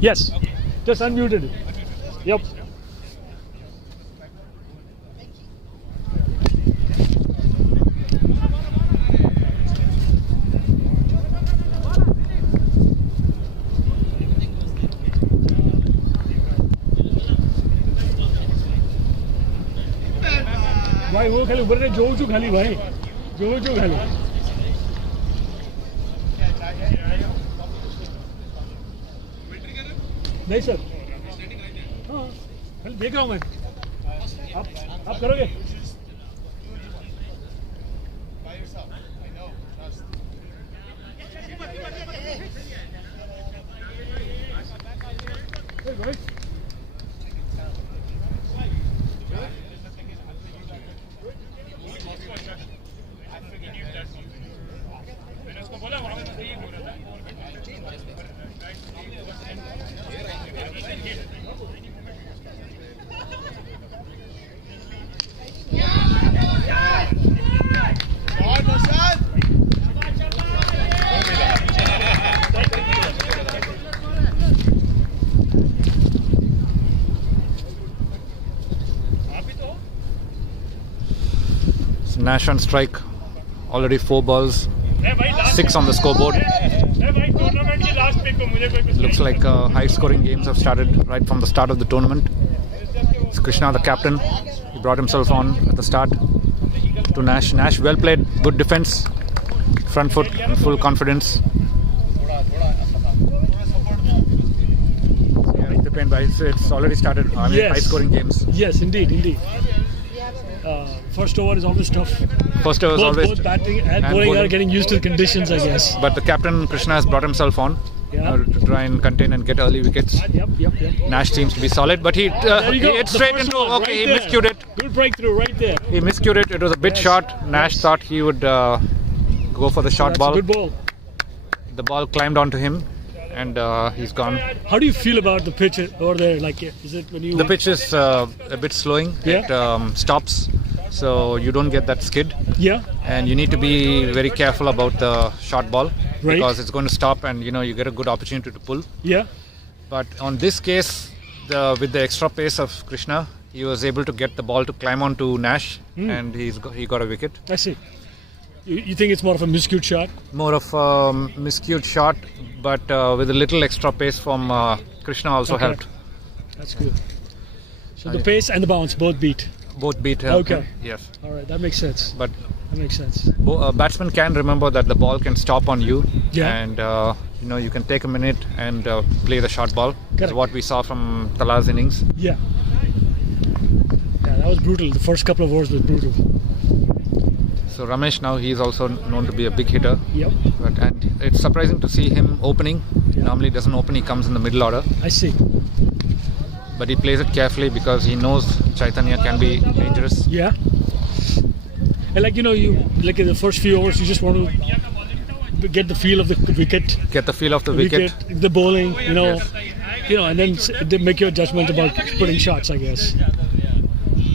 Yes. Okay. Just unmuted it. Yep. भाई वो खाली ऊपर ने जो खाली भाई जो खाली नहीं सर हाँ खाली देख रहा हूँ मैं आप करोगे Nash on strike, already 4 balls, 6 on the scoreboard. Looks like high-scoring games have started right from the start of the tournament. It's Krishna, the captain. He brought himself on at the start to Nash. Nash, well played, good defense, front foot, and full confidence. It's already started. I mean, yes. High-scoring games. Yes, indeed. First over is always tough. First over is always both batting and bowling are getting used to the conditions, I guess. But the captain Krishna has brought himself on to try and contain and get early wickets. Yep. Nash seems to be solid, but he hit straight into. Okay, he miscued it. Good breakthrough right there. He miscued it. It was a bit short. Nash thought he would go for the short ball. Good ball. The ball climbed onto him, and he's gone. How do you feel about the pitch over there? Like, is it when you? The pitch is a bit slowing. Yeah. It stops, so you don't get that skid. Yeah. And you need to be very careful about the short ball, right, because it's going to stop, and you get a good opportunity to pull. Yeah. But on this case, with the extra pace of Krishna, he was able to get the ball to climb onto Nash, and he got a wicket. I see. You think it's more of a miscued shot? More of a miscued shot, but with a little extra pace from Krishna also helped. That's good. So the pace and the bounce both beat. Both beat. Okay. Yes. All right, that makes sense. But that makes sense. A batsman can remember that the ball can stop on you, and you can take a minute and play the short ball. That's what we saw from Tala's innings. Yeah, that was brutal. The first couple of overs was brutal. So Ramesh now, he is also known to be a big hitter. Yep. And it's surprising to see him opening. Yeah. Normally he doesn't open, he comes in the middle order. I see. But he plays it carefully because he knows Chaitanya can be dangerous. Yeah. And you like in the first few overs, you just want to get the feel of the wicket. Get the feel of the wicket. The bowling, Yes. And then make your judgment about putting shots, I guess.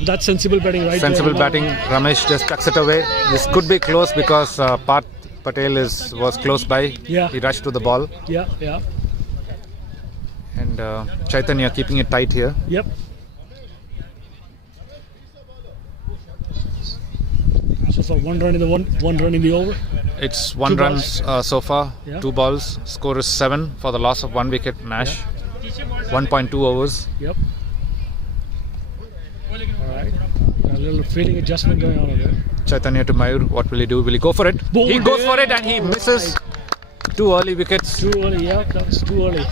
That's sensible batting, right? Sensible batting. Ramesh just tucks it away. This could be close because Parth Patel was close by. Yeah. He rushed to the ball. Yeah. And Chaitanya keeping it tight here. Yep. So far, one run in the over. It's 1 run so far. Yeah. 2 balls. Score is 7 for the loss of 1 wicket. Nash. 1.2 overs. Yep. All right. A little fielding adjustment going on there. Chaitanya to Mayur. What will he do? Will he go for it? Boom, he goes for it and he misses. 2 early wickets. Too early. Yeah, that was too early.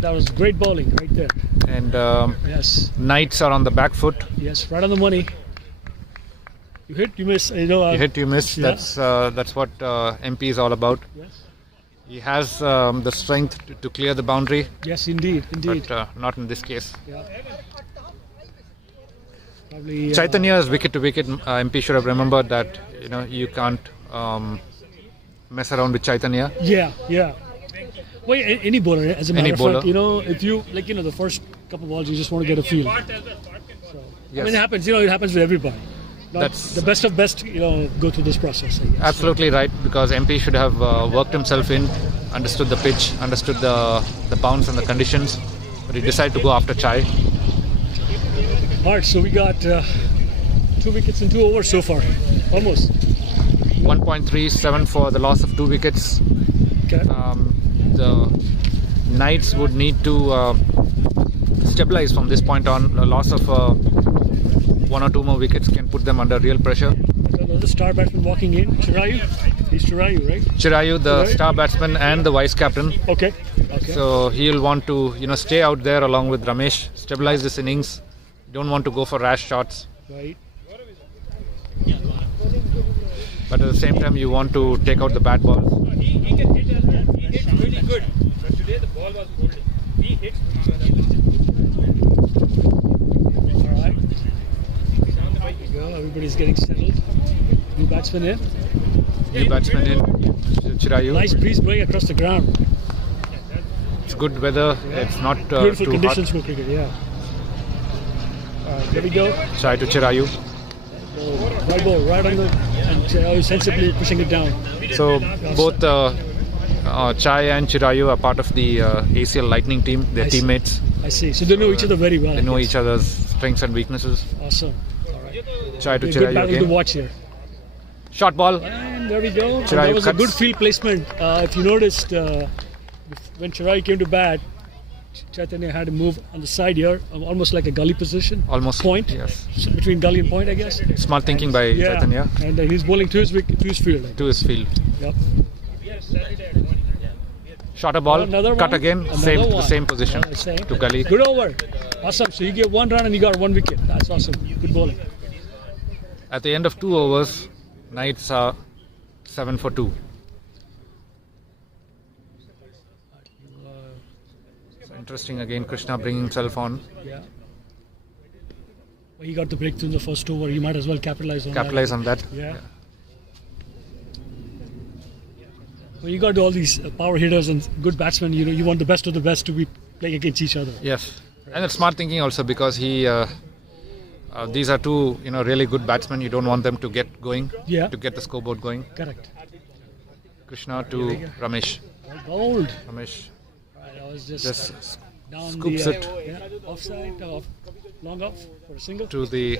That was great bowling right there. And yes, Knights are on the back foot. Yes, right on the money. You hit, you miss. You hit, you miss. Yeah. That's what MP is all about. Yes. He has the strength to clear the boundary. Yes, indeed. But not in this case. Yeah. Probably, Chaitanya's wicket to wicket. MP should have remembered that you can't mess around with Chaitanya. Yeah. Well, any bowler, as a matter of fact, if you the first couple of balls, you just want to get a feel. So, yes. I mean, it happens. It happens with everybody. That's the best of best. Go through this process. I guess. Absolutely right, because MP should have worked himself in understood the pitch, understood the bounce and the conditions, but he decided to go after Chai. Alright, so we got 2 wickets in 2 overs so far. Almost. 1.37 for the loss of 2 wickets. Okay. The Knights would need to stabilize from this point on. A loss of 1 or 2 more wickets can put them under real pressure. Another star batsman walking in. Chirayu. He's Chirayu, right? Chirayu, the star batsman and the vice captain. Okay. So he'll want to, stay out there along with Ramesh, stabilize this innings. Don't want to go for rash shots. Right. But at the same time, you want to take out the bad balls. He can hit really good. But today the ball was golden. He hits. Alright. There you go. Everybody's getting settled. New batsman in. Chirayu. Nice breeze blowing across the ground. It's good weather. It's not Beautiful too conditions hot. for cricket, yeah. Alright, there we go. Chai to Chirayu. Right ball, right on the... And Chirayu sensibly pushing it down. So both Chai and Chirayu are part of the ACL Lightning team. They're teammates. I see. So they know each other very well. They know each other's strengths and weaknesses. Awesome. Alright. Chai to Good Chirayu battle to again. watch here. Short ball. And there we go. Chirayu That was a cuts. good field placement. If you noticed, when Chirayu came to bat, Chaitanya had to move on the side here, almost like a gully position. Almost. Point. Yes. So between gully and point, I guess. Smart thinking by Chaitanya. And he's bowling to his field. To his field. Yep. Shorter ball. Another Cut one. again. Another Same position. Same. To gully. Good over. Awesome. So you get 1 run and you got 1 wicket. That's awesome. Good bowling. At the end of 2 overs, Knights are 7 for 2. So interesting again, Krishna bringing himself on. Yeah. Well, he got the breakthrough in the first over. You might as well capitalize on that. Yeah. Well, you got all these power hitters and good batsmen. You want the best of the best to be playing against each other. Yes, and it's smart thinking also because these are two really good batsmen. You don't want them to get going. Yeah. To get the scoreboard going. Correct. Krishna to Ramesh. Bowled. Ramesh Right, I was just down scoops the, it. Offside, long off for a single. To the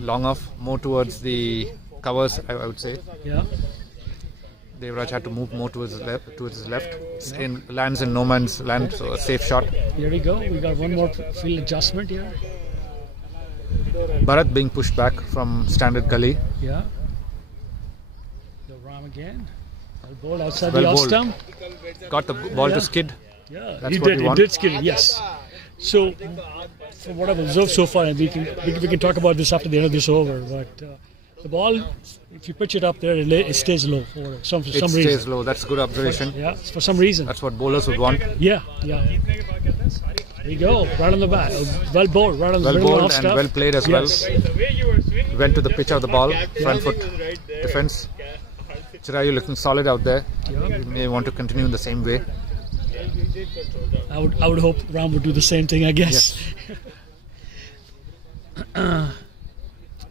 long off, more towards the covers. I would say. Yeah. Devraj had to move more towards his left. Lands in no man's land, so a safe shot. Here we go. We got one more field adjustment here. Bharat being pushed back from standard gully. Yeah. The Ram again. Well bowled outside Well the off bowled. stump. Got the ball to skid. Yeah, That's he what did. you He want. did skid it. Yes. So, from what I've observed so far, and we can talk about this after the end of this over, but the ball, if you pitch it up there, it stays low for some reason. It stays low. That's a good observation. Yeah, for some reason. That's what bowlers would want. Yeah. There you go. Right on the bat. Well bowled. Right on the Well middle bowled off and stuff. well played as Yes. well. Went to the pitch of the ball. Front foot defense. Chirayu looking solid out there. Yeah. You may want to continue in the same way. I would hope Ram would do the same thing, I guess.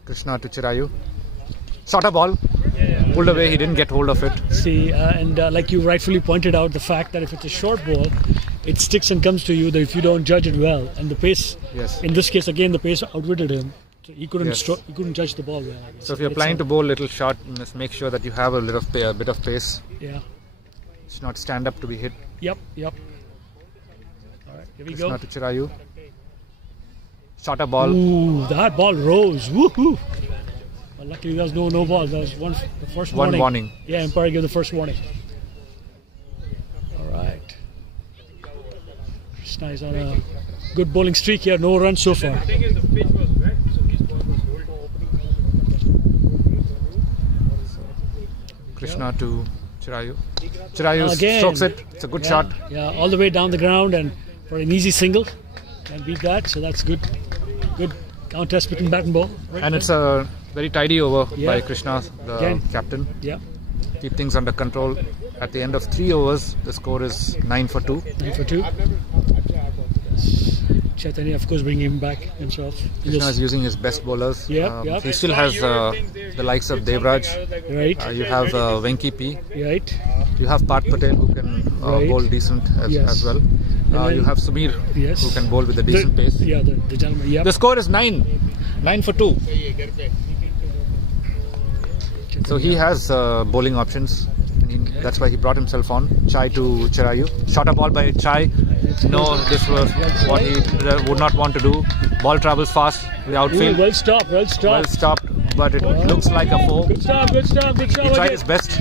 Krishna to Chirayu. Shorter ball. Pulled away. He didn't get hold of it. See, like you rightfully pointed out, the fact that if it's a short ball, it sticks and comes to you. That if you don't judge it well, and the pace. Yes. In this case, again, the pace outwitted him. So he couldn't. Yes. He couldn't judge the ball well. I guess. So if you're planning to bowl a little short, you must make sure that you have a bit of pace. Yeah. It's not stand up to be hit. Yep. All right. Here we Krishna go. to Chirayu. Shorter ball. Ooh, that ball rose. Woohoo! Well, luckily there was no ball. That was the first One warning. warning. Yeah, umpire gave the first warning. All right. Krishna is on a good bowling streak here. No runs so far. The thing is, the pitch was wet, so his ball was golden. Krishna to Chirayu. Chirayu Again. strokes it. It's a good shot. Yeah, all the way down the ground and for an easy single. Can beat that, so that's good. Good contest between bat and ball. Right And there. it's a very tidy over Yeah. by Krishna, the Again. captain. Yeah, Keep things under control. At the end of 3 overs, the score is 9 for 2. 9 for 2. Chaitanya, of course, bringing him back himself. Krishna is using his best bowlers. Yeah. He still has the likes of Devraj. Right, You have Venki P. right. You have Parth Patel who can Right. bowl decent Yes. as well. then- You have Subir, Yes. who can bowl with a decent pace. Yeah, the gentleman. Yeah. The score is 9. 9 for 2. So he has bowling options. That's why he brought himself on. Chai to Chirayu. Shot a ball by Chai. No, this was what he would not want to do. Ball travels fast. The outfield. Well stopped. Well Well stopped. stopped, but it looks like a 4. Good stop. Good stop. Good stop. He tried again. his best.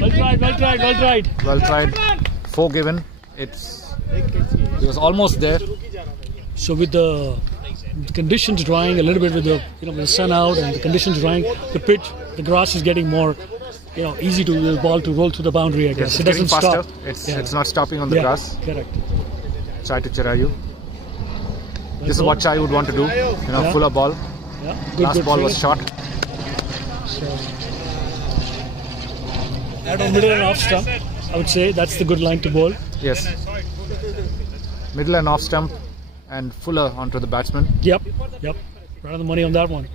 Well tried. Well tried. Well tried. Well tried. 4 given. He was almost there. So with the conditions drying a little bit with the with the sun out and the conditions drying, the pitch, the grass is getting more easy to the ball to roll through the boundary. I guess It's it getting doesn't faster. stop. It's not stopping on the Yeah, grass. correct. Chai to Chirayu. This is what Chai would want to do. Yeah. Fuller ball. Yeah, good, Last good ball field. was short. So, right on middle and off stump, I would say that's the good line to bowl. Yes. Middle and off stump, and Fuller onto the batsman. Yep. Right on the money on that one.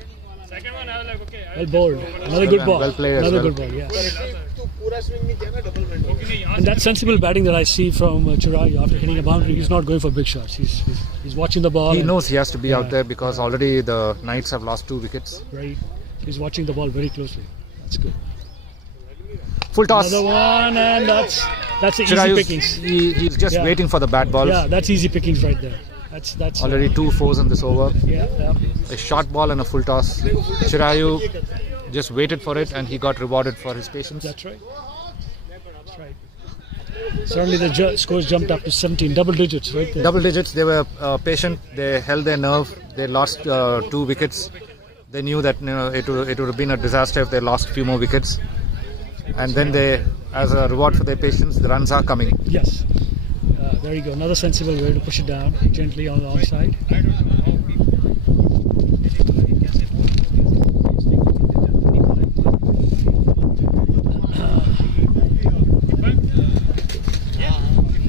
Second one, I was like, okay. Well bowled. Another good and ball. well played as Another well. good ball. Yes. Okay, And that sensible batting that I see from Chirayu after hitting a boundary, he's not going for big shots. He's watching the ball. He and- knows he has to be out Yeah. there because already the Knights have lost 2 wickets. Right. He's watching the ball very closely. That's good. Full toss. Another one, and that's the easy Chirayu's- pickings. he's just Yeah. waiting for the bad balls. Yeah, that's easy pickings right there. That's Already 2 4s in this over. Yeah. A short ball and a full toss. Chirayu just waited for it and he got rewarded for his patience. That's right. That's right. Certainly the scores jumped up to 17, double digits right there. Double digits. They were patient. They held their nerve. They lost 2 wickets. They knew that it would have been a disaster if they lost a few more wickets. And then they, as a reward for their patience, the runs are coming. Yes. There you go. Another sensible way to push it down gently on the onside.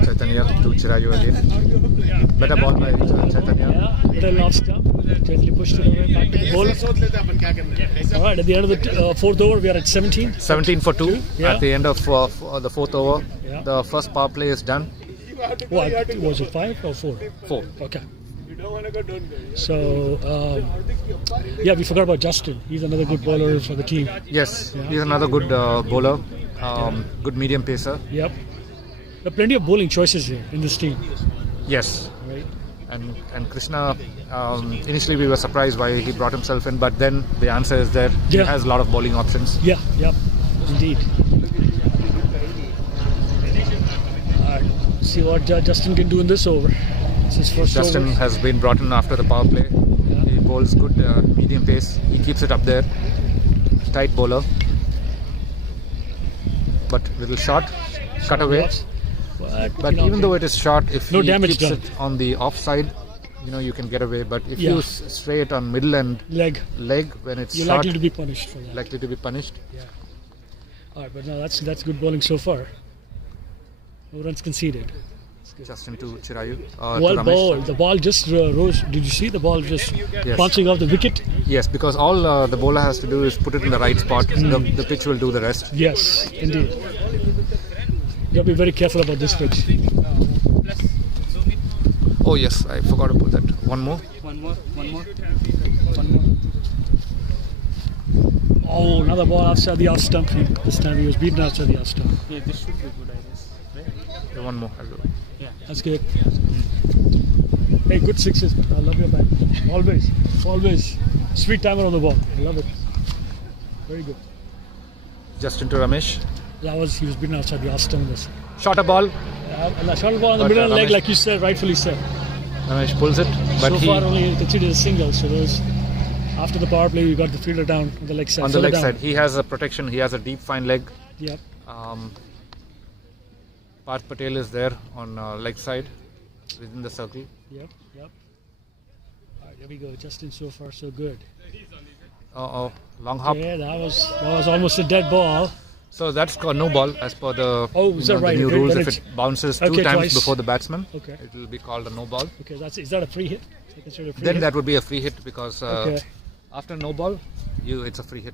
Chaitanya to Chirayu again. Better ball by Chaitanya. Yeah. Middle off stump. Gently pushed it away back to the bowler. All right. At the end of the fourth over, we are at 17. 17 for 2 Yeah. at the end of the 4th over. Yeah. The first power play is done. What was it? 5 or 4? 4. Okay. So yeah, we forgot about Justin. He's another good bowler for the team. Yes, Yeah. he's another good bowler. Good medium pacer. Yep. There are plenty of bowling choices here in this team. Yes. Right. And Krishna, initially we were surprised why he brought himself in, but then the answer is that he Yeah. has a lot of bowling options. Yeah. Yep. Indeed. Alright. See what Justin can do in this over. This is first Justin over. has been brought in after the power play. Yeah. He bowls good medium pace. He keeps it up there. Tight bowler. But little short. Cut away. But even though it is short, if No he damage keeps done. it on the offside, you can get away. But if Yeah. you stray it on middle and Leg. leg when it's You're short, likely to be punished for that. likely to be punished. Alright, but no, that's good bowling so far. No runs conceded. Justin to Chirayu. To Well Ramesh. bowled. The ball just rose. Did you see the ball just Yes. bouncing off the wicket? Yes, because all the bowler has to do is put it in the right spot. The pitch will do the rest. Yes, indeed. You have to be very careful about this pitch. Oh yes, I forgot to put that. One more. Oh, another ball outside the off stump. This time he was beaten outside the off stump. Yeah, this should be good, I guess. Yeah, one more. I'll do. That's good. Hey, good sixes. I love your bat. Always. Sweet timer on the ball. I love it. Very good. Justin to Ramesh. He was beaten outside the off stump. Shorter ball. And the short ball on the But, middle leg, Ramesh- like you said, rightfully said. Ramesh pulls it, but So he far only considered a single. So after the power play, we got the fielder down on the leg side. on the Further leg down. side. He has a protection. He has a deep fine leg. Yep. Parth Patel is there on leg side within the circle. Yep. All right, here we go. Justin, so far so good. Long hop. Yeah, that was almost a dead ball. So that's called no ball as per the, Oh, is that the right? new Okay, rules. then If it's- it bounces 2 Okay, times twice. before the batsman, Okay. it will be called a no ball. Okay, is that a free hit? Is it considered a free Then hit? that would be a free hit because Okay. after no ball, it's a free hit.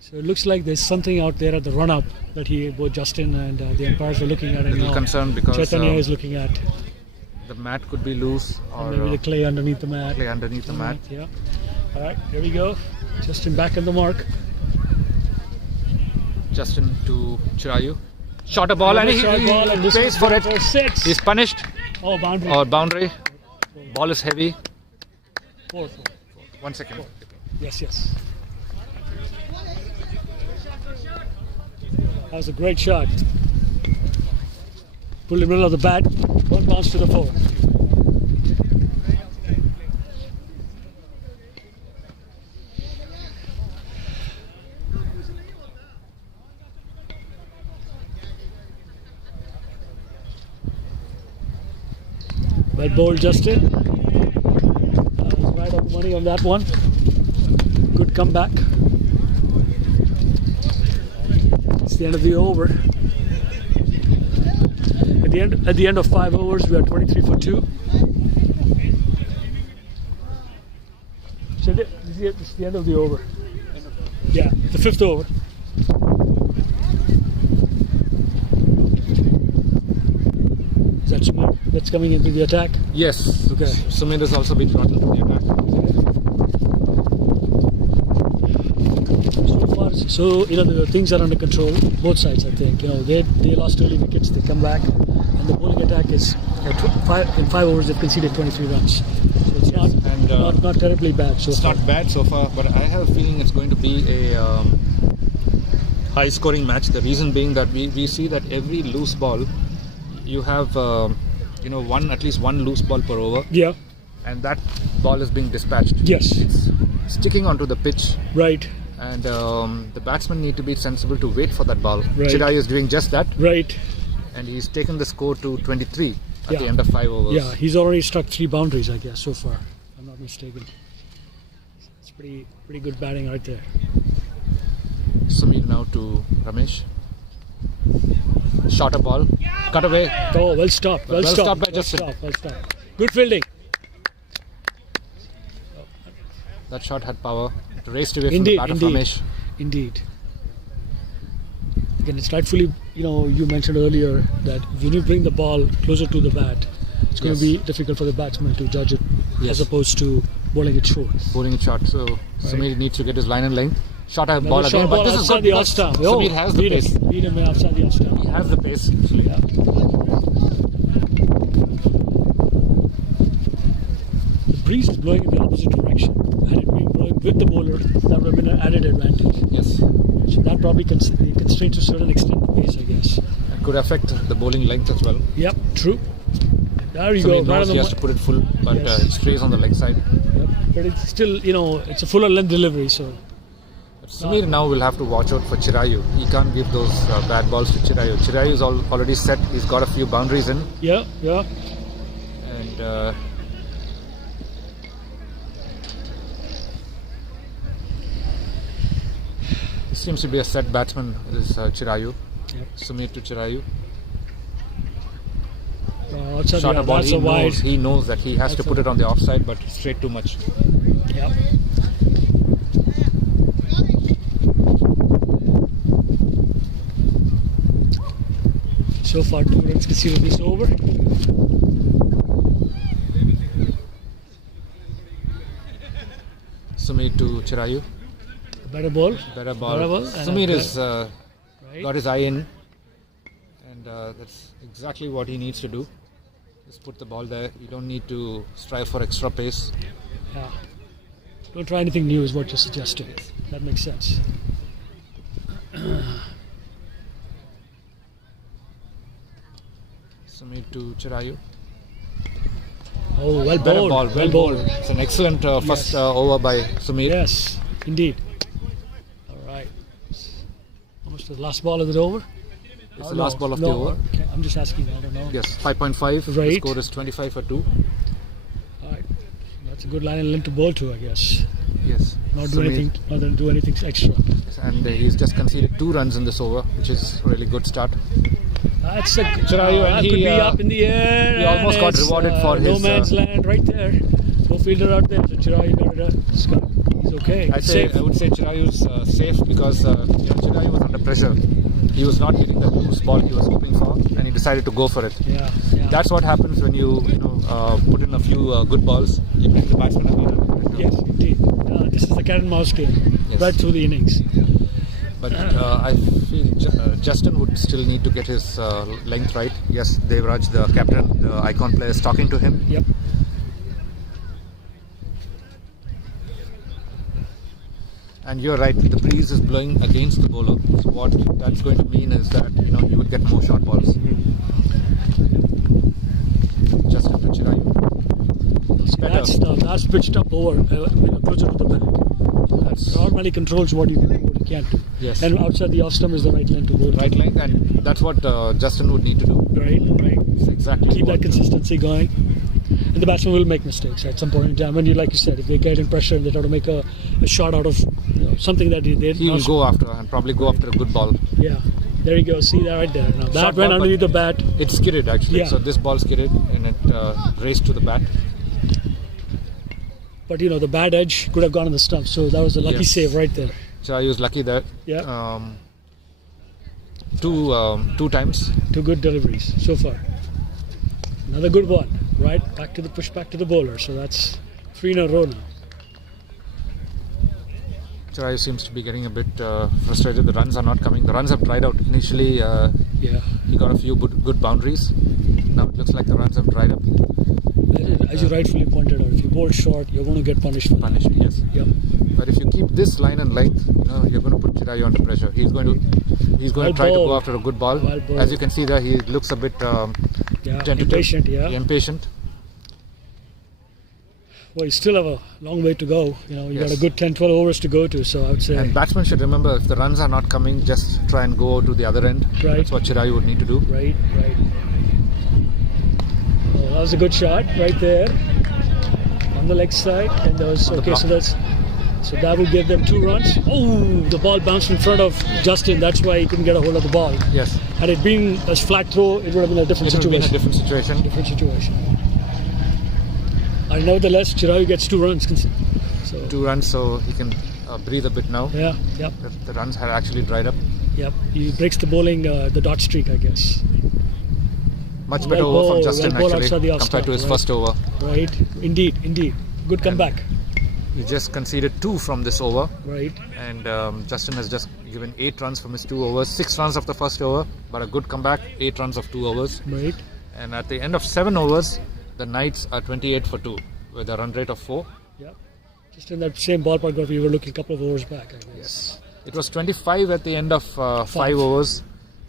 So it looks like there's something out there at the run-up that both Justin and the umpires are looking at. A little now. concerned because Chaitanya is looking at. the mat could be loose or Maybe the clay underneath the mat. clay underneath the mat. Yeah. All right, here we go. Justin back on the mark. Justin to Chirayu. Shot a ball and he this pays is for it. for 6. He's punished Oh, boundary. or boundary. Ball is heavy. 4. 1 second. Yes. That was a great shot. Pulled in the middle of the bat. One bounce to the 4. Well bowled, Justin. Was right on the money on that one. Good comeback. It's the end of the over. At the end of 5 overs, we are 23 for 2. So this is the end of the over. Yeah, the 5th over. Is that Sumit that's coming into the attack? Yes. Okay. Sumit has also been brought into the attack. So the things are under control, both sides. I think they lost early wickets, they come back, and the bowling attack is in 5 overs they've conceded 23 runs. So it's not terribly bad so It's far. not bad so far, but I have a feeling it's going to be a high-scoring match. The reason being that we see that every loose ball, you have at least one loose ball per over, Yeah. and that ball is being dispatched. Yes. It's sticking onto the pitch. Right. And the batsmen need to be sensible to wait for that ball. Right. Chirayu is doing just that, Right. and he's taken the score to 23 at Yeah. the end of 5 overs. Yeah, he's already struck 3 boundaries, I guess, so far. If I'm not mistaken. It's pretty good batting right there. Sumit now to Ramesh. Shot a ball, cut away. Oh, well stopped. Well stopped by Justin. Well stopped. Good fielding. That shot had power. It raced away from Indeed, the bat of Ramesh. Indeed. Again, it's rightfully, you mentioned earlier that when you bring the ball closer to the bat, it's going to be difficult for the batsman to judge it Yes. as opposed to bowling it short. Bowling it short, so Sumit needs to get his line and length. Shot a ball Another again, short but ball this is outside good the because off stump. Sumit has the pace. Beat him outside the off stump. He has the pace, actually. Yeah. The breeze is blowing in the opposite direction. Had it been blowing with the bowler, that would have been an added advantage. Yes. So that probably constrains to a certain extent the pace, I guess. It could affect the bowling length as well. Yep, true. There you Sumit go. Right knows on he the has to put it full, but Yes. it strays on the leg side. Yep. But it's still, it's a fuller length delivery, so. But Sumit now will have to watch out for Chirayu. He can't give those bad balls to Chirayu. Chirayu is already set. He's got a few boundaries in. Yeah. And he seems to be a set batsman, this Chirayu. Yep. Sumit to Chirayu. Outside Shot the a ball. that's a wide. He knows that he has to That's put a- it on the offside, but straight too much. Yep. So far, 2 runs conceded this over. Sumit to Chirayu. Better ball. Better ball. Better ball, and Sumit a has Right. got his eye in, and that's exactly what he needs to do. Just put the ball there. You don't need to strive for extra pace. Yeah. Don't try anything new, is what you're suggesting. That makes sense. Sumit to Chirayu. Oh, well Better bowled. ball. Well bowled. It's an excellent first Yes. over by Sumit. Yes, indeed. All right. How much was the last ball? Is it over? It's the last ball of the over. Okay, I'm just asking. I don't know. Yes, 5.5. The Right. score is 25 for 2. All right. That's a good line and length to bowl to, I guess. Yes. Not Sumit- do anything extra. And he's just conceded 2 runs in this over, which is a really good start. That's a Chirayu, and that could he, be up in the air. he almost and got it's, rewarded for no his, man's land right there. No fielder out there. So Chirayu got it. He's Okay. I would say Chirayu's safe because Chirayu was under pressure. He was not hitting the loose ball he was hoping for, and he decided to go for it. Yeah. That's what happens when you put in a few good balls. You bring the batsman again. Yes, indeed. This is the cat and mouse game, Yes. right through the innings. But I feel Justin would still need to get his length right. Yes, Devraj, the captain, the icon player, is talking to him. Yep. And you're right, the breeze is blowing against the bowler. So what that's going to mean is that you would get more short balls. Justin to Chirayu. That's pitched up over closer to the bat. That normally controls what you can do, what you can't do. Yes. And outside the off stump is the right length to go. Right length, and that's what Justin would need to do. Right. It's exactly. Keep what, that consistency going. And the batsman will make mistakes at some point in time. When like you said, if they get in pressure and they try to make a shot out of something that they he will go after and probably go after a good ball. Yeah. There you go. See that right there. Now that Short went ball, underneath the bat. It skidded actually. Yeah. So this ball skidded and it raced to the bat. But the bad edge could have gone on the stump. So that was a lucky Yes. save right there. Chirayu was lucky there. Yeah. Two times. 2 good deliveries so far. Another good one. Right. Back to the push back to the bowler. So that's 3 in a row now. Chirayu seems to be getting a bit frustrated. The runs are not coming. The runs have dried out. Initially, he got a few good boundaries. Now it looks like the runs have dried up. As you rightfully pointed out, if you bowl short, you're going to get punished for that. Yes. Yeah. But if you keep this line and length, you're going to put Chirayu under pressure. He's going to try to go after a good ball. Well bowled. As you can see there, he looks a bit tentative, impatient. Yeah. impatient. Well, you still have a long way to go. You got Yes. a good 10-12 overs to go to. So I would say. And batsmen should remember, if the runs are not coming, just try and go to the other end. Right. That's what Chirayu would need to do. Right. Oh, that was a good shot right there on the leg side, and that was okay. So that will give them 2 runs. Oh, the ball bounced in front of Justin. That's why he couldn't get a hold of the ball. Yes. Had it been a flat throw, it would have been a different It would have been a situation. different situation. And nevertheless, Chirayu gets 2 runs. So 2 runs, so he can breathe a bit now. yeah, yep. The runs have actually dried up. He breaks the bowling, the dot streak, I guess. Much better over from Justin well bowled outside actually the off compared to his stump, first over. Right. Indeed. Good comeback. He just conceded 2 from this over. Right. And Justin has just given 8 runs from his 2 overs, 6 runs of the first over, but a good comeback, 8 runs of 2 overs. Right. And at the end of 7 overs, the Knights are 28 for 2 with a run rate of 4. Yep. Just in that same ballpark that we were looking a couple of overs back, I guess. Yes. It was 25 at the end of 5 overs,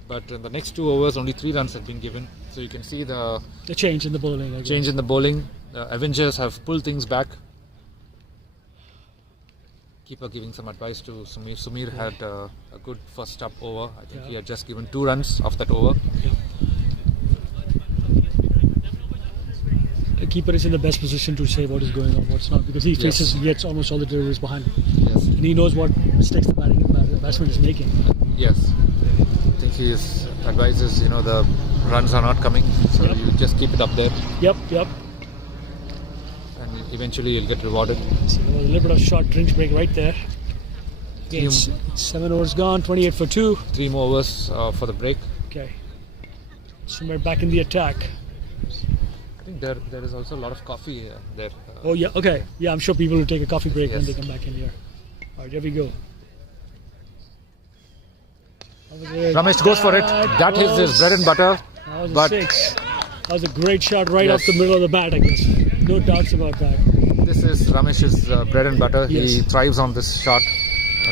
but in the next 2 overs, only 3 runs have been given. So you can see the change in the bowling. I guess. change in the bowling. The Avengers have pulled things back. Keeper giving some advice to Sumir. Sumir had a good first up over. I think he had just given 2 runs off that over. Yeah. The keeper is in the best position to say what is going on, what's not, because he gets almost all the deliveries behind him. Yes. And he knows what mistakes the batsman is making. Yes. I think his advice is, the runs are not coming, so you just keep it up there, Yep. and eventually you'll get rewarded. So a little bit of short drinks break right there. Again, 7 overs gone, 28 for 2. 3 more overs for the break. Okay. Somewhere back in the attack. I think there is also a lot of coffee there. Oh yeah, okay. Yeah, I'm sure people will take a coffee break when Yes. they come back in here. Alright, here we go. Ramesh goes for it. That is his bread and butter. That was a But 6. That was a great shot right Yes. off the middle of the bat, I guess. No doubts about that. this is Ramesh's bread and butter. Yes. He thrives on this shot.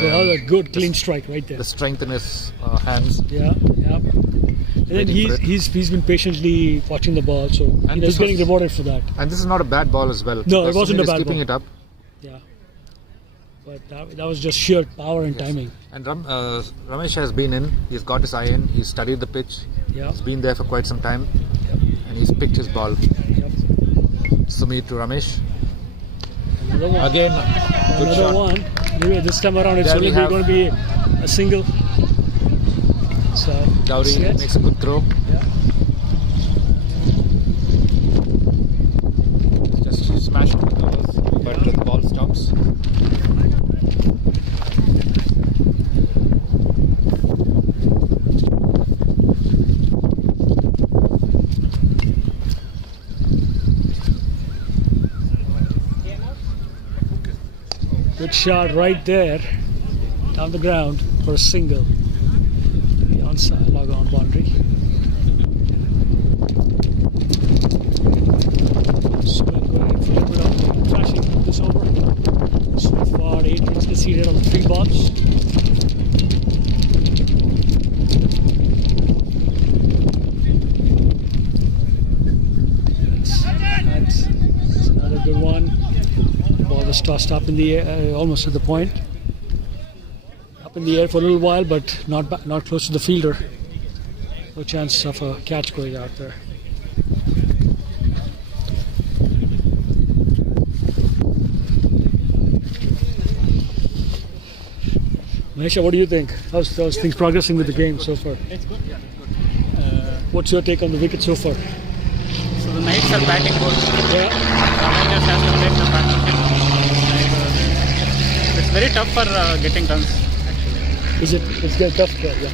That was a good clean strike right there. The strength in his hands. Yeah. And then Waiting for it. he's been patiently watching the ball, so And he's this getting was- rewarded for that. And this is not a bad ball as well. No, it because wasn't a Sumir is bad keeping ball. it up. Yeah. But that was just sheer power and timing. And Ramesh has been in. He's got his eye in. He's studied the pitch. Yeah. He's been there for quite some time. Yep. And he's picked his ball. Yep. Sumir to Ramesh. Another one. Again, good Another shot. one. Anyway, this time around it's There we only have- going to be a single. So Dowry yes. makes a good throw. Yeah. Just smashed the covers, but the ball stops. Good shot right there, down the ground for a single. The onside log on boundary. Sumer going for a little bit of flashing this over. So far, 8 runs conceded on 3 balls. That's another good one. Ball was tossed up in the air, almost at the point. Up in the air for a little while, but not close to the fielder. No chance of a catch going out there. Manisha, what do you think? How's things progressing with the game so far? It's good, yeah, it's good. What's your take on the wicket so far? So the Knights are batting good. Yeah. Avengers has to break the partnership. It's very tough for getting runs, actually. It's getting tough there, yeah.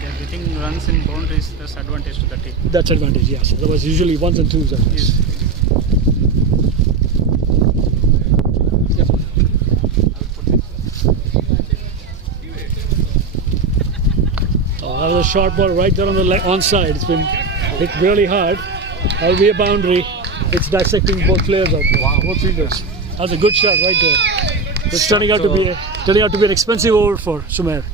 They're getting runs in boundaries, that's advantage to the team. That's advantage, yes. Otherwise, usually 1s and 2s. I guess. Yes. That was a short ball right there on the onside. It's been hit really hard. That'll be a boundary. It's dissecting both players out there. Wow. Both fielders. That's a good shot right there. It's turning out to be an expensive over for Sumer.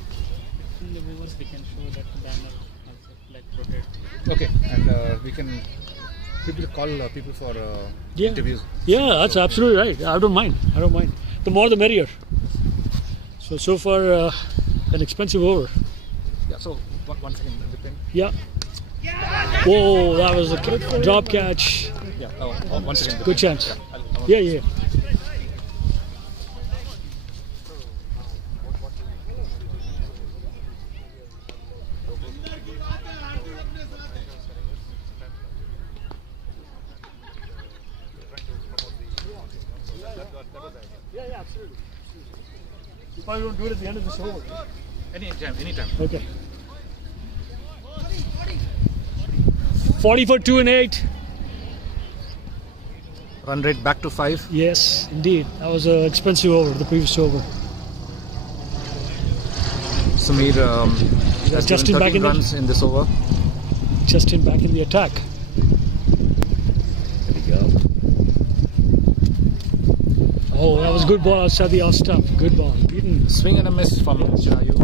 In the viewers, we can show that banner also, like rotate. Okay, and we can call people for interviews. Yeah, that's absolutely right. I don't mind. The more the merrier. So far, an expensive over. Yeah. So one second, depend. Yeah. Whoa, that was a drop catch. Yeah. One second. Good chance. Yeah. Yeah. Yeah, absolutely. You probably don't do it at the end of the show. Anytime. Okay. 40 for 2 and 8. Run rate back to 5. Yes, indeed. That was an expensive over, the previous over. Samir has Justin given back 13 in runs in this over. Justin back in the attack. There we go. Oh, that was a good ball outside the off stump. Good ball. Beaten. Swing and a miss from Chirayu.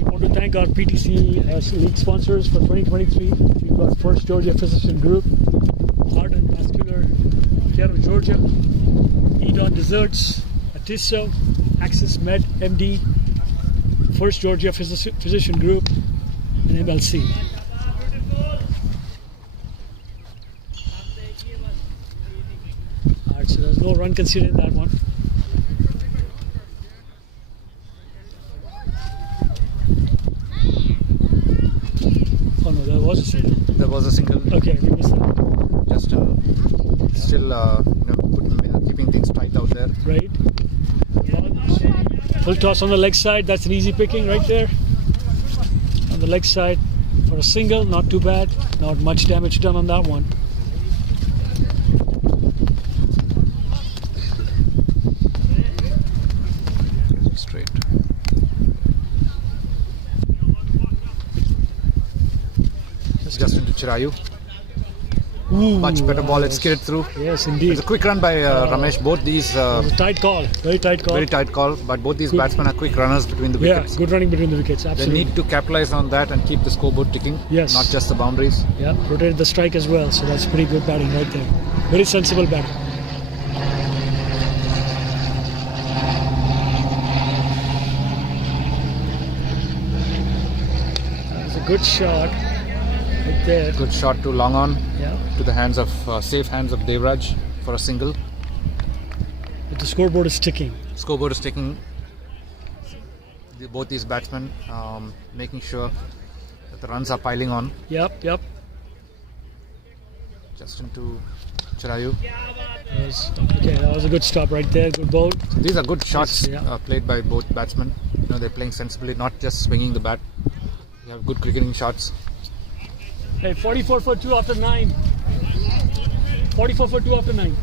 I want to thank our PTC league sponsors for 2023. We've got First Georgia Physician Group, Heart and Vascular Care of Georgia, Edon Desserts, Atisso, Access Med MD, First Georgia Physician Group, and MLC. Alright, so there's no run conceded in that one. Oh no, there was a single. There was a single. Okay, we missed that. Justin still keeping things tight out there. Right. Full toss on the leg side. That's an easy picking right there. On the leg side for a single, not too bad. Not much damage done on that one. Straight. Justin to Chirayu. Ooh, Much better ball. It skidded through. Yes, indeed. It's a quick run by Ramesh. Both these It was a tight call. Very tight call. very tight call, but both these Good. batsmen are quick runners between the Yeah, wickets. good running between the wickets. They Absolutely. need to capitalize on that and keep the scoreboard ticking. Yes. Not just the boundaries. Yeah, rotated the strike as well. So that's pretty good batting right there. Very sensible batting. That's a good shot right there. Good shot to long on Yeah. to the hands of safe hands of Devraj for a single. But the scoreboard is ticking. Scoreboard is taking both these batsmen, making sure that the runs are piling on. Yep. Justin to Chirayu. Okay, that was a good stop right there. Good ball. These are good shots Yes, yeah. played by both batsmen. They're playing sensibly, not just swinging the bat. They have good cricketing shots. Hey, 44 for 2 after 9. 44 for 2 after 9.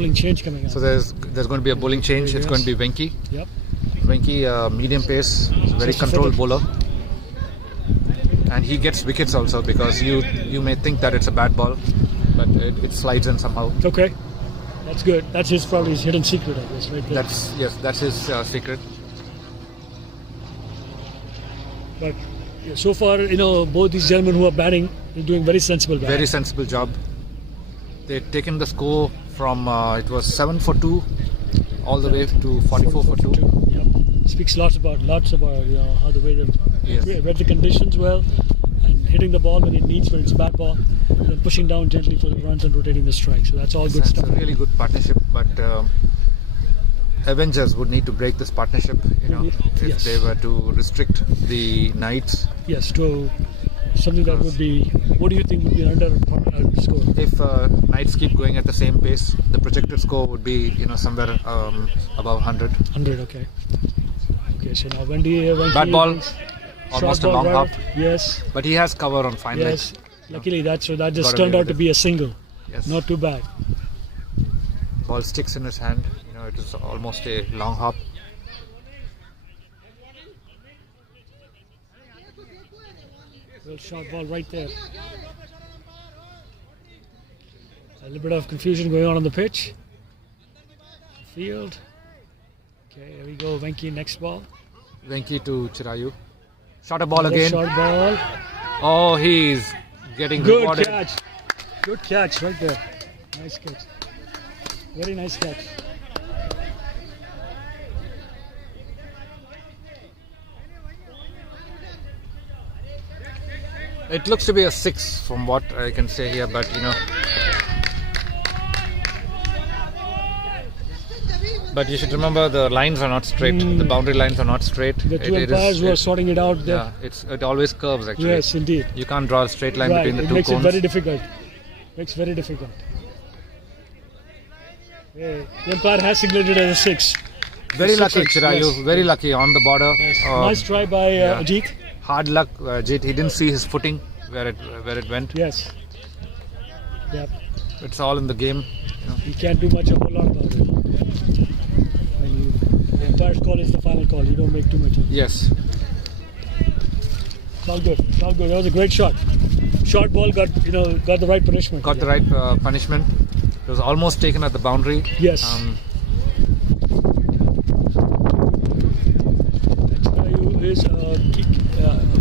bowling change coming up. So there's going to be a bowling change. It's going to be Venki. Yep. Venki, medium pace, very controlled bowler. And he gets wickets also, because you may think that it's a bad ball, but it slides in somehow. Okay. That's good. That's probably his hidden secret, I guess, right there. That's his secret. But so far, both these gentlemen who are batting are doing very sensible batting. Very sensible job. They've taken the score from it was 7 for 2 all the way to 44 for 2. Yep. Speaks lots about how the way they've read the conditions well, and hitting the ball when it needs, when it's a bad ball, and then pushing down gently for the runs and rotating the strike. So that's all good stuff. It's a really good partnership, but Avengers would need to break this partnership, if they were to restrict the Knights. Yes, to something that would be, what do you think would be under score? If Knights keep going at the same pace, the projected score would be, somewhere above 100. 100, okay. Okay, so now Wendy bad ball, almost a long hop. Yes. But he has cover on fine leg. Yes. Luckily that just turned out to be a single. Yes. Not too bad. Ball sticks in his hand. It is almost a long hop. Well, short ball right there. A little bit of confusion going on the pitch. Field. Okay, here we go. Venki, next ball. Venki to Chirayu. Shot a ball again. Short ball. Oh, he's getting good rewarded. Catch. Good catch right there. Nice catch. Very nice catch. It looks to be a 6 from what I can say here, but But you should remember the lines are not straight. The boundary lines are not straight. The two umpires who are sorting it out there. Yeah, it always curves actually. Yes, indeed. You can't draw a straight line between the two makes cones. It very difficult. Makes very difficult. The umpire has signaled it as a 6. Very lucky, Chirayu. Yes. Very lucky on the border. Yes. Nice try by Ajit. Hard luck, Ajit. He didn't see his footing where it went. Yes. Yep. It's all in the game. You can't do a whole lot about it. The umpire's call is the final call. You don't make too much of it. Yes. It's all good. It's all good. That was a great shot. Short ball got the right punishment. Got the right punishment. It was almost taken at the boundary. Yes. Chirayu is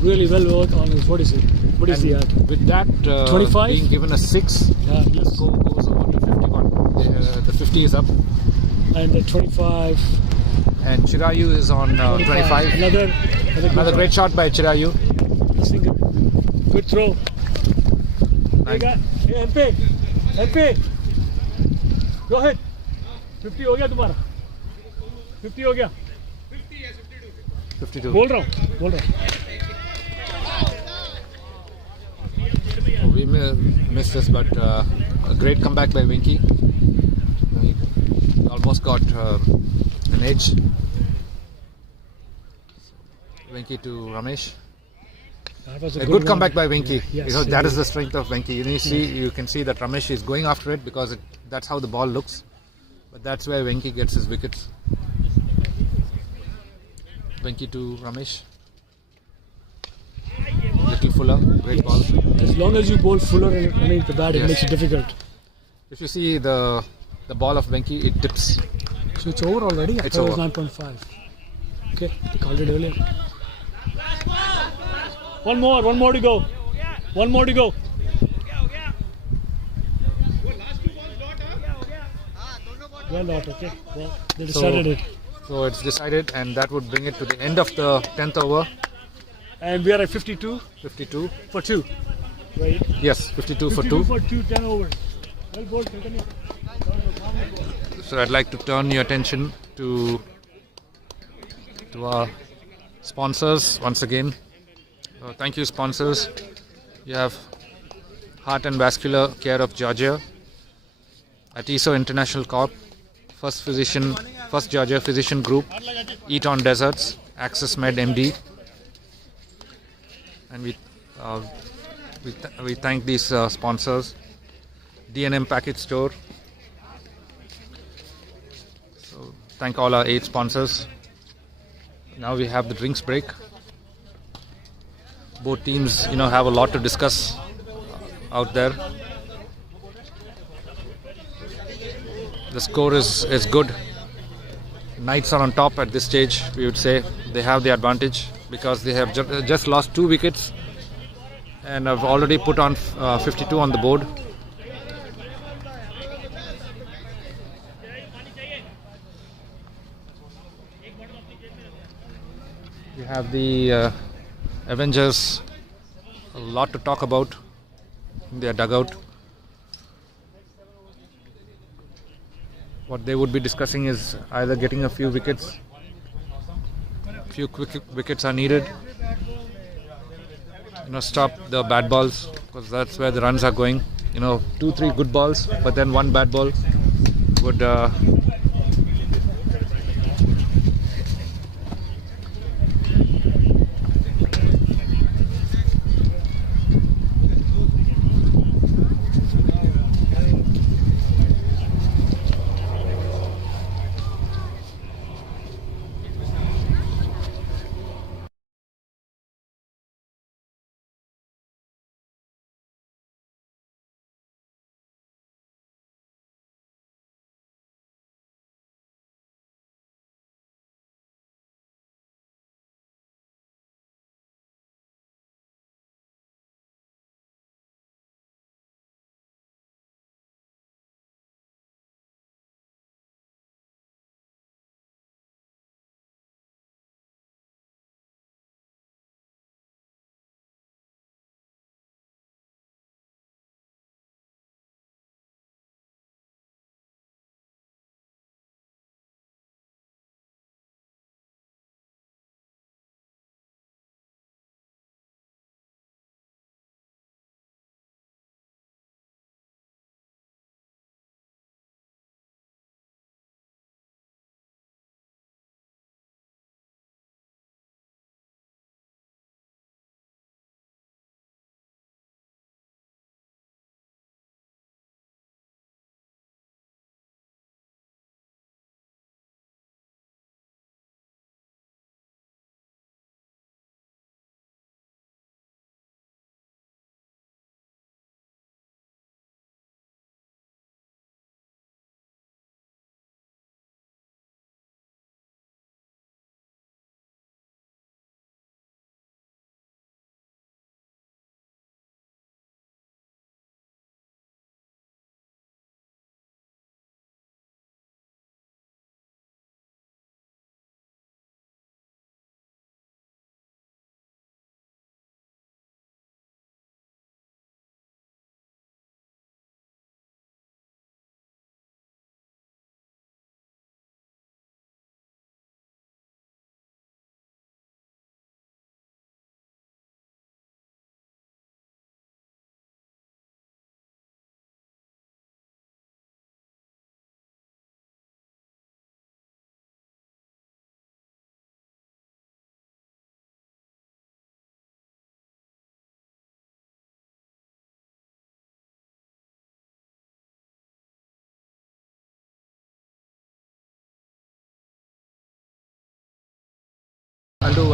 really well worked on his, what is it? What is the ad? With that 25? being given a 6, the score goes over to 51. The 50 is up. And the 25. And Chirayu is on 25. Another great shot by Chirayu. Good throw. Nice. Hey, MP. Go ahead. 50 हो गया तुम्हारा. 50 हो गया. 52. बोल रहा हूँ. We missed this, but a great comeback by Venki. He almost got an edge. Venki to Ramesh. A good comeback by Venki. Yes, that is the strength of Venki. You can see that Ramesh is going after it because that's how the ball looks. But that's where Venki gets his wickets. Venki to Ramesh. Little fuller, great ball. As long as you bowl fuller underneath the bat, it makes it difficult. If you see the ball of Venki, it dips. So it's over already? It's over. It was 9.5. Okay, they called it earlier. One more to go. One more to go. Well not, okay. Well, they decided it. So it's decided, and that would bring it to the end of the 10th over. And we are at 52. 52 for 2. Right? Yes, 52 for 2. 52 for 2, 10 overs. Well bowled, continue. So I'd like to turn your attention to our sponsors once again. Thank you, sponsors. You have Heart and Vascular Care of Georgia, Atiso International Corp, First Georgia Physician Group, Eat on Deserts, Access Med MD, and we thank these sponsors. D&M Package Store, Thank all our 8 sponsors. Now we have the drinks break. Both teams, have a lot to discuss out there. The score is good. Knights are on top at this stage. We would say they have the advantage because they have just lost 2 wickets and have already put on 52 on the board. You have the Avengers, a lot to talk about in their dugout. What they would be discussing is either getting a few wickets, few quick wickets are needed, stop the bad balls, because that's where the runs are going. 2-3 good balls, but then 1 bad ball would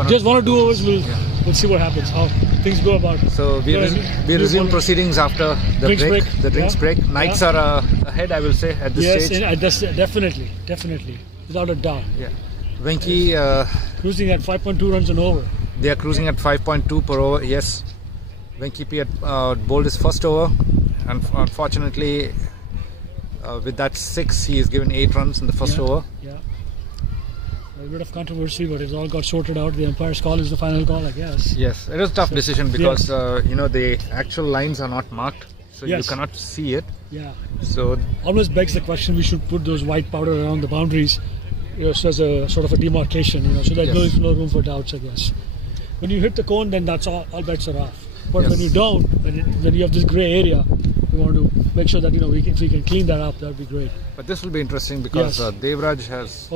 Just 1 or 2 overs, we'll see what happens, how things go about. So we resume proceedings after the drinks break. The drinks break. Knights are ahead, I will say, at this stage. Yes, definitely, without a doubt. Yeah, Venki cruising at 5.2 runs an over. They are cruising at 5.2 per over. Yes, Venki P had bowled his first over, and unfortunately, with that 6, he is given 8 runs in the first over. Yeah. A bit of controversy, but it's all got sorted out. The umpire's call is the final call, I guess. Yes, it was a tough decision because the actual lines are not marked, so you cannot see it. Yeah. So almost begs the question: we should put those white powder around the boundaries, so as a sort of a demarcation, so that there's no room for doubts, I guess. When you hit the cone, then that's all bets are off. But when you don't, when you have this grey area, we want to make sure that if we can clean that up, that would be great. But this will be interesting because Devraj has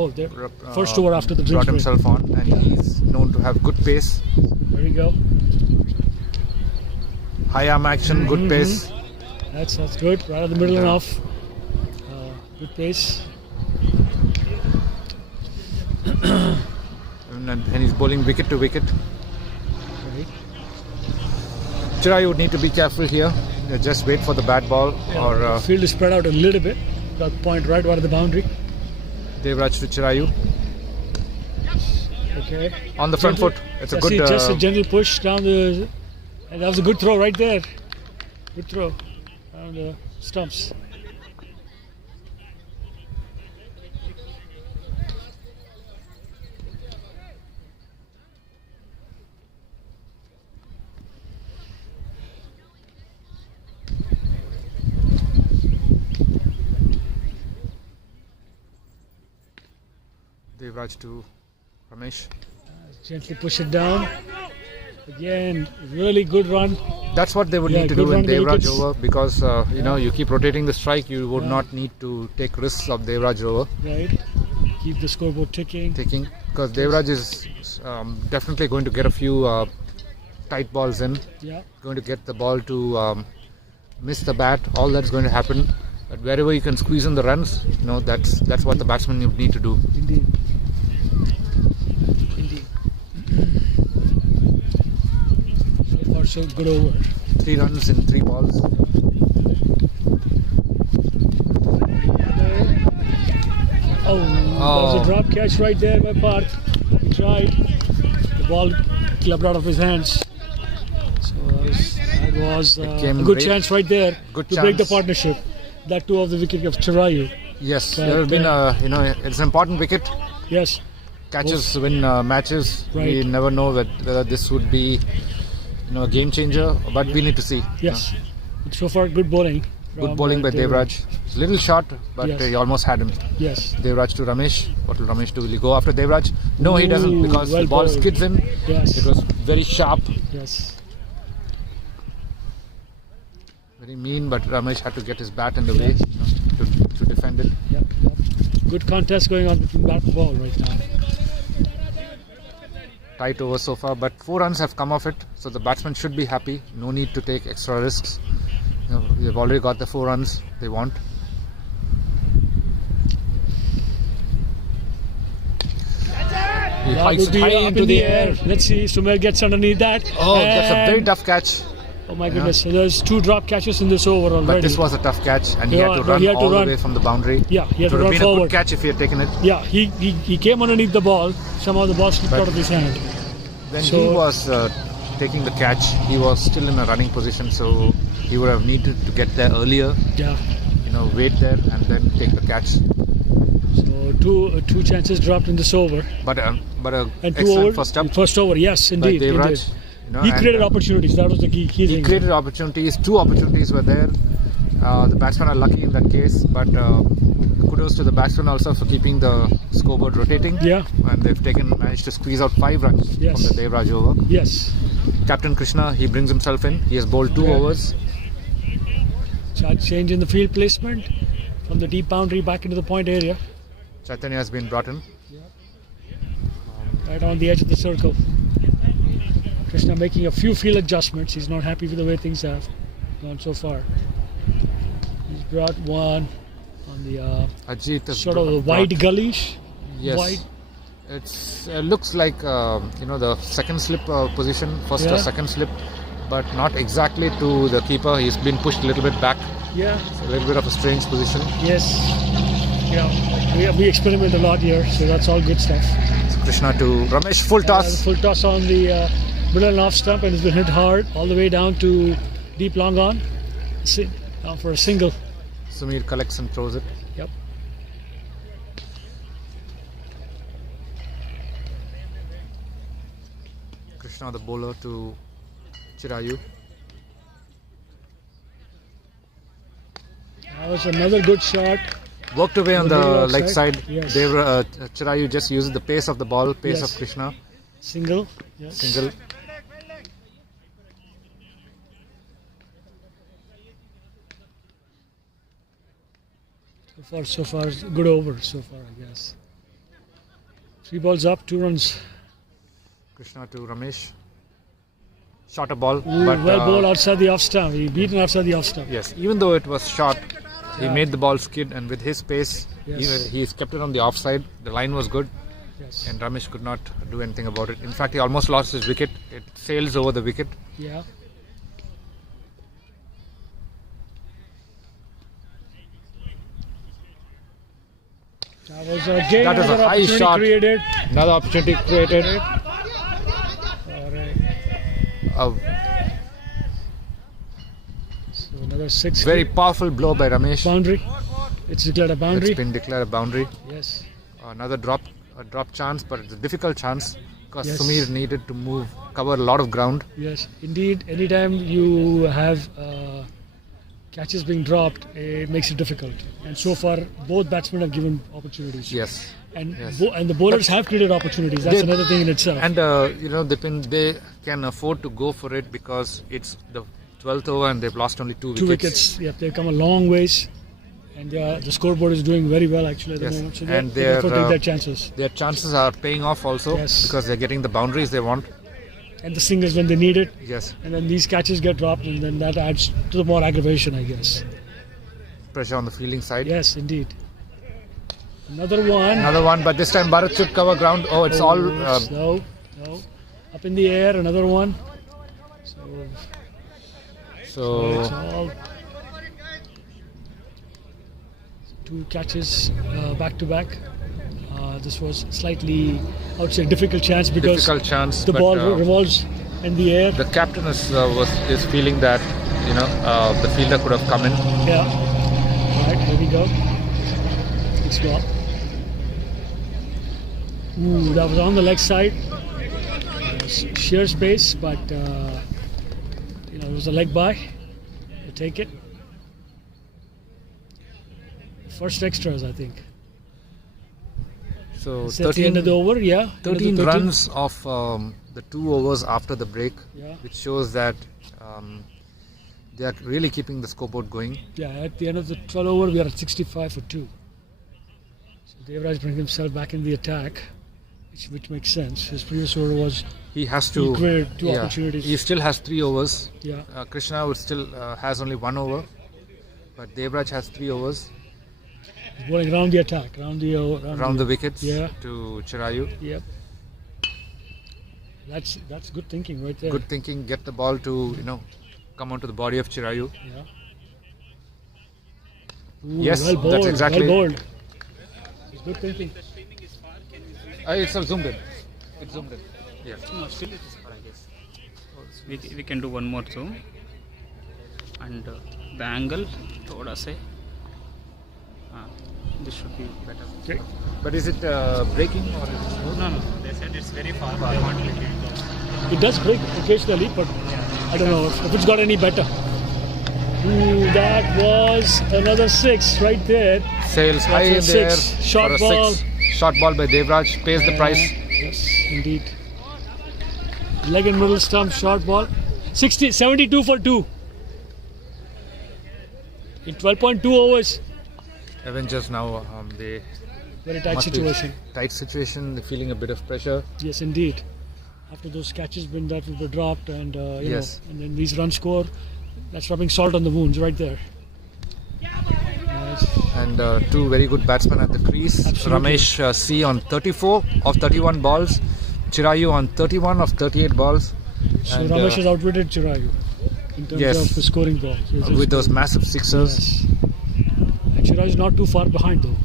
first over after the brought drinks break. himself on, and he's known to have good pace. There you go. High arm action, good pace. That's good. Right at the middle and off. Good pace. and he's bowling wicket to wicket. Right. Chirayu would need to be careful here. Just wait for the bad ball or Field is spread out a little bit. Got point right at the boundary. Devraj to Chirayu. Okay. On the front foot. It's a good... just a gentle push down the... And that was a good throw right there. Good throw down the stumps. Devraj to Ramesh. Gently push it down. Again, really good run. That's what they would need to good do in run, the Devraj wickets. over because you keep rotating the strike. You would not need to take risks of Devraj over Right. Keep the scoreboard ticking. because Devraj is definitely going to get a few tight balls in. Yeah. Going to get the ball to miss the bat. All that's going to happen. But wherever you can squeeze in the runs, that's what the batsman would need to do. Indeed. Indeed. So far, so good over. 3 runs in 3 balls. Oh, there was a drop catch right there by Park. He tried. The ball clubbed out of his hands. So that was a came good right- chance right there good to break the chance. partnership. That too of the wicket of Chirayu. Yes, But, there have been it's an important wicket. Yes. Catches win matches. We Right. never know whether this would be a game changer, but we need to see. Yes. So far, good bowling. Good from, bowling by Devraj. It's a little short, but Yes. he almost had him. Yes. Devraj to Ramesh. What will Ramesh do? Will he go after Devraj? No, he doesn't Ooh, because well the ball bowled. skids in. Yes. It was very sharp, Yes. very mean, but Ramesh had to get his bat in the way to defend it. Yep. Good contest going on between bat and ball right now. Tight over so far, but 4 runs have come off it, so the batsman should be happy. No need to take extra risks. They've already got the 4 runs they want. He That hikes would be high up into in the air. Let's see. Sumer gets underneath that. Oh, that's a very And- tough catch. Oh my goodness. So there's 2 drop catches in this over already. But this was a tough catch, and he Yeah, had to but run he had to all run. the way from the boundary. Yeah, he had It to would have run been a forward. good catch if he had taken it. Yeah, he came underneath the ball. Somehow the ball slipped But- out of his hand. When he So- was taking the catch, he was still in a running position, so he would have needed to get there earlier. Yeah. Wait there and then take the catch. So two chances dropped in this over. But a And 2 excellent over. first up First over, yes, by indeed. Devraj. indeed. He and, created opportunities. That was the key He thing. created opportunities. 2 opportunities were there. The batsmen are lucky in that case, but kudos to the batsmen also for keeping the scoreboard rotating. Yeah. And they've managed to squeeze out 5 runs Yes. from the Devraj over. Yes. Captain Krishna, he brings himself in. He has bowled 2 Okay. overs. Change in the field placement from the deep boundary back into the point area. Chaitanya has been brought in. Right on the edge of the circle. Krishna making a few field adjustments. He's not happy with the way things have gone so far. He's brought one on the Ajit has sort of a wide gullish. Yes. Wide. It looks like the second slip position, first or Yeah. second slip, but not exactly to the keeper. He's been pushed a little bit back. Yeah. It's a little bit of a strange position. Yes. Yeah. We experiment a lot here, so that's all good stuff. So Krishna to Ramesh, full toss. Full toss on the middle and off stump, and it's been hit hard all the way down to deep long on. Down for a single. Sumir collects and throws it. Yep. Krishna, the bowler, to Chirayu. That was another good shot. Worked away on The the middle leg outside. side. Yes. Chirayu just uses the pace of the ball, pace Yes. of Krishna. Single. Yes. Single. So far, good over so far, I guess. 3 balls up, 2 runs. Krishna to Ramesh. Shot a ball. Ooh, but, well bowled outside the off stump. He beaten outside the off stump. Yes, even though it was short, he Yeah. made the ball skid, and with his pace, Yes. he's kept it on the offside. The line was good. Yes. and Ramesh could not do anything about it. In fact, he almost lost his wicket. It sails over the wicket. Yeah. That was again That was a another high opportunity shot. created. Another opportunity created. Alright. A So another 6. very powerful blow by Ramesh. Boundary. It's declared a boundary. It's been declared a boundary. Yes. Another drop chance, but it's a difficult chance because Yes. Sumir needed to cover a lot of ground. Yes. Indeed, anytime you have catches being dropped, it makes it difficult. And so far, both batsmen have given opportunities. Yes. And Yes. and the bowlers have created opportunities. That's another thing in itself. And they can afford to go for it because it's the 12th over and they've lost only two Two wickets. Yeah, they've come a long ways. And the scoreboard is doing very well actually at the Yes. moment. So And they therefore they're, take their chances. Their chances are paying off also Yes. because they're getting the boundaries they want. And the singles when they need it. Yes. And then these catches get dropped and then that adds to the more aggravation, I guess. Pressure on the fielding side. Yes, indeed. Another one. But this time Bharat should cover ground. Oh, it's all. No. Up in the air, another one. So it's all two catches back to back. This was slightly, I would say, difficult chance because the ball revolves in the air. The captain is feeling that the fielder could have come in. Yeah. Right, here we go. Let's go up. Ooh, that was on the leg side. Sheer space, but it was a leg by. You take it. First extras, I think. So It's at the end of the over, yeah. 13 runs of the 2 overs after the break, Yeah. which shows that they are really keeping the scoreboard going. Yeah, at the end of the 12 over, we are at 65 for 2. So Devraj brings himself back in the attack, which makes sense. His previous over was He has to. created two opportunities. He still has 3 overs. Yeah. Krishna would still has only 1 over, but Devraj has 3 overs. He's bowling around the attack, around Around the wickets Yeah. to Chirayu. Yep. That's good thinking right there. Good thinking. Get the ball to come onto the body of Chirayu. Yeah. Ooh, Yes, well bowled, that's exactly. Well bowled. It's good thinking. It's zoomed in. It's zoomed in. Yeah. No, still it is far, I guess. We can do one more zoom. And the angle, thoda se. This should be better. Okay. But is it breaking or is it smooth? No. They said it's very far. They want to let it go. It does break occasionally, but I don't know if it's got any better. Ooh, that was another 6 right there. Sails high in That's the a air six. Short for a ball. 6. Short ball by Devraj pays the price. Yes, indeed. Leg and middle stump, short ball. 72 for 2. In 12.2 overs. Avengers now they Very tight must be situation. tight situation. They're feeling a bit of pressure. Yes, indeed. After those catches that were dropped and Yes. and then these runs score, that's rubbing salt on the wounds right there. Yes. And 2 very good batsmen at the crease. Absolutely. Ramesh C on 34 of 31 balls. Chirayu on 31 of 38 balls. So And, Ramesh has outwitted Chirayu in terms yes. of the scoring ball. with those massive sixers. Yes. And Chirayu is not too far behind though.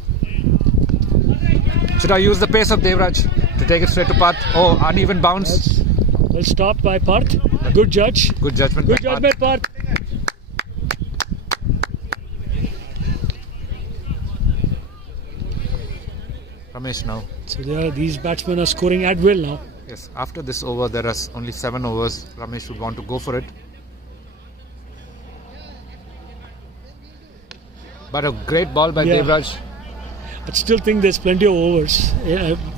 Should I use the pace of Devraj to take it straight to Parth? Oh, uneven bounce. That's well stopped by Parth. Good judge. Good judgment Good by Parth. judgment, Parth. Ramesh now. So these batsmen are scoring at will now. Yes, after this over, there are only 7 overs. Ramesh would want to go for it. But a great ball by Yeah. Devraj. But still think there's plenty of overs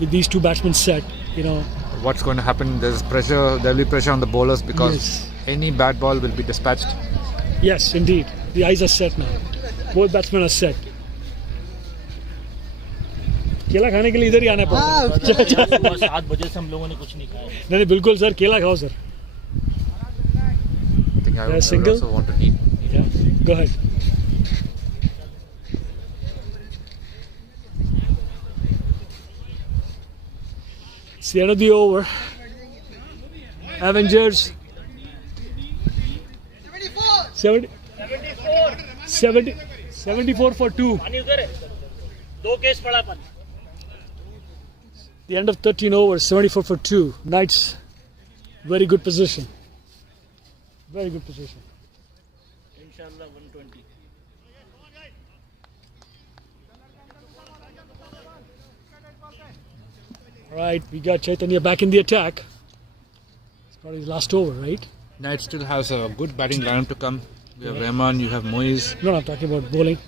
with these two batsmen set. What's going to happen? There's pressure. There will be pressure on the bowlers because Yes. any bad ball will be dispatched. Yes, indeed. The eyes are set now. Both batsmen are set. केला खाने के लिए इधर ही आना पड़ता है। 7 बजे से हम लोगों ने कुछ नहीं खाया। नहीं बिल्कुल सर केला खाओ sir. I think I would single? also want to need. Yeah, go ahead. It's the end of the over. Avengers 74 for 2. The end of 13 overs, 74 for 2. Knights, very good position. Very good position. Inshallah 120. Alright, we got Chaitanya back in the attack. It's probably his last over, right? Knight still has a good batting lineup to come. You have Rahman, you have Moise, No, I'm talking about bowling.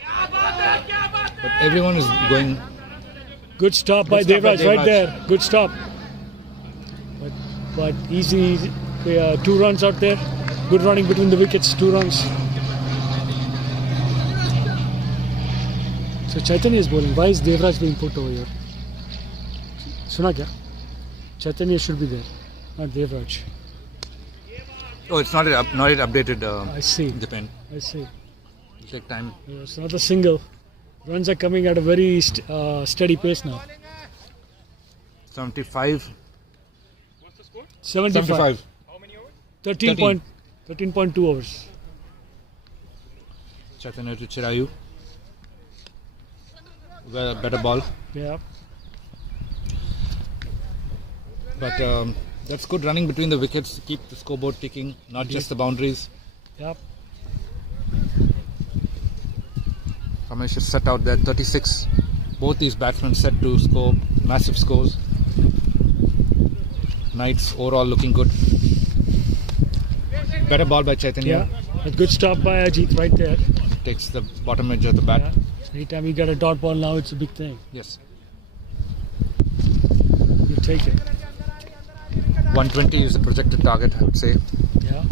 but everyone is going. Good stop by Good stop by Devraj right Devraj. there. Good stop. But easy. 2 runs out there. Good running between the wickets. 2 runs. So Chaitanya is bowling. Why is Devraj being put over here? Suna kya? Chaitanya should be there, not Devraj. Oh, it's not yet updated. I see. Depend. I see. It'll take time. It's another single. Runs are coming at a very steady pace now. 75. 75. How many overs? 13.2 overs. Chaitanya to Chirayu. Well, better ball. Yeah. But that's good running between the wickets to keep the scoreboard ticking, not just the boundaries. Yep. Ramesh is set out there, 36. Both these batsmen set to score massive scores. Knights overall looking good. Better ball by Chaitanya. Yeah. A good stop by Ajit right there. Takes the bottom edge of the bat. Yeah. Anytime you get a dot ball now, it's a big thing. Yes. You take it. 120 is the projected target, I would say. Yeah.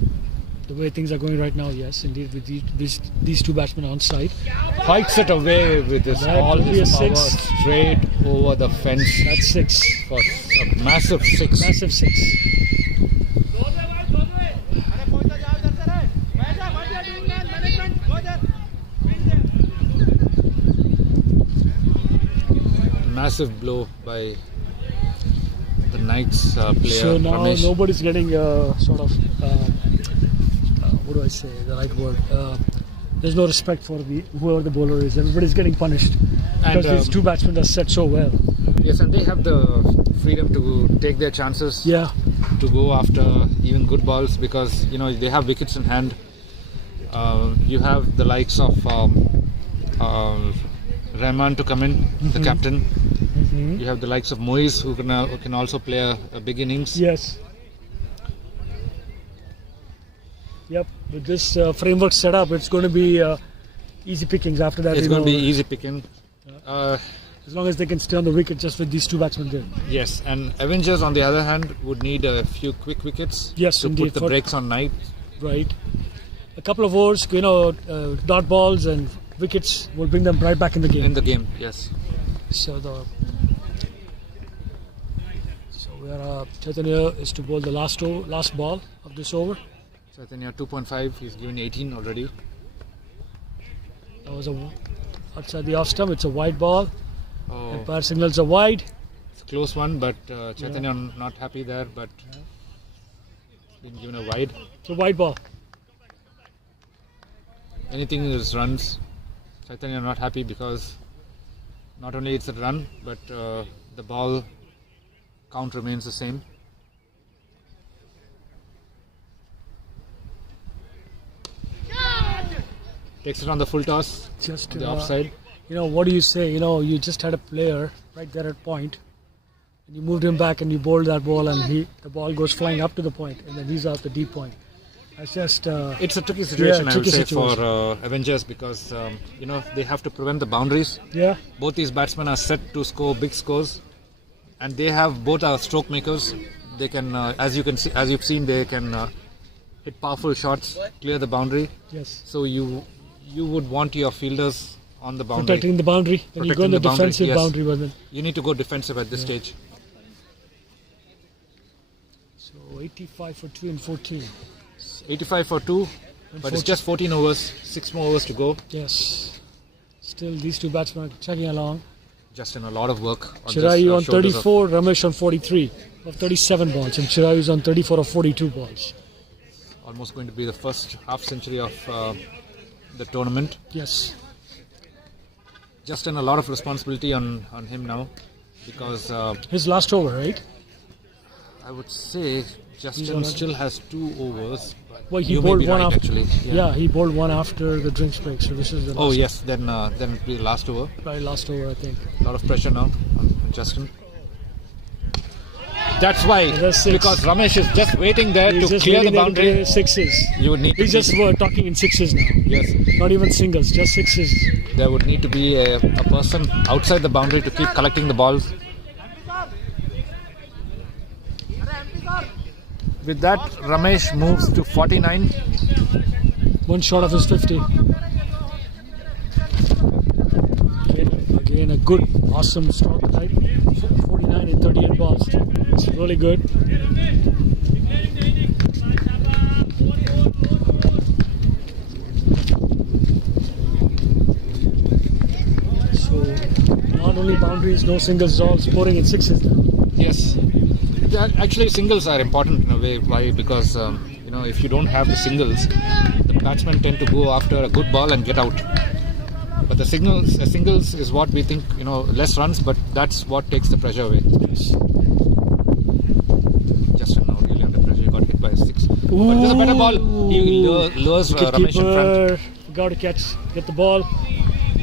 The way things are going right now, yes, indeed, with these 2 batsmen on side. Hikes it away with this That all could be this a power 6. straight over the fence That's 6. for a massive 6. Massive 6. Massive blow by the Knights player. So now Ramesh. nobody's getting sort of, what do I say, the right word? There's no respect for whoever the bowler is. Everybody's getting punished because these 2 batsmen are set so well. Yes, and they have the freedom to take their chances, Yeah. to go after even good balls because they have wickets in hand. You have the likes of Rahman to come in, the captain. Mm-hmm. You have the likes of Moise who can also play a big innings. Yes. Yep. With this framework set up, it's going to be easy pickings after that. It's going to be easy picking. As long as they can stay on the wicket just with these 2 batsmen there. Yes, and Avengers on the other hand would need a few quick wickets Yes, to indeed, put the for- brakes on Knight. Right. A couple of overs, dot balls and wickets will bring them right back in the game. In the game, yes. So where Chaitanya is to bowl the last ball of this over. Chaitanya 2.5, he's given 18 already. That was outside the off stump. It's a wide ball. Oh, Umpire signals are wide. it's a close one, but Chaitanya not happy there, but been given a wide. It's a wide ball. Anything is runs. Chaitanya not happy because not only it's a run, but the ball count remains the same. Takes it on the full toss, Just on the offside. what do you say? You just had a player right there at point. And you moved him back and you bowled that ball, and the ball goes flying up to the point, and then he's out the deep point. It's just It's a tricky situation, I would tricky say, situation. for Avengers because they have to prevent the boundaries. yeah. Both these batsmen are set to score big scores, and they have both are stroke makers. They can, as you've seen, they can hit powerful shots, clear the boundary. Yes. So you would want your fielders on the boundary. Protecting the boundary. When you go on the Protecting the boundary, defensive yes. boundary, well then. You need to go defensive at this stage. So 85 for 2 and 14. 85 for 2, but it's just 14 overs, 6 more overs to go. Yes. Still, these 2 batsmen are chugging along. Justin, a lot of work. Chirayu on shoulders of- 34, Ramesh on 43 of 37 balls, and Chirayu is on 34 of 42 balls. Almost going to be the first half century of the tournament. Yes. Justin, a lot of responsibility on him now, because His last over, right? I would say Justin still has 2 overs. But Well, he you may bowled be one right, after. actually. Yeah, he bowled one after the drinks break. So this is the last, Oh yes, then it'll be the last over. last over, I think. A lot of pressure now on Justin. That's why, That's 6. because Ramesh is just waiting there He's to just clear the waiting there to boundary. clear sixes. You would need He's to just talking in sixes now. yes. Not even singles, just sixes. There would need to be a person outside the boundary to keep collecting the balls. With that, Ramesh moves to 49. One shot of his 50. Again a good, awesome strong night. 49 in 38 balls. It's really good. So, not only boundaries, no singles, all scoring in sixes now. Yes. Actually, singles are important in a way. Why? Because if you don't have the singles, the batsmen tend to go after a good ball and get out. But the singles is what we think. Less runs, but that's what takes the pressure away. Justin now really under pressure. He got hit by a 6. But there's a better ball. He lures Ramesh in front. Got to get the ball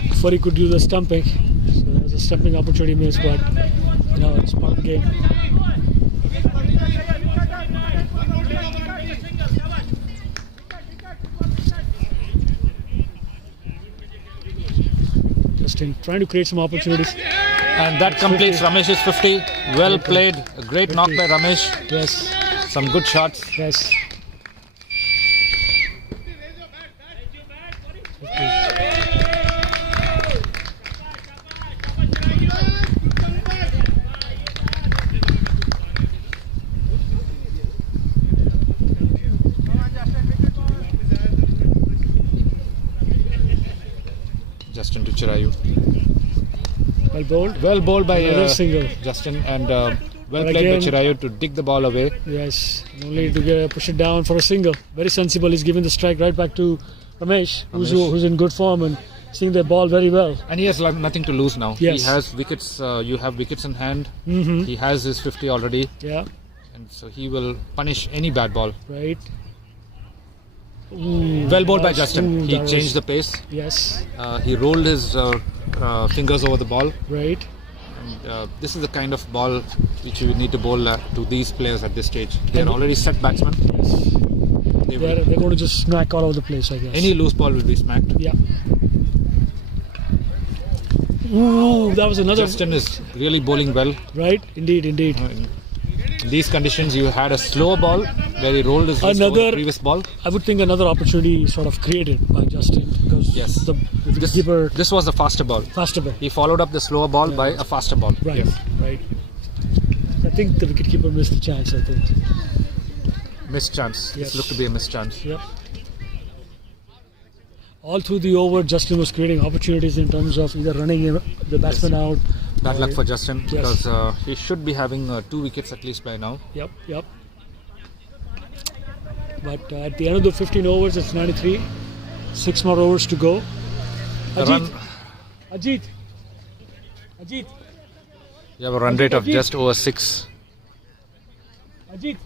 before he could do the stumping. So there's a stumping opportunity missed, but it's part of the game. Justin trying to create some opportunities. And that completes 50. Ramesh's 50. Well played. A great knock by Ramesh. Yes, Some good shots. yes. 50. Justin to Chirayu. Well bowled. Well bowled by Another single. Justin, and well But played by again- Chirayu to dig the ball away. Yes, only to push it down for a single. Very sensible. He's giving the strike right back to Ramesh, who's in good form and seeing the ball very well. And he has nothing to lose now. Yes. He has wickets. You have wickets in hand. Mm-hmm. He has his 50 already, Yeah, and so he will punish any bad ball. right. Ooh, Well bowled by that's- Justin. ooh, He that changed the was- pace. Yes, He rolled his fingers over the ball. right. And this is the kind of ball which you need to bowl to these players at this stage. They are already set batsmen. Yes. They will, They're going to just smack all over the place, I guess. any loose ball will be smacked. Yeah. Ooh, that was another. Justin is really bowling well. Right, indeed. In these conditions, you had a slower ball where he rolled his wrist over the previous ball. I would think another opportunity sort of created by Justin because Yes. the keeper This was the faster ball. faster ball. He followed up the slower ball by a faster ball. Right, Yes. right. I think the wicketkeeper missed the chance, I think. Missed chance. Yes. This looked to be a missed chance. Yep. All through the over, Justin was creating opportunities in terms of either running the batsman out. Bad luck or- for Justin Yes. because he should be having 2 wickets at least by now. Yep. But at the end of the 15 overs, it's 93. 6 more overs to go. The Ajit. run, Ajit. you have a run rate of just over 6. Ajit.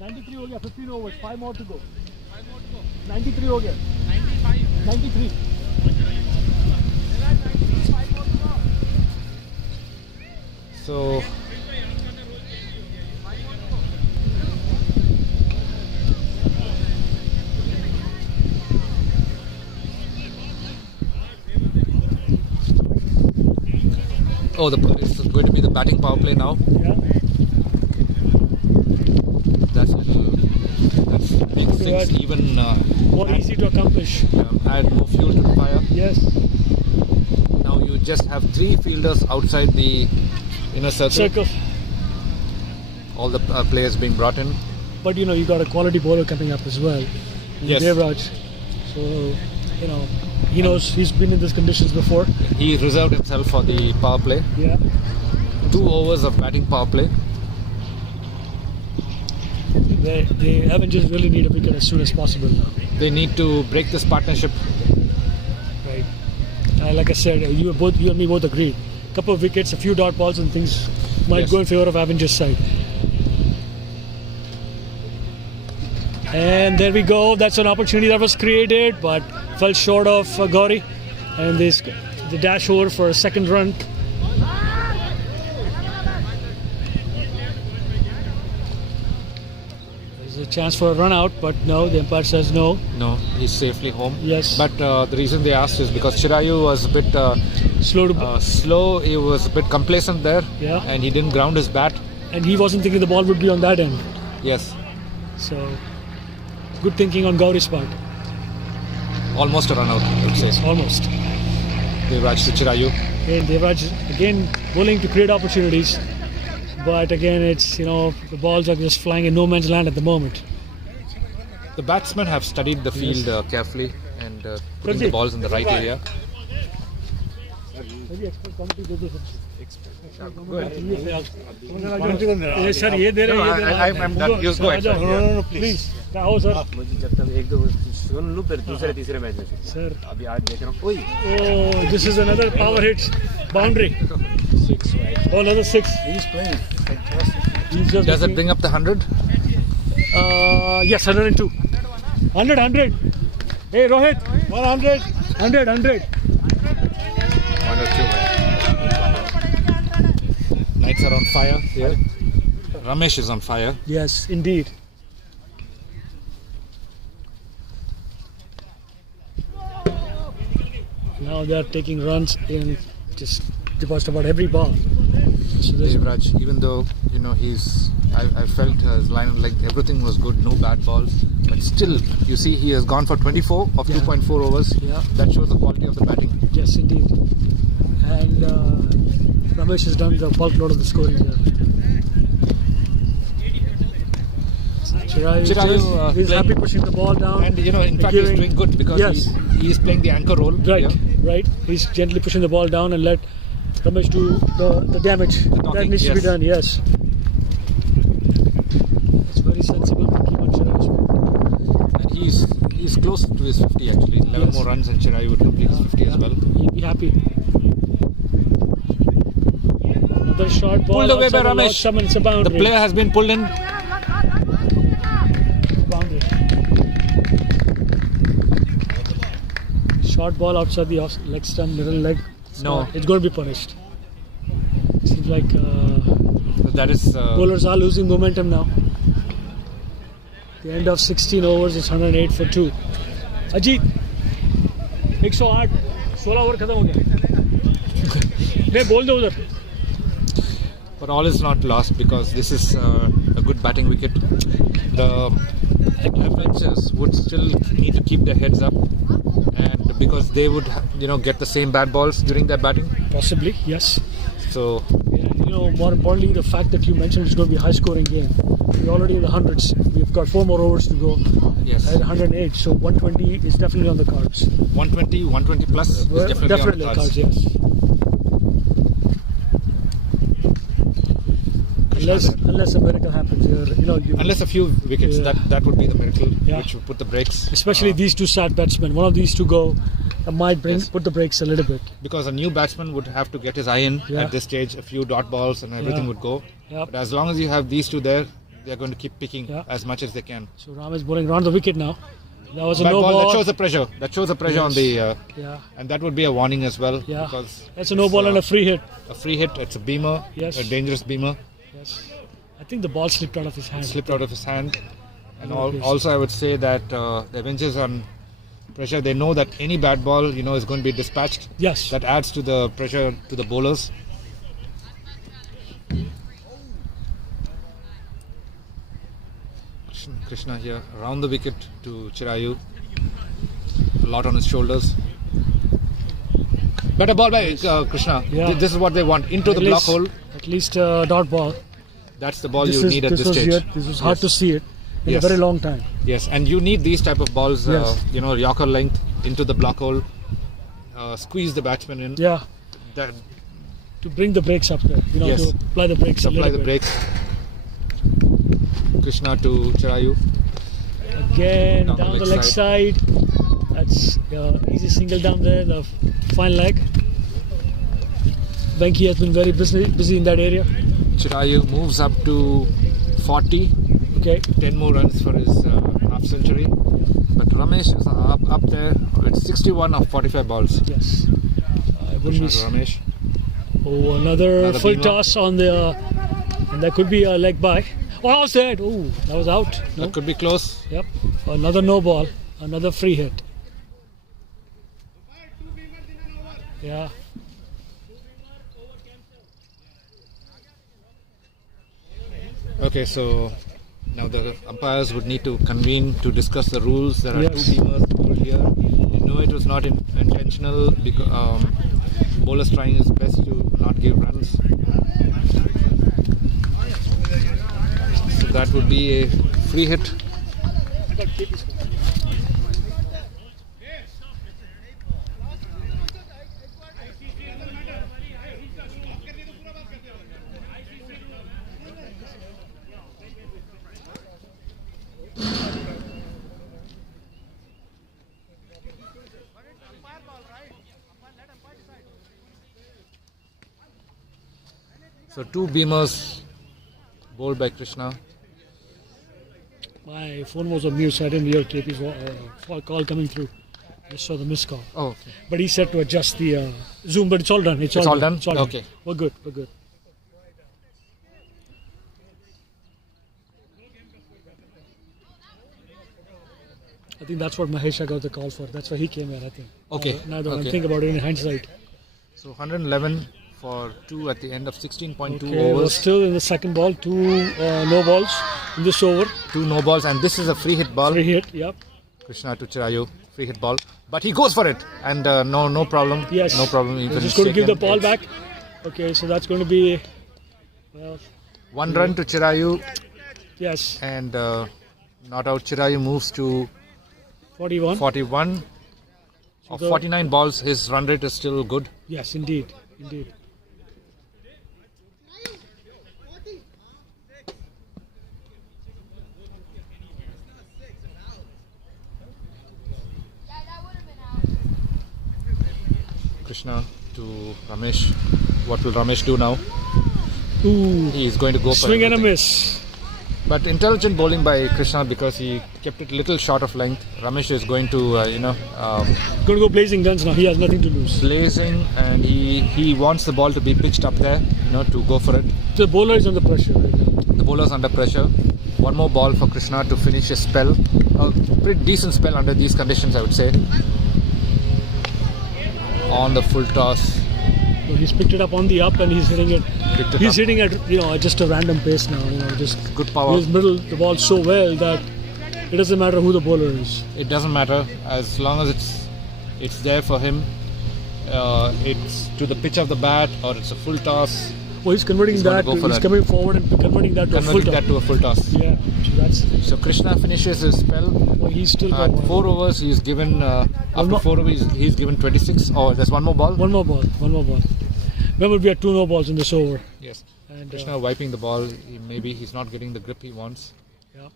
93 हो गया, 15 overs, 5 more to go. 93 हो गया. 93. So it's going to be the batting power play now. Yeah. That's makes things even More easy to accomplish. add more fuel to the fire. Yes. Now you just have 3 fielders outside the inner circle. All the players being brought in. But you got a quality bowler coming up as well. Yes. Devraj. So, He knows he's been in these conditions before. He reserved himself for the power play. Yeah. 2 overs of batting power play. The Avengers really need a wicket as soon as possible now. They need to break this partnership. Right. Like I said, you and me both agreed. Couple of wickets, a few dot balls, and things might go in favor of Avengers side. And there we go. That's an opportunity that was created, but fell short of Gauri. And the dash over for a second run. There's a chance for a run out, but no, the umpire says no. No, he's safely home. Yes. But the reason they asked is because Chirayu was a bit slow. He was a bit complacent there. Yeah. And he didn't ground his bat. And he wasn't thinking the ball would be on that end. Yes. So, good thinking on Gauri's part. Almost a run out, I would say. Yes, almost. Devraj to Chirayu. And Devraj again willing to create opportunities. But again, it's, the balls are just flying in no man's land at the moment. The batsmen have studied the field carefully and putting the balls in the right area. Sir, ये दे रहे हैं. I'm done. You go ahead. No, please. आओ sir. मुझे जब तक एक दो सुन लूं फिर दूसरे तीसरे मैच में Sir. अभी आज देख रहा हूं कोई Oh, this is another power hit. Boundary. 6 right. Oh, another 6. He's playing fantastic. He's just Does it looking- bring up the 100? Yes, 102. 100. Hey, Rohit. 100. 100. 1 or 2. Knights are on fire here. Ramesh is on fire. Yes, indeed. Now they are taking runs in just about every ball. So Devraj, even though I felt his line like everything was good, no bad balls, but still, you see, he has gone for 24 of 2.4 overs. Yeah. That shows the quality of the batting. yes, indeed. And Ramesh has done the bulk load of the scoring here. Chirayu is happy pushing the ball down. And in fact, he's doing good because he is playing the anchor role. Right, here. right. He's gently pushing the ball down and let Ramesh do the damage that needs to be done. Yes. It's very sensible thinking on Chirayu's part. And he's close to his 50 actually. 11 more runs and Chirayu would complete his 50 as well. He'd be happy. Another short ball. Pulled away by outside the Ramesh. log stump and it's a boundary. The player has been pulled in. Boundary. Short ball outside the leg stump, middle leg. It's going to be punished. Seems like That is bowlers are losing momentum now. The end of 16 overs, it's 108 for 2. Ajit, 108, 16 over खत्म हो गया. मैं बोल दो उधर. But all is not lost because this is a good batting wicket. The Avengers would still need to keep their heads up, and because they would, get the same bad balls during their batting. Possibly, yes. So, more importantly, the fact that you mentioned it's going to be a high-scoring game. We're already in the hundreds. We've got 4 more overs to go. yes, At 108, so 120 is definitely on the cards. 120 plus is definitely on the cards. Yes. Unless a miracle happens here, Unless a few wickets, that would be the miracle Yeah. which would put the brakes. especially these two sad batsmen. One of these two go, that might put the brakes a little bit. Because a new batsman would have to get his eye in Yeah. at this stage. A few dot balls and everything Yeah. would go. Yeah. But as long as you have these two there, they are going to keep picking Yeah. as much as they can. So Ram is bowling around the wicket now. That was a Bad no ball, ball. that shows the pressure. That shows the pressure on the, Yeah, and that would be a warning as well. yeah. Because It's a no ball and a free hit. a free hit. It's a beamer. Yes. A dangerous beamer. Yes. I think the ball slipped out of his hand. Slipped out of his hand. And Okay. also, I would say that the Avengers on pressure. They know that any bad ball, is going to be dispatched. Yes. That adds to the pressure to the bowlers. Krishna here around the wicket to Chirayu. A lot on his shoulders. Better ball by Krishna. Yeah. This is what they want. Into the block hole. At least dot ball. That's the ball you need at this stage. This was hard to see it in Yes. a very long time. Yes, and you need these type of balls, Yes. Yorker length into the block hole squeeze the batsman in. Yeah. That To bring the brakes up there. Yes. To apply the brakes. supply the brakes. Krishna to Chirayu. Again, Down down the the leg leg side. That's easy single down there, the fine leg. Venki has been very busy in that area. Chirayu moves up to 40. Okay. 10 more runs for his half century. But Ramesh is up there with 61 of 45 balls. Yes. I wouldn't Krishna be. to Ramesh. Oh, another full beamer. toss on the. And that could be a leg by. Oh, I was dead. Oh, that was out. No? That could be close. Yep. Another no ball. Another free hit. Yeah. Okay, so now the umpires would need to convene to discuss the rules. There are Yes. 2 beamers bowled here. They know it was not intentional because bowlers trying his best to not give runs. So that would be a free hit. So 2 beamers bowled by Krishna. My phone was on mute, so I didn't hear KP's call coming through. Just saw the missed call. Oh, okay. But he said to adjust the Zoom, but it's all done. It's all done? It's all Okay. done. We're good. We're good. I think that's what Mahesha got the call for. That's why he came here, I think. Okay. Now that I Okay. think about it in hindsight. So 111 for 2 at the end of 16.2 Okay, we're overs. still in the second ball. 2 no balls in this over. 2 no balls, and this is a free hit ball. Free hit, yep. Krishna to Chirayu, free hit ball, but he goes for it, and no problem. Yes. No problem. We're Even just going to give the second, ball it's back. Okay, so that's going to be, well, 1 run to Chirayu, yes, and not out. Chirayu moves to 41. 41. Of the- 49 balls, his run rate is still good. Yes, indeed. Indeed. Krishna to Ramesh. What will Ramesh do now? Ooh, He is going to go for swing and a everything. miss. But intelligent bowling by Krishna because he kept it little short of length. Ramesh is going to, Going to go blazing guns now. He has nothing to lose. blazing, and he wants the ball to be pitched up there, to go for it. The bowler is under pressure right now. The bowler's under pressure. One more ball for Krishna to finish his spell. A pretty decent spell under these conditions, I would say. On the full toss. So he's picked it up on the up and he's hitting it. Picked it He's up. hitting at at just a random pace now. Just Good power. he's middle the ball so well that it doesn't matter who the bowler is. It doesn't matter as long as it's there for him. It's to the pitch of the bat or it's a full toss. Oh, he's converting He's gonna that. go for He's that. coming forward and converting that to a full Converting that toss. to a full toss. Yeah, so that's. So Krishna finishes his spell. Oh, he's still got At 4 overs, he's given. After more. 4 overs, he's given 26. Oh, there's one more ball. One more ball. Remember, we had 2 no balls in this over. Yes. And Krishna wiping the ball. Maybe he's not getting the grip he wants. yeah.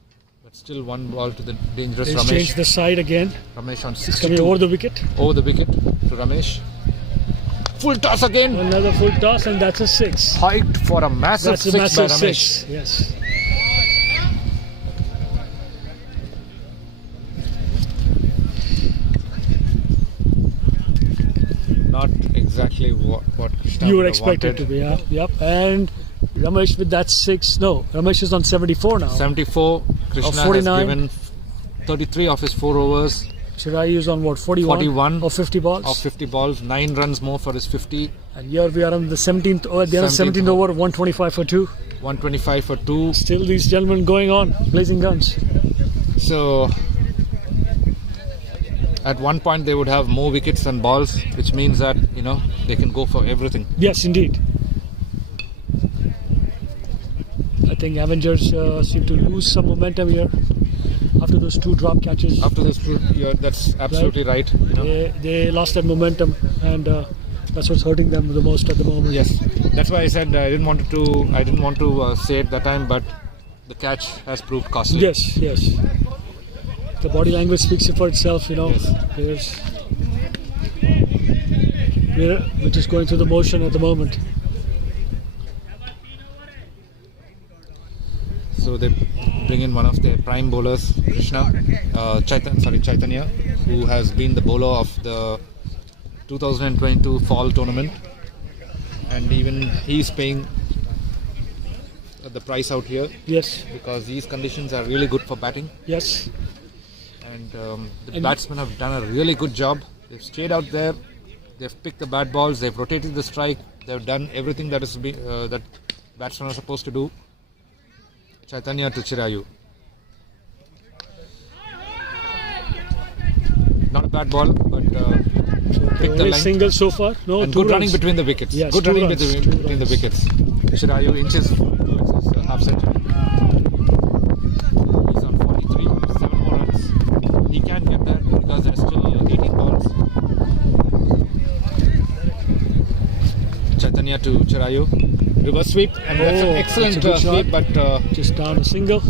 But still one ball to the dangerous He's Ramesh. changed the side again. Ramesh on Coming 62. over the wicket. Over the wicket to Ramesh. Full toss again. Another full toss, and that's a 6. Hiked for a massive That's a 6 by massive Ramesh. 6. Yes. Not exactly what Krishna You would were have expected to wanted. be, yeah. Yep. And Ramesh with that 6. No, Ramesh is on 74 now. 74. Krishna has 49. given 33 of his 4 overs Chirayu is on what, 41? 41 Of 50 balls. of 50 balls. 9 runs more for his 50. And here we are on the 17th, at the end of 17th 17th over, 125 for 2. 125 for 2. Still these gentlemen going on, blazing guns. So at one point they would have more wickets than balls, which means that they can go for everything. Yes, indeed. I think Avengers seem to lose some momentum here after those 2 drop catches. After this, that's absolutely right. They lost that momentum. and that's what's hurting them the most at the moment. Yes, that's why I said I didn't want to say it that time, but the catch has proved costly. Yes, yes. The body language speaks for itself, you know. Yes. We're just going through the motion at the moment. So they bring in one of their prime bowlers, Chaitanya, who has been the bowler of the 2022 fall tournament, and even he's paying the price out here. Yes. Because these conditions are really good for batting. Yes. And the batsmen have done a really good job. They've stayed out there. They've picked the bad balls. They've rotated the strike. They've done everything that that batsmen are supposed to do. Chaitanya to Chirayu. Not a bad ball, but picked the length. Single so far. No, and two good runs. running between the wickets. Yes, good running runs, between the wickets. Chirayu inches towards his half century. He's on 43, 7 more runs. He can get there because there's still 18 balls. Chaitanya to Chirayu. Reverse sweep, and that's an excellent sweep, but just down a single.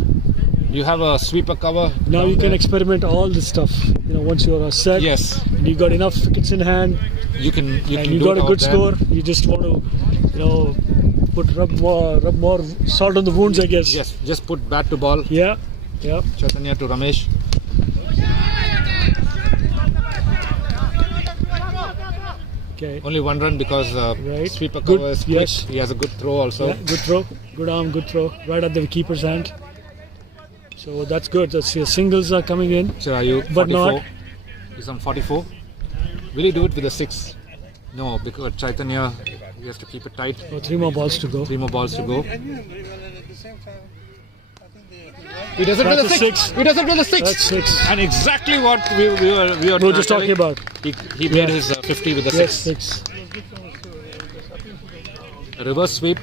You have a sweeper cover. Now you can experiment all this stuff. You know, once you're set, yes, and you got enough wickets in hand, you can and do you got it a good out score. there. You just want to, you know, rub more salt on the wounds, I guess. Yes, just put bat to ball. Yeah, yeah. Chaitanya to Ramesh. Okay. Only 1 run because Right. sweeper Good, cover is yes. quick. He has a good throw also. Yeah, good throw, good arm, good throw, right at the keeper's hand. So that's good. That's your singles are coming in, Chirayu, but 44. not. He's on 44. Will he do it with a 6? No, because Chaitanya, he has to keep it tight. Oh, 3 more balls to go. 3 more balls to go. He does it That's with a a 6. six. He does it with a 6. That's 6. And exactly what we were just talking about. He made his 50 with a 6. Yes, 6. A reverse sweep.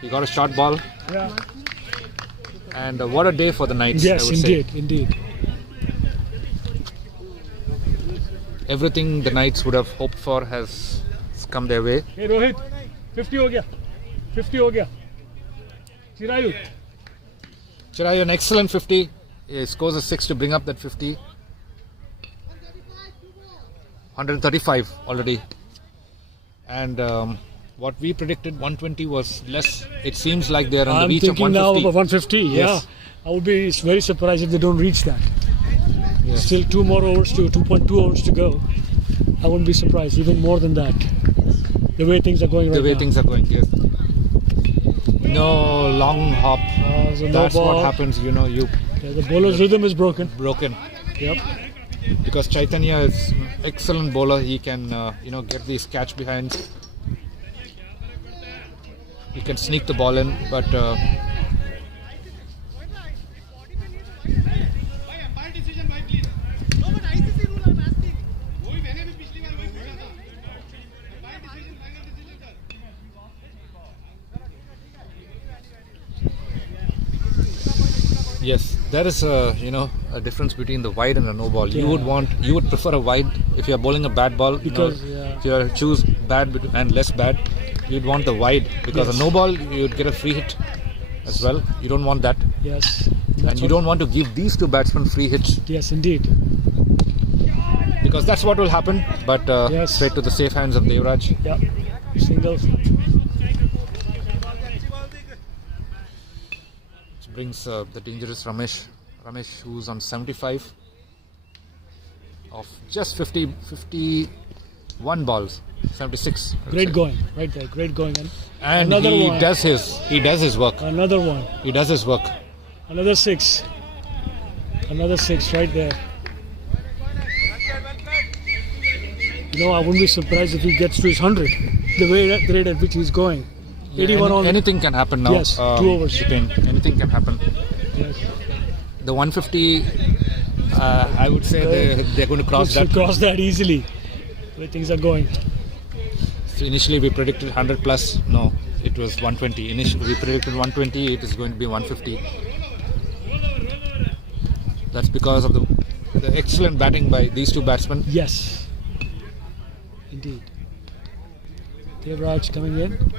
He got a short ball. Yeah. And what a day for the Knights. Yes, I would indeed, say. indeed. Everything the Knights would have hoped for has come their way. Hey Rohit, 50 ho gaya. 50 ho gaya. Chirayu. Chirayu, an excellent 50. He scores a 6 to bring up that 50. 135 already. And what we predicted, 120 was less. It seems like they're in the reach of 150. I'm thinking now about 150. Yes. Yeah. I would be very surprised if they don't reach that. Yes. Still 2.2 hours to go. I wouldn't be surprised, even more than that. The way things are going right now. The way things are going, yes. No long hop. So no That's ball. what happens, you know, Yeah, the bowler's rhythm is broken. Yep. Because Chaitanya is an excellent bowler. He can, get these catch behinds. He can sneak the ball in, but yes, there is a difference between the wide and the no ball. Yeah. You would prefer a wide if you are bowling a bad ball. Because, if you choose bad and less bad, you'd want the wide, because Yes. a no ball you'd get a free hit as well. You don't want that, Yes. and you don't want to give these two batsmen free hits, Yes, indeed. because that's what will happen. But Yes. straight to the safe hands of Devraj. Yeah. Single. Which brings the dangerous Ramesh, who's on 75 of just 51 balls, 76. I would Great say. going, right there. Great going. And another he one. does his work. Another one. He does his work. Another 6. Another 6 right there. I wouldn't be surprised if he gets to his 100. The rate at which he's going. 81 on. Anything can happen now. Yes, 2 overs. Dipen. Anything can happen. Yes. The 150, I would say they're going to cross that. Cross that easily. The way things are going. So initially we predicted 100 plus. No, it was 120. Initially we predicted 120. It is going to be 150. That's because of the excellent batting by these two batsmen. Yes. Indeed. Devraj coming in.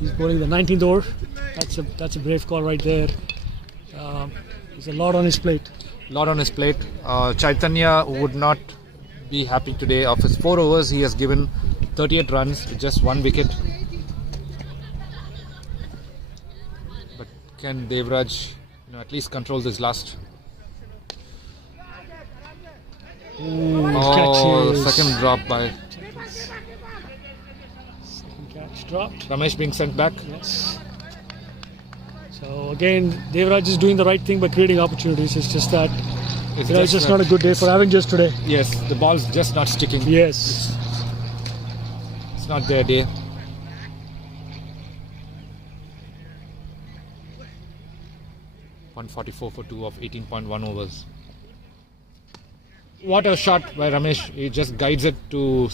He's bowling the 19th over. That's a brave call right there. There's a lot on his plate. Chaitanya would not be happy today. Of his 4 overs, he has given 38 runs with just 1 wicket. But can Devraj, at least control this last? Catches. Second drop by Second catch dropped. Ramesh being sent back. Yes. So again, Devraj is doing the right thing by creating opportunities. It's just that it's just not a good day for Avengers today. Yes, the ball's just not sticking. Yes. It's not their day. .144 for 2 of 18.1 overs. What a shot by Ramesh. He just guides it to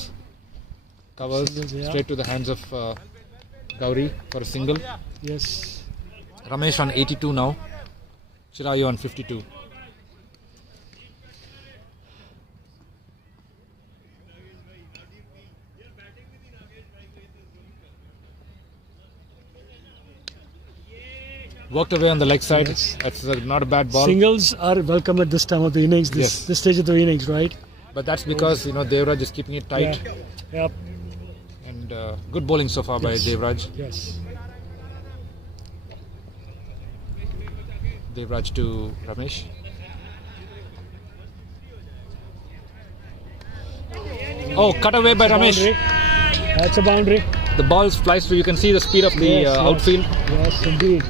covers, straight to the hands of Gauri for a single. Yes. Ramesh on 82 now. Chirayu on 52. Worked away on the leg side. Yes. That's not a bad ball. Singles are welcome at this time of the innings, this stage of the innings, right? But that's because Devraj is keeping it tight. Yeah. Yep. And good bowling so far by Devraj. Yes. Devraj to Ramesh. Oh, cut away by Ramesh. Boundary. That's a boundary. The ball flies through. You can see the speed of the outfield. Yes, indeed.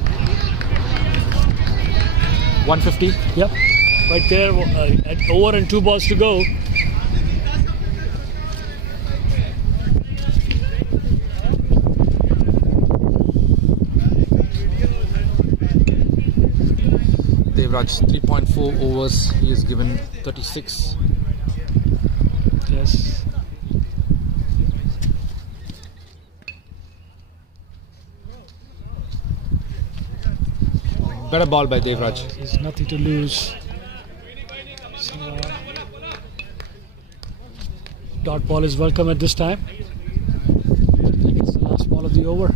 150. Yep. Right there, at over and 2 balls to go. Devraj 3.4 overs. He is given 36. Yes. Better ball by Devraj. There's nothing to lose. So, dot ball is welcome at this time. I think it's the last ball of the over.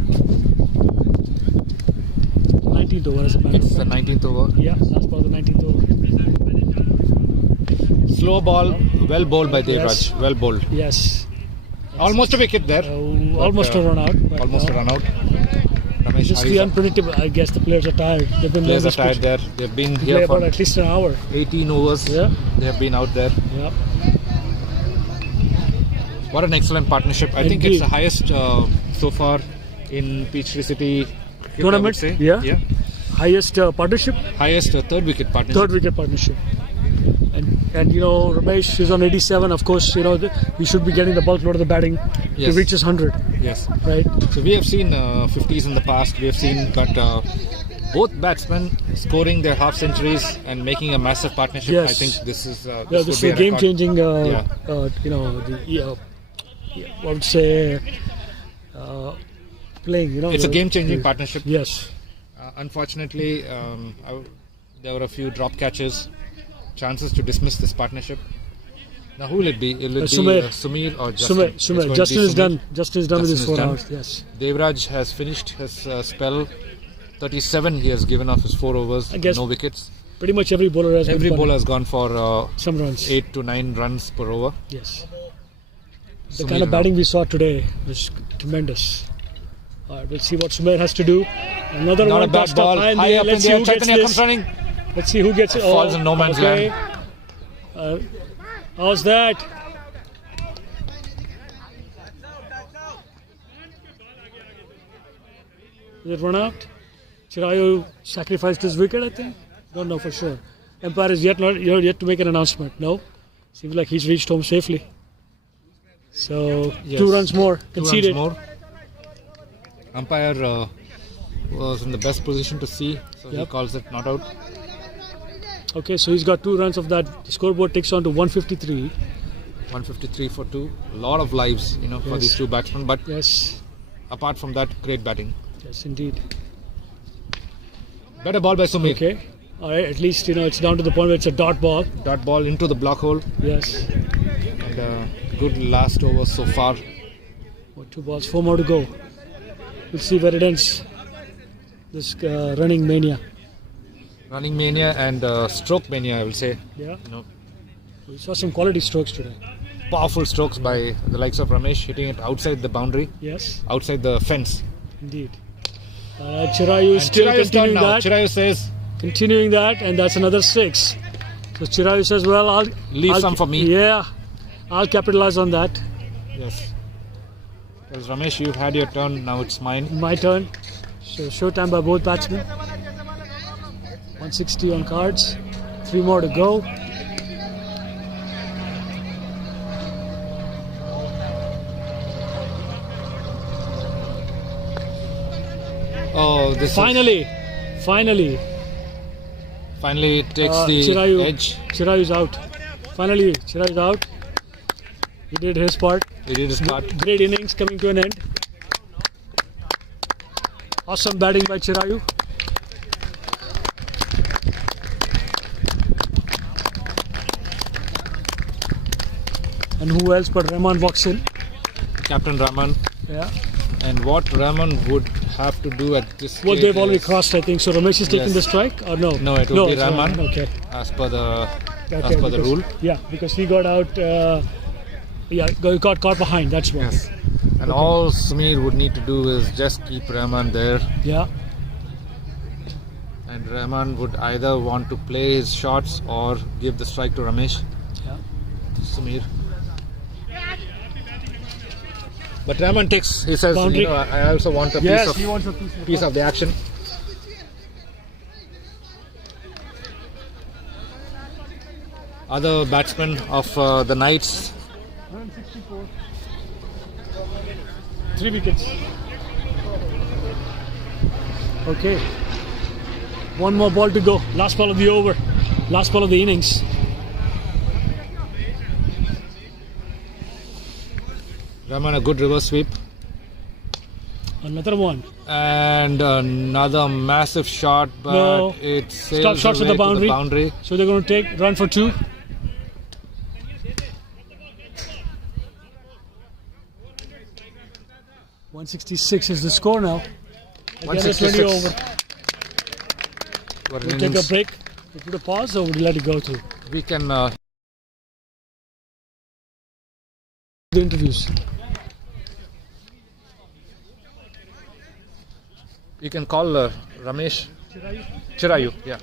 19th over as a matter of It's the fact. 19th over. Yeah, last ball of the 19th over. Slow ball, well bowled by Devraj. Yes. Well bowled. Yes. Almost a wicket there. Almost a run out. But Almost a run out. Ramesh Just hurries the up. unpredictable. I guess the players are tired. They've been Players are this pitch. tired there. They've been Play here about for at least an hour. 18 overs. Yeah. They have been out there. Yeah. What an excellent partnership. I think it's Indeed. the highest so far in Peachtree City cricket, I would Tournament. say. Yeah. Highest partnership. Highest third wicket partnership. Third wicket partnership. And Ramesh is on 87. Of course, he should be getting the bulk load of the batting. Yes. He reaches 100. Yes. Right. So we have seen 50s in the past. We have seen, but both batsmen scoring their half centuries and making a massive partnership. Yes. I think this is This is a game-changing. I would say playing. It's a game-changing partnership. Yes. Unfortunately, there were a few drop catches, chances to dismiss this partnership. Now, who will it be? Will it be Sumir or Justin? Sumir. Justin is done. Justin is done with his 4 hours. Yes. Devraj has finished his spell. 37 he has given off his 4 overs. I guess no wickets. Pretty much every bowler has. Every bowler has gone for some runs. 8 to 9 runs per over. Yes. The Sumir kind of now. batting we saw today was tremendous. All right, we'll see what Sumir has to do. Another Not one a bad touched ball. up high in the High air. up in Let's see the air. who gets Chaitanya comes this. running. Let's see who gets it. Falls in no man's land. How's that? Did it run out? Chirayu sacrificed his wicket, I think. Don't know for sure. Umpire is yet to make an announcement. No? Seems like he's reached home safely. So, Yes. 2 runs more. 2 Conceded. runs more. Umpire was in the best position to see, so he Yep. calls it not out. Okay, so he's got 2 runs of that. The scoreboard takes on to 153. 153 for 2. A lot of lives, for Yes. these 2 batsmen. But Yes. apart from that, great batting. Yes, indeed. Better ball by Sumir. Okay. All right, at least, it's down to the point where it's a dot ball. Dot ball into the block hole. Yes. And good last over so far. What 2 balls, 4 more to go. We'll see where it ends. This running mania. Running mania and stroke mania, I will say. Yeah. You know, We saw some quality strokes today. powerful strokes by the likes of Ramesh, hitting it outside the boundary, Yes, outside the fence. indeed. Chirayu And still Chirayu's turn continuing now. that. Chirayu says, Continuing that, and that's another 6. So Chirayu says, well, I'll leave some for me. Yeah, I'll capitalize on that. Yes. Because Ramesh, you've had your turn, now it's mine. My turn. So showtime by both batsmen. 160 on cards. 3 more to go. Oh, this Finally it takes the Chirayu. edge. Chirayu's out. Finally, Chirayu's out. He did his part. He did his part. Great innings coming to an end. Awesome batting by Chirayu. And who else but Rahman walks in. Captain Rahman. Yeah. And what Rahman would have to do at this Well, stage they've already is, crossed, I think. So Ramesh is taking Yes. the strike, or no? No, it will be it's Rahman. Okay. as per the Because- rule. Yeah, because he got out. Got caught behind. That's why. Yes. And all Sameer would need to do is just keep Rahman there. Yeah. And Rahman would either want to play his shots or give the strike to Ramesh. Yeah. Sameer. But Rahman takes, he says, Boundary. I also want a Yes, he wants a piece of piece of the action. Other batsmen of the Knights. 164. 3 wickets. Okay. 1 more ball to go. Last ball of the over. Last ball of the innings. Rahman a good reverse sweep. Another one. And another massive shot, but No. it sails Stop shots at away the to the boundary. boundary. So they're going to take run for 2. .166 is the score now. Again, a 20 over. What an We'll take a innings. break. We put a pause, or would you let it go through We can the interviews? you can call Ramesh Chirayu. Yeah.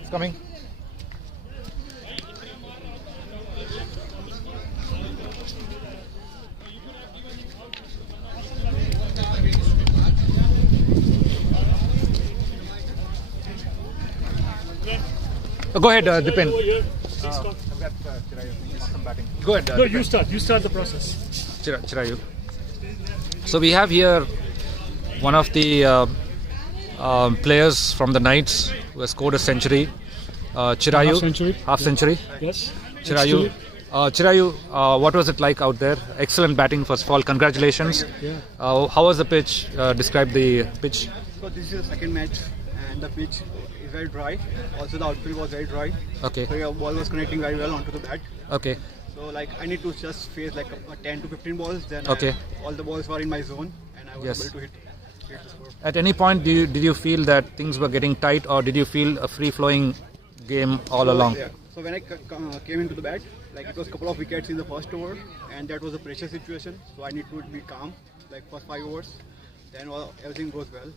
It's coming. Go ahead, Dipin. Go ahead. No, you start. You start the process. Chirayu. So we have here one of the players from the Knights who has scored a century. Chirayu. Half century. Half century. Yes. Chirayu. Chirayu, what was it like out there? Excellent batting, first of all. Congratulations. Yeah. How was the pitch? Describe the pitch. So this is the second match and the pitch is very dry. Also the outfield was very dry. Okay. So your ball was connecting very well onto the bat. Okay. So like I need to just face like a 10 to 15 balls. Then Okay. all the balls were in my zone and I was Yes. able to hit the score. At any point, did you feel that things were getting tight, or did you feel a free-flowing game all along? Yeah. So when I came into the bat, like it was a couple of wickets in the first over and that was a pressure situation. So I need to be calm like first 5 overs. Then everything goes well.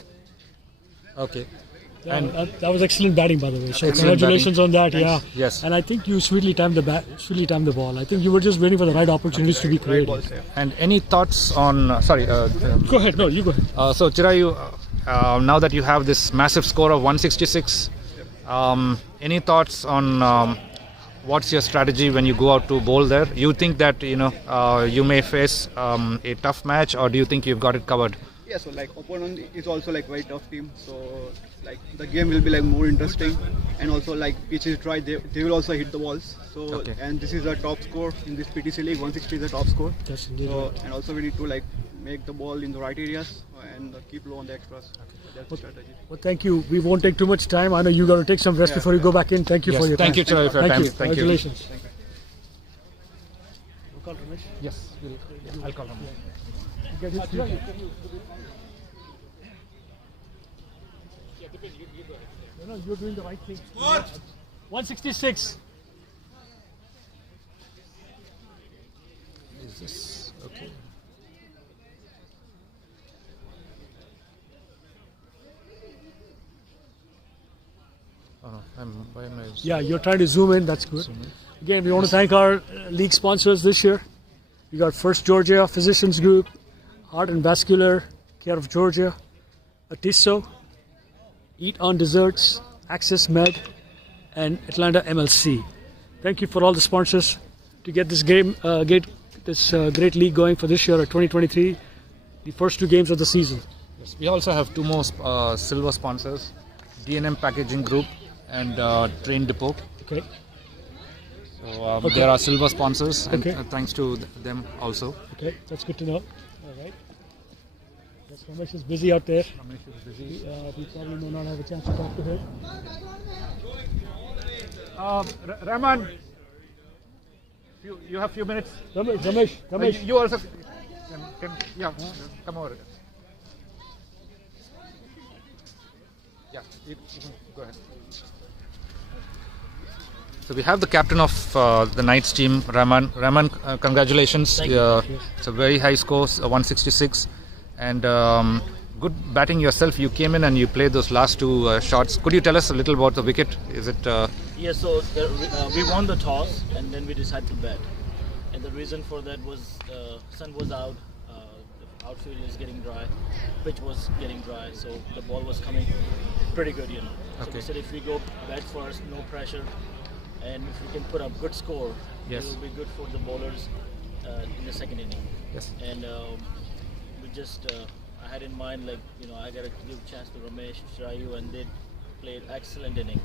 Okay. Yeah, And that was excellent batting, by the way. So Excellent congratulations on that. Thanks. Yeah. Yes. And I think you sweetly timed the ball. I think you were just waiting for the right opportunities to be Right created. balls, yeah. And any thoughts on? Go ahead. No, you go ahead. So Chirayu, now that you have this massive score of 166, any thoughts on what's your strategy when you go out to bowl there? You think that you may face a tough match, or do you think you've got it covered? Yeah, so like opponent is also like very tough team, so like the game will be like more interesting, and also like pitch is dry, they will also hit the balls. So and this is a top score in this PTC league. 160 is a top score. That's indeed So right. and also we need to like make the ball in the right areas and keep low on the extras. That's the strategy. Well, thank you. We won't take too much time. I know you got to take some rest before you go back in. Thank you for your Thank time. you, Chirag, for your time. You. Thank you. Congratulations. Yes, I'll call him. No, you're doing the right thing. 166. Is this okay? Oh no, why am I? Yeah, you're trying to zoom in. That's good. Again, we want to thank our league sponsors this year. We got First Georgia Physicians Group, Heart and Vascular Care of Georgia, Atisso, Eat on Desserts, Access Med, and Atlanta MLC. Thank you for all the sponsors to get this game, great league going for this year at 2023, the first 2 games of the season. Yes, we also have 2 more silver sponsors, D&M Packaging Group and Train Depot. Okay. So there are silver sponsors, and Okay. thanks to them also. Okay, that's good to know. All right. Yes, Ramesh is busy out there. Ramesh is busy. We probably may not have a chance to talk to him. Rahman, you have few minutes. Ramesh. You also can come over. Yeah, you can go ahead. So we have the captain of the Knights team, Rahman. Rahman, congratulations. It's a very high score, 166, and good batting yourself. You came in and you played those last 2 shots. Could you tell us a little about the wicket? Is it? Yeah, so we won the toss and then we decided to bat. And the reason for that was sun was out, the outfield is getting dry, pitch was getting dry, so the ball was coming pretty good, So we said if we go bat first, no pressure, and if we can put up good score, it will be good for the bowlers in the second inning. Yes. And we just, I had in mind I got to give a chance to Ramesh, Shrayu, and they played excellent inning.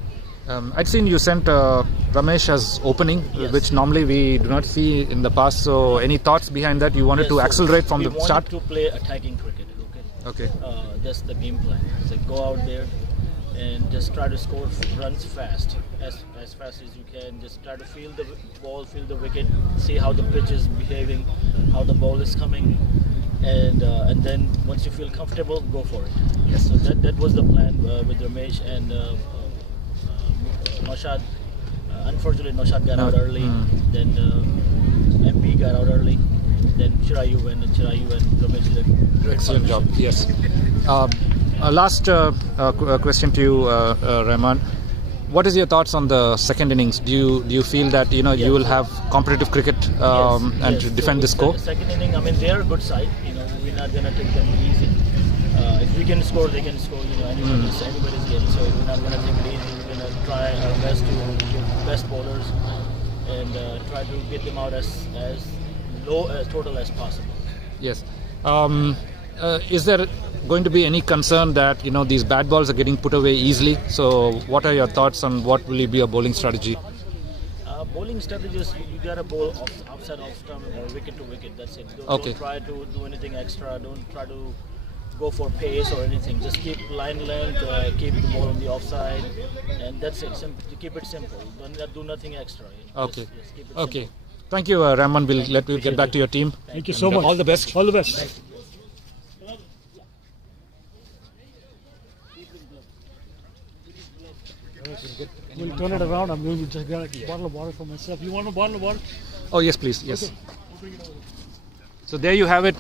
I'd seen you sent Ramesh as opening, which normally we do not see in the past. So any thoughts behind that? You wanted to accelerate from the start? We wanted to play attacking cricket, Okay. That's the game plan. So go out there and just try to score runs fast, as fast as you can. Just try to feel the ball, feel the wicket, see how the pitch is behaving, how the ball is coming, and then once you feel comfortable, go for it. Yes. So that was the plan with Ramesh and Naushad. Unfortunately, Naushad got out early. Then MP got out early. Then Shirayu and Ramesh did a great Excellent job. partnership. Yes. Last question to you, Rahman. What is your thoughts on the second innings? Do you feel that you will have competitive cricket and to defend the score? The second inning, they're a good side. We're not gonna take them easy. If we can score, they can score. Anybody's game. So we're not gonna take it easy. We're gonna try our best to give best bowlers and try to get them out as low as total as possible. Yes. Is there going to be any concern that these bad balls are getting put away easily? So what are your thoughts on what will be a bowling strategy? Bowling strategies, you gotta bowl outside off stump or wicket to wicket. That's it. Don't try to do anything extra. Don't try to go for pace or anything. Just keep line length, keep the ball on the offside, and that's it. Keep it simple. Don't do nothing extra. Okay. Just keep it Okay. simple. Thank you, Rahman. We'll let you get back to your team. Thank you so much. All the best. All the best. We'll turn it around. I'm going to just get a bottle of water for myself. You want a bottle of water? Oh, yes, please. Yes. Okay. We'll bring it over. So there you have it.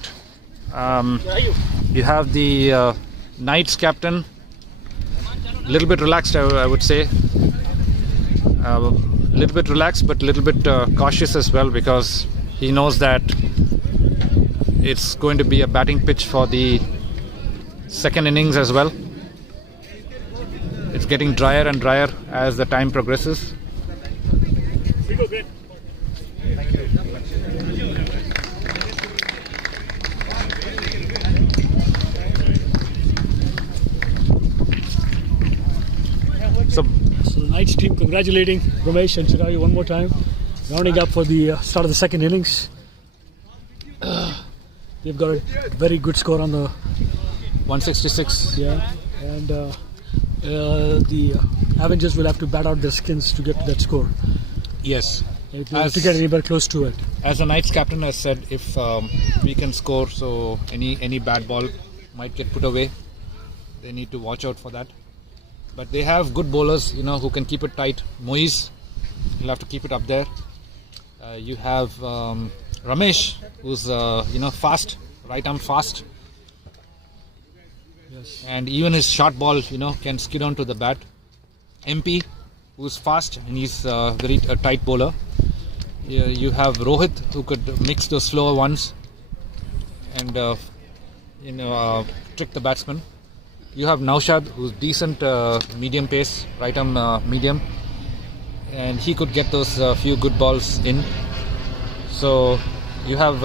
You have the Knights captain. A little bit relaxed, I would say. A little bit relaxed, but a little bit cautious as well, because he knows that it's going to be a batting pitch for the second innings as well. It's getting drier and drier as the time progresses. We go great. congratulating Ramesh and Chirayu one more time, rounding up for the start of the second innings. They've got a very good score on the 166. yeah, and the Avengers will have to bat out their skins to get to that score. Yes. If they have to get anywhere close to it. As the Knights captain has said, if we can score, so any bad ball might get put away. They need to watch out for that. But they have good bowlers, who can keep it tight. Moise, he'll have to keep it up there. You have Ramesh, who's fast, right arm fast. Yes. And even his short ball, can skid onto the bat. MP, who's fast and he's very tight bowler. You have Rohit, who could mix those slower ones and trick the batsman. You have Naushad, who's decent medium pace, right arm medium, and he could get those few good balls in. So you have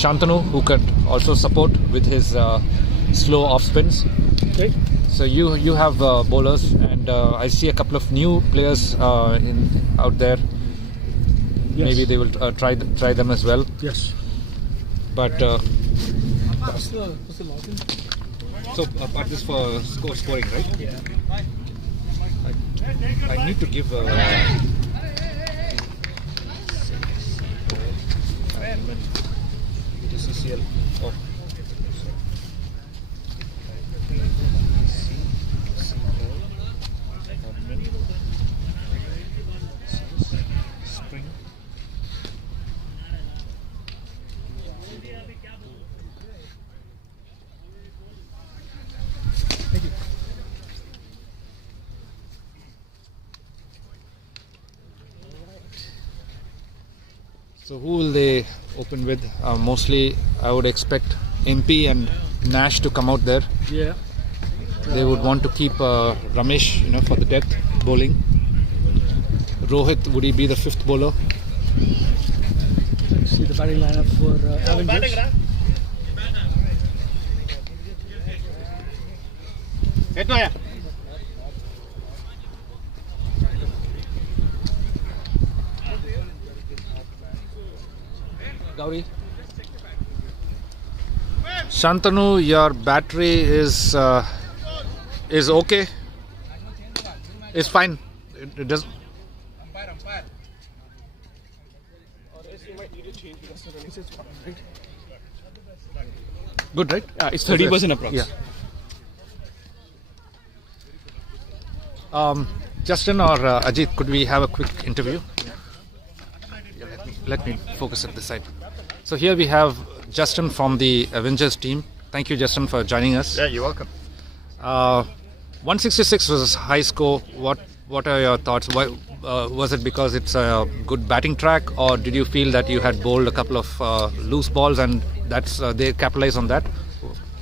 Shantanu, who could also support with his slow off spins. Okay. So you have bowlers, and I see a couple of new players out there. Yes. Maybe they will try them as well. Yes. But What's the login? so part this for scoring, right? Yeah. I need to give. CCL. Oh. Spring. Thank you. So who will they open with? Mostly I would expect MP and Nash to come out there. Yeah. They would want to keep Ramesh, for the depth bowling. Rohit, would he be the fifth bowler? Let's see the batting lineup for Avengers. Gauri. Shantanu, your battery is okay. It's fine. It doesn't. Good, right? It's 30% approx. Yeah. Justin or Ajit, could we have a quick interview? Yeah, let me focus at this side. So here we have Justin from the Avengers team. Thank you, Justin, for joining us. Yeah, you're welcome. 166 was a high score. What are your thoughts? Why, was it because it's a good batting track, or did you feel that you had bowled a couple of loose balls and that's they capitalized on that?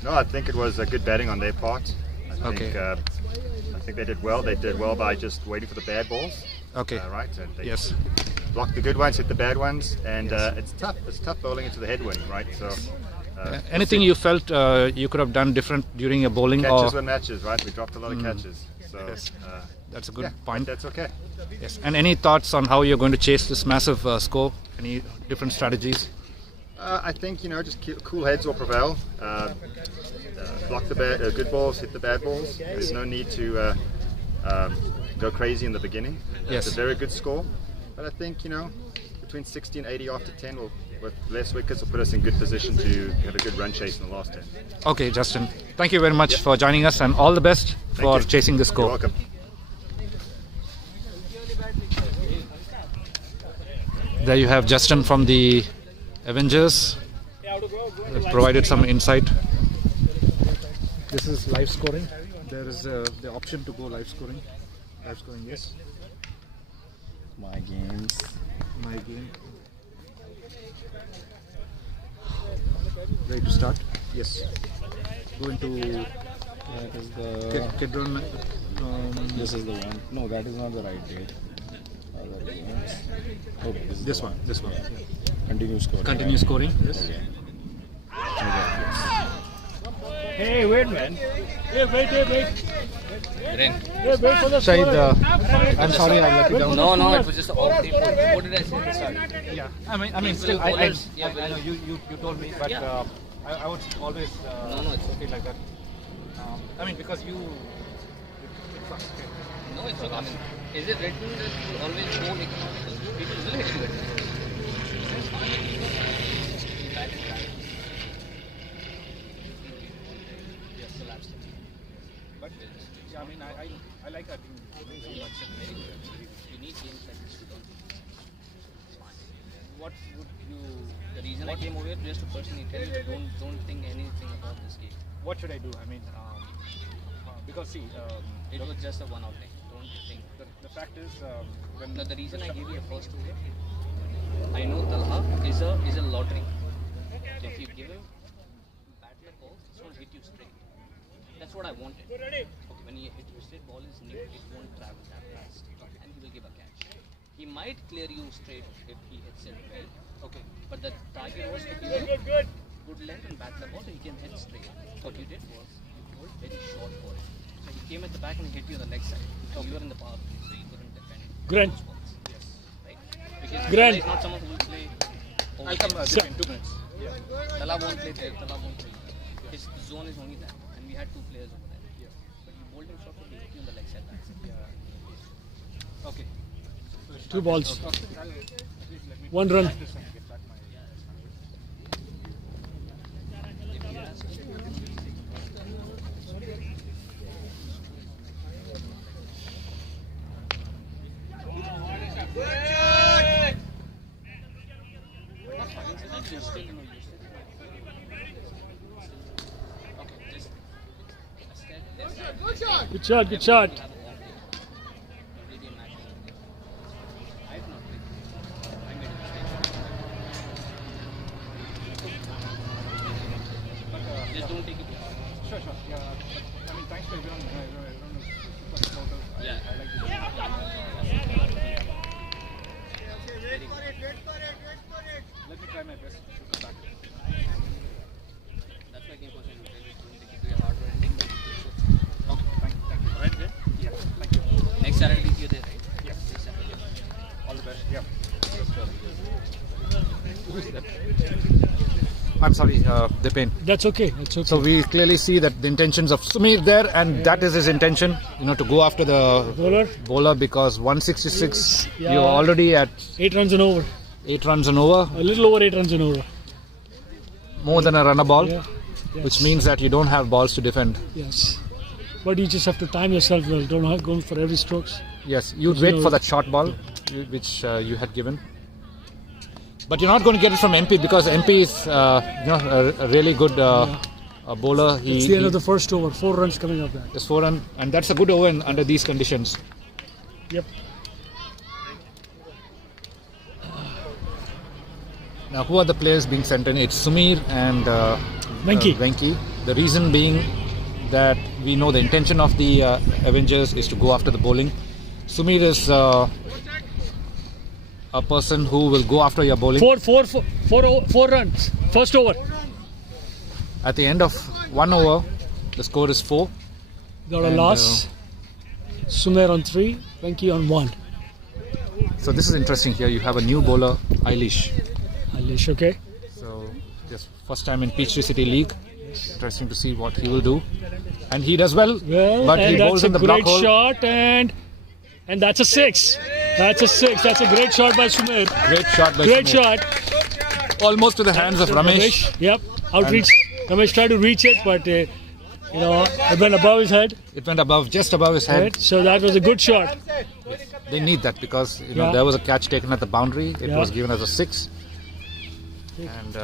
No, I think it was a good batting on their part. I think they did well. They did well by just waiting for the bad balls. Okay. Right. And they Yes. blocked the good ones, hit the bad ones, and it's tough. It's tough bowling into the headwind, right? So. Anything you felt you could have done different during your bowling? Catches were matches, right? We dropped a lot of catches. So Yes. That's a good yeah, point. That's okay. Yes. And any thoughts on how you're going to chase this massive score? Any different strategies? I think just cool heads will prevail. Block the good balls, hit the bad balls. There's no need to go crazy in the beginning. Yes. It's a very good score, but I think between 60 and 80 after 10 with less wickets will put us in good position to have a good run chase in the last 10. Okay, Justin. Thank you very much for joining us, and all the best for you. chasing the score. You're welcome. There you have Justin from the Avengers. Provided some insight. This is live scoring. There is the option to go live scoring. Live scoring, yes. My games. My game. Ready to start? Yes. Go into That is the. Kedron. This is the one. No, that is not the right date. Other games. Okay, this is This one. Continue scoring. Continue scoring. Yes. Okay. Hey, wait, man. Hey, wait. Shahid, I'm sorry I let you down. No, it was just off the what did I say at the start? Yeah, I mean, still, I know you told me, but I would always it's feel like that. I mean, because you. No, it's okay. I mean, is it written that you always go economical? People will hit you at it. But yeah, I mean, I like our team very much. You need games like this to don't. It's fine. What would you? The reason I came over here just to personally tell you, don't think anything about this game. What should I do? I mean, because see, it was just a one-off thing. Don't think. The fact is, the reason I gave you a first over, I know Talha is a lottery. So if you give him batter balls, it's going to hit you straight. That's what I wanted. Okay, when you hit your straight, ball is new, it won't travel that fast, and he will give a catch. He might clear you straight if he hits it well. Okay, but the target was to give him good length and bat the ball so he can hit straight. What you did was you pulled very short for it. So he came at the back and hit you on the leg side. So you were in the power play, so you couldn't defend it. Grant. Yes. Right? Because Grant. he's not someone who will play. I'll come in 2 minutes. Tala won't play there, Tala won't play. His zone is only that, and we had 2 players over there. But you bowled him short, so he hit you on the leg side. That's it. Okay. 2 balls. 1 run. Good shot. Just don't take it. Sure. Yeah. I mean, thanks to everyone. Everyone is super supportive. Yeah. I like this. Let me try my best to shoot it back. That's why I came for you. Don't take it to your hard ending. Okay, thank you. Right, good? Yeah, thank you. Next Saturday, you're there, right? Yeah. Next Saturday. All the best. Yeah. Who's that? I'm sorry, Dipen. That's okay. So we clearly see that the intentions of Sumir there, and that is his intention, to go after the bowler because 166, you're already at 8 runs and over. 8 runs and over. A little over 8 runs and over. More than a runner ball, Yes. which means that you don't have balls to defend. Yes. But you just have to time yourself well. Don't have going for every strokes. Yes, you'd wait for that short ball, which you had given. But you're not going to get it from MP because MP is, a really good bowler. It's the end of the first over. 4 runs coming up there. There's 4 runs, and that's a good over under these conditions. Yep. Now, who are the players being sent in? It's Sumir and Venki. The reason being that we know the intention of the Avengers is to go after the bowling. Sumir is a person who will go after your bowling. 4 runs. First over. At the end of 1 over, the score is 4. Got a loss. Sumer on 3, Venki on 1. So this is interesting here. You have a new bowler, Eilish. Eilish, okay. So just first time in Peachtree City League. Interesting to see what he will do. And he does well. But he bowls in the block hole. That's a great shot and that's a 6. That's a 6. That's a great shot by Sumer. Great shot by Great Sumer. shot. Almost to the hands of Ramesh. Yep. Outreach. Ramesh tried to reach it, but it went above his head. It went just above his head. Right? So that was a good shot. Yes. They need that because there was a catch taken at the boundary. It was given as a 6. And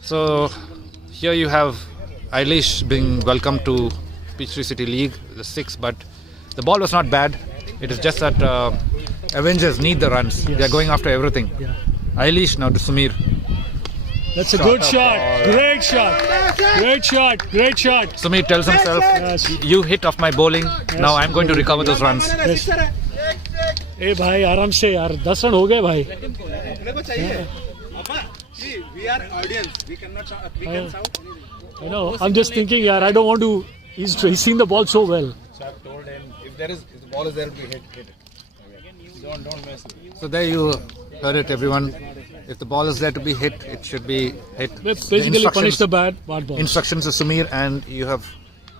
so here you have Eilish being welcomed to Peachtree City League, the 6, but the ball was not bad. It is just that Avengers need the runs. They are going after everything. Yeah. Eilish now to Sumir. That's a good shot. Great shot. Great shot. Great shot. Sumir tells himself, you hit off my bowling. Now I'm going to recover those runs. Yes. ए भाई आराम से यार 10 run हो गए भाई See, we are audience. We cannot shout. We can shout anything. I know. I'm just thinking, yeah, I don't want to. He's seen the ball so well. So I've told him if the ball is there to be hit it. Don't mess with it. So there you heard it, everyone. If the ball is there to be hit, it should be hit. Basically, punish the bad ball. Instructions of Sameer, and you have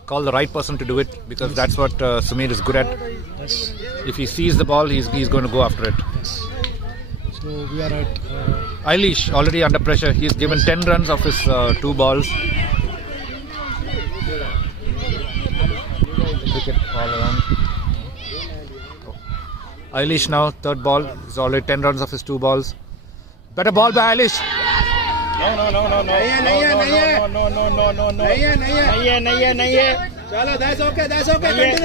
called the right person to do it because that's what Sameer is good at. Yes. If he sees the ball, he's going to go after it. Yes. So we are at. Eilish already under pressure. He's given 10 runs of his 2 balls. Wicket all around. Eilish now, 3rd ball. He's already 10 runs of his 2 balls. Better ball by Eilish. No. Chalo, that's okay.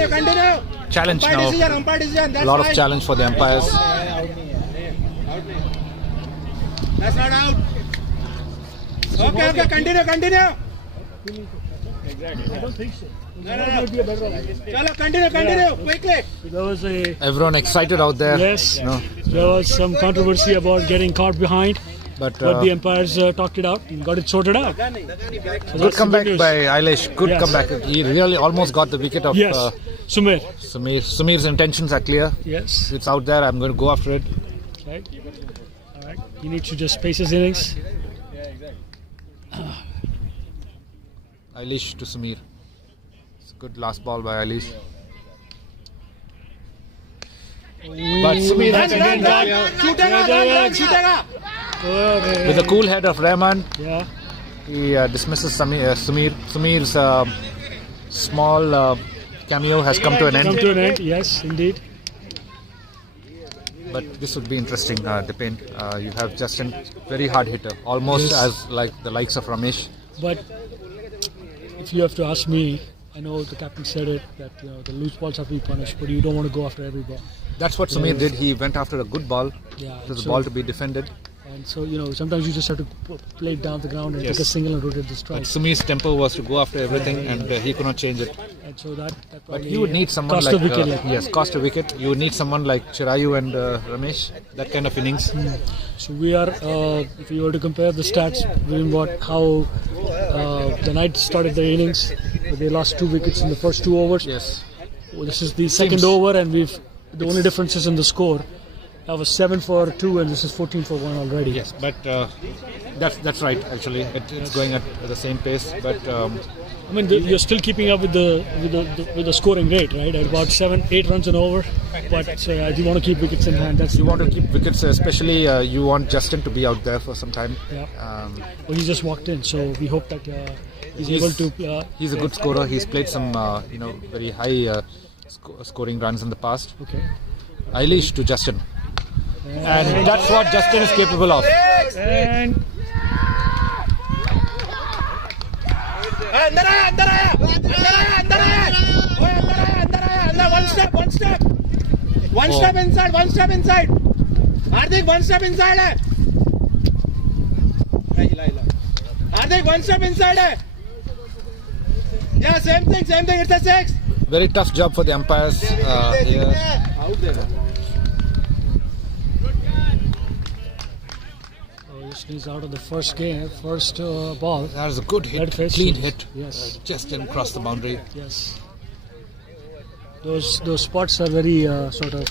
Continue. Challenge Umpire now. decision, umpire decision. That's A lot of fine. challenge for the umpires. That's not out. Okay, continue. I don't think so. No. Chalo, continue, quickly. There was Everyone excited out there. Yes. You know, there was some controversy about getting caught behind, but the umpires talked it out and got it sorted out. So good comeback by Eilish. Good Yes. comeback. He really almost got the wicket of Yes. Sameer. Sumer. Sameer's intentions are clear. Yes. It's out there. I'm going to go after it. Right. All right. He needs to just pace his innings. Eilish to Sameer. It's a good last ball by Eilish. But Sameer has again got with the cool head of Rahman. Yeah. He dismisses Sameer. Sameer's small cameo has come to an end. Yes, indeed. But this would be interesting, Dipen. You have Justin, very hard hitter, almost Yes. as like the likes of Ramesh. But if you have to ask me, I know the captain said it that the loose balls have to be punished, but you don't want to go after every ball. That's what Sameer did. He went after a good ball. Yeah. It was a ball to be defended. And so sometimes you just have to play it down the ground and take a single and rotate the strike. But Sameer's tempo was to go after everything, and he could not change it. And so that But probably you would need someone cost like a wicket. yes, cost a wicket. You would need someone like Chirayu and Ramesh. That kind of innings. So we are, if you were to compare the stats between how the Knights started their innings, they lost 2 wickets in the first 2 overs. Yes. Well, this is the second over, and the only difference is in the score. That was 7 for 2, and this is 14 for 1 already. Yes, but that's right. Actually, it's going at the same pace. But I mean, you're still keeping up with the scoring rate, right? At about 7-8 runs an over. But you want to keep wickets in hand. You want to keep wickets, especially you want Justin to be out there for some time. Yeah. Well, he just walked in, so we hope that he's able to. He's a good scorer. He's played some very high scoring runs in the past. Okay. Eilish to Justin. And that's what Justin is capable of. And One step inside. Hardik, 1 step inside hai. Hardik, 1 step inside hai. Yeah, same thing, it's a 6. Very tough job for the umpires here. Out there. He's out of the first ball. That was a good hit, Face. clean hit. Yes. Just didn't cross the boundary. Yes. Those spots are very sort of,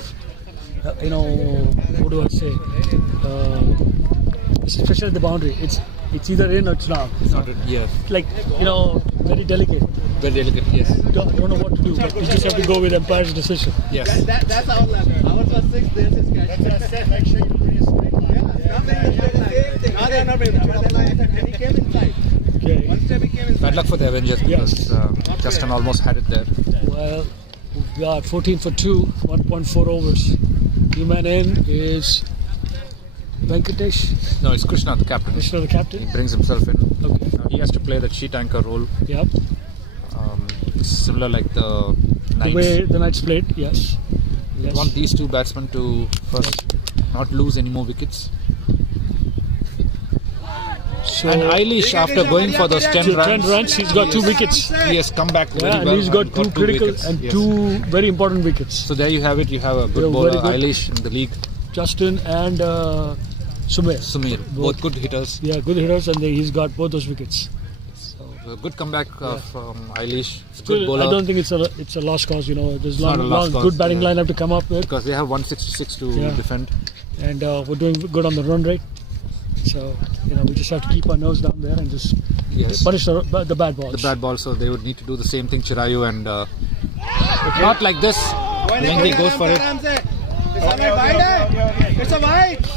what do I say? Especially at the boundary. It's either in or it's not. It's not. Yes. Like very delicate. Very delicate. Yes. Don't know what to do. But you just have to go with umpire's decision. Yes. That's our level. Ours was 6, theirs is catch. Make sure you bring a straight line. Now they are not bringing the straight line. And he came inside. Okay. 1 step he came inside. Bad luck for the Avengers because Justin almost had it there. Well, we've got 14 for 2, 1.4 overs. New man in is Venkatesh. No, it's Krishna, the captain. Krishna, the captain. He brings himself in. Okay. Now he has to play that sheet anchor role. Yep. Similar like the Knights. The way the Knights played, yes. We want these 2 batsmen to first not lose any more wickets. So, and Eilish, after going for those 10 runs, he's got 2 wickets. He has come back very and well. he's got 2 critical wickets. and Yes. 2 very important wickets. So there you have it. You have a good bowler, very good. Eilish, in the league. Justin and Sumir. Both good hitters. Yeah, good hitters, and he's got both those wickets. A good comeback from Eilish. Still, Good bowler. I don't think it's a lost cause. There's not a lost cause, good batting lineup to come up with. Because they have 166 to defend. And we're doing good on the run rate. So, we just have to keep our nose down there and just punish the bad balls. The bad balls, so they would need to do the same thing, Chirayu, and not like this. Venki goes for it. It's a wide.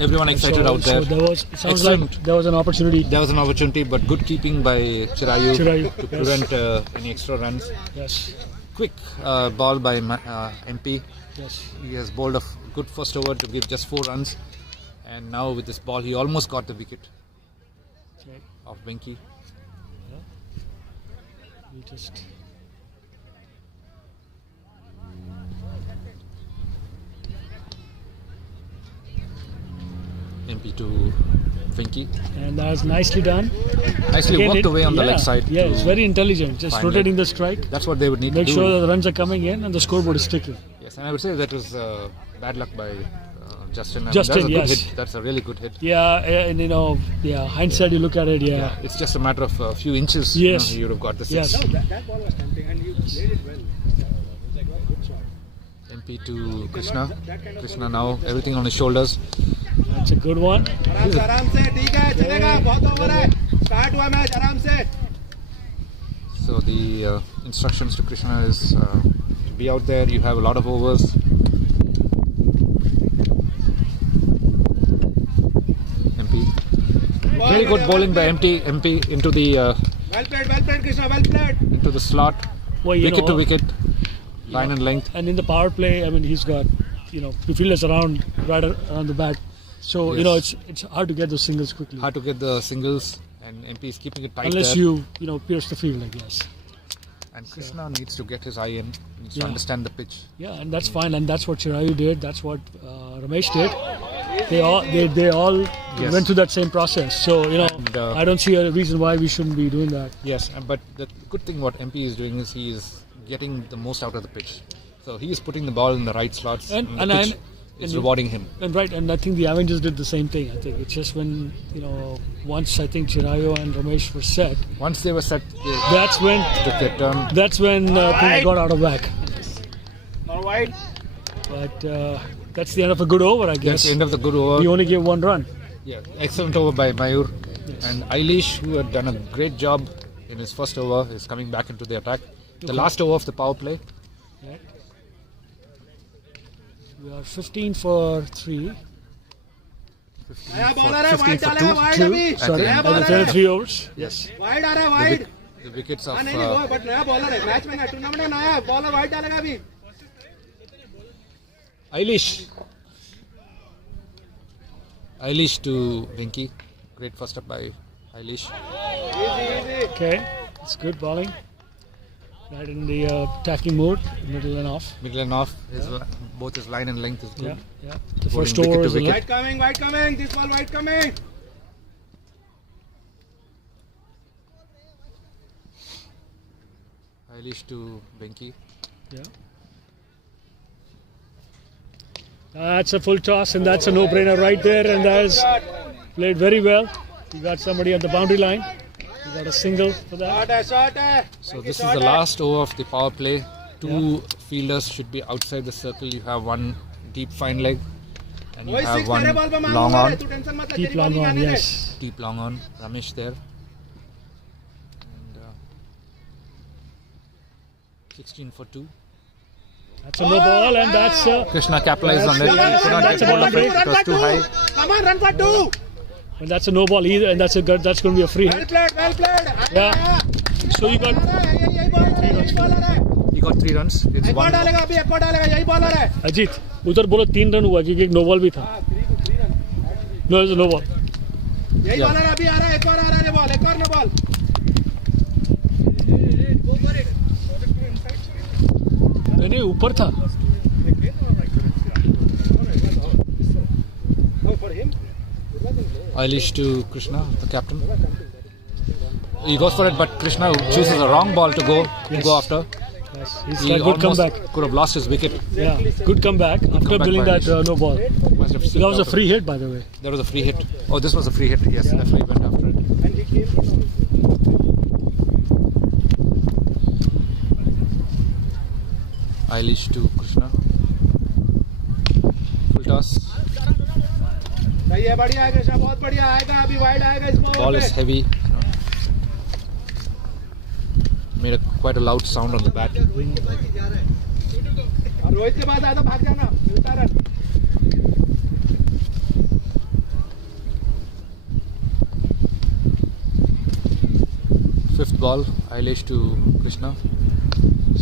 Everyone excited out there. So sounds like there was an opportunity. There was an opportunity, but good keeping by Chirayu to prevent any extra runs. Yes. Quick ball by MP. Yes. He has bowled a good first over to give just 4 runs. And now with this ball, he almost got the wicket of Venki. Yeah. We just... MP to Venki. And that was nicely done. Nicely walked away on the leg side. Yeah, it's very intelligent. Just rotating the strike. That's what they would need to do. Make sure that the runs are coming in and the scoreboard is sticking. Yes, and I would say that was bad luck by Justin. Justin, that's a good yes. hit. That's a really good hit. Yeah, and hindsight you look at it, it's just a matter of a few inches. Yes. You would have got the 6. Yes. That ball was tempting and you played it well. It's like a good shot. MP to Krishna. Krishna now, everything on his shoulders. That's a good one. आराम से ठीक है चलेगा बहुत over है start हुआ match आराम से. So the instructions to Krishna is to be out there. You have a lot of overs. MP. Very good bowling by MP into the well played Krishna, well played. into the slot. Well, wicket to wicket, line and length. And in the power play, I mean, he's got two fielders around the bat. So it's hard to get those singles quickly. Hard to get the singles, and MP is keeping it tight unless there. you pierce the field, I guess. And Krishna needs to get his eye in. Needs to understand the pitch. Yeah, and that's fine, and that's what Chirayu did. That's what Ramesh did. They all went through that same process. So I don't see a reason why we shouldn't be doing that. Yes, but the good thing what MP is doing is he is getting the most out of the pitch. So he is putting the ball in the right slots, and the pitch is rewarding him. And I think the Avengers did the same thing. I think it's just when once I think Chirayu and Ramesh were set. Once they were set, that's when took their turn. That's when things got out of whack. Not wide. But that's the end of a good over, I guess. That's the end of the good over. We only gave 1 run. Yeah, excellent over by Mayur. Yes. And Eilish, who had done a great job in his first over, is coming back into the attack. The last over of the power play. Right. We are 15 for 3. 15 for 2. Sorry, and 3 overs. Yes. Wide आ रहा है wide. The wickets of. नहीं वो but नया bowler है match में नया tournament में नया बॉलर वाइड डालेगा अभी. Eilish to Venki. Great first up by Eilish. Easy. Okay, it's good bowling. Right in the attacking mode, middle and off. Middle and off. Both his line and length is good. Yeah. The first over is Wide coming. This ball wide coming. Eilish to Venki. Yeah. That's a full toss, and that's a no-brainer right there, and that's played very well. You got somebody at the boundary line. You got a single for that. So this is the last over of the power play. 2 fielders should be outside the circle. You have 1 deep fine leg, and you have 1 long on. Deep long on, yes. Deep long on. Ramesh there. And 16 for 2. That's a no ball, and that's Krishna capitalized on it. He could not get the ball of it. It was too high. Come on, run for 2. And that's a no ball either, and that's going to be a free hit. Well played. Yeah. So you got 3 runs. He got 3 runs. It's 1. Ajit उधर बोलो 3 run हुआ क्योंकि एक no ball भी था. No, it's a no ball. यही bowler अभी आ रहा है. एक और आ रहा है बॉल. एक और नो बॉल. नहीं ऊपर था. Eilish to Krishna, the captain. He goes for it, but Krishna chooses a wrong ball to go after. Yes, he's He got good almost comeback. could have lost his wicket. Yeah, good comeback after comeback building by that no ball. Must have That slipped was a out of free it. hit, by the way. That was a free hit. Oh, this was a free hit. Yes, Yeah. referee went after it. And he came in also. Eilish to Krishna. Full toss. सही है, बढ़िया है कृष्णा, बहुत बढ़िया आएगा, अभी wide आएगा इसको. Ball is heavy. Made quite a loud sound on the bat. और रोहित के बाद आया तो भाग जाना, मिलता run. Fifth ball, Eilish to Krishna.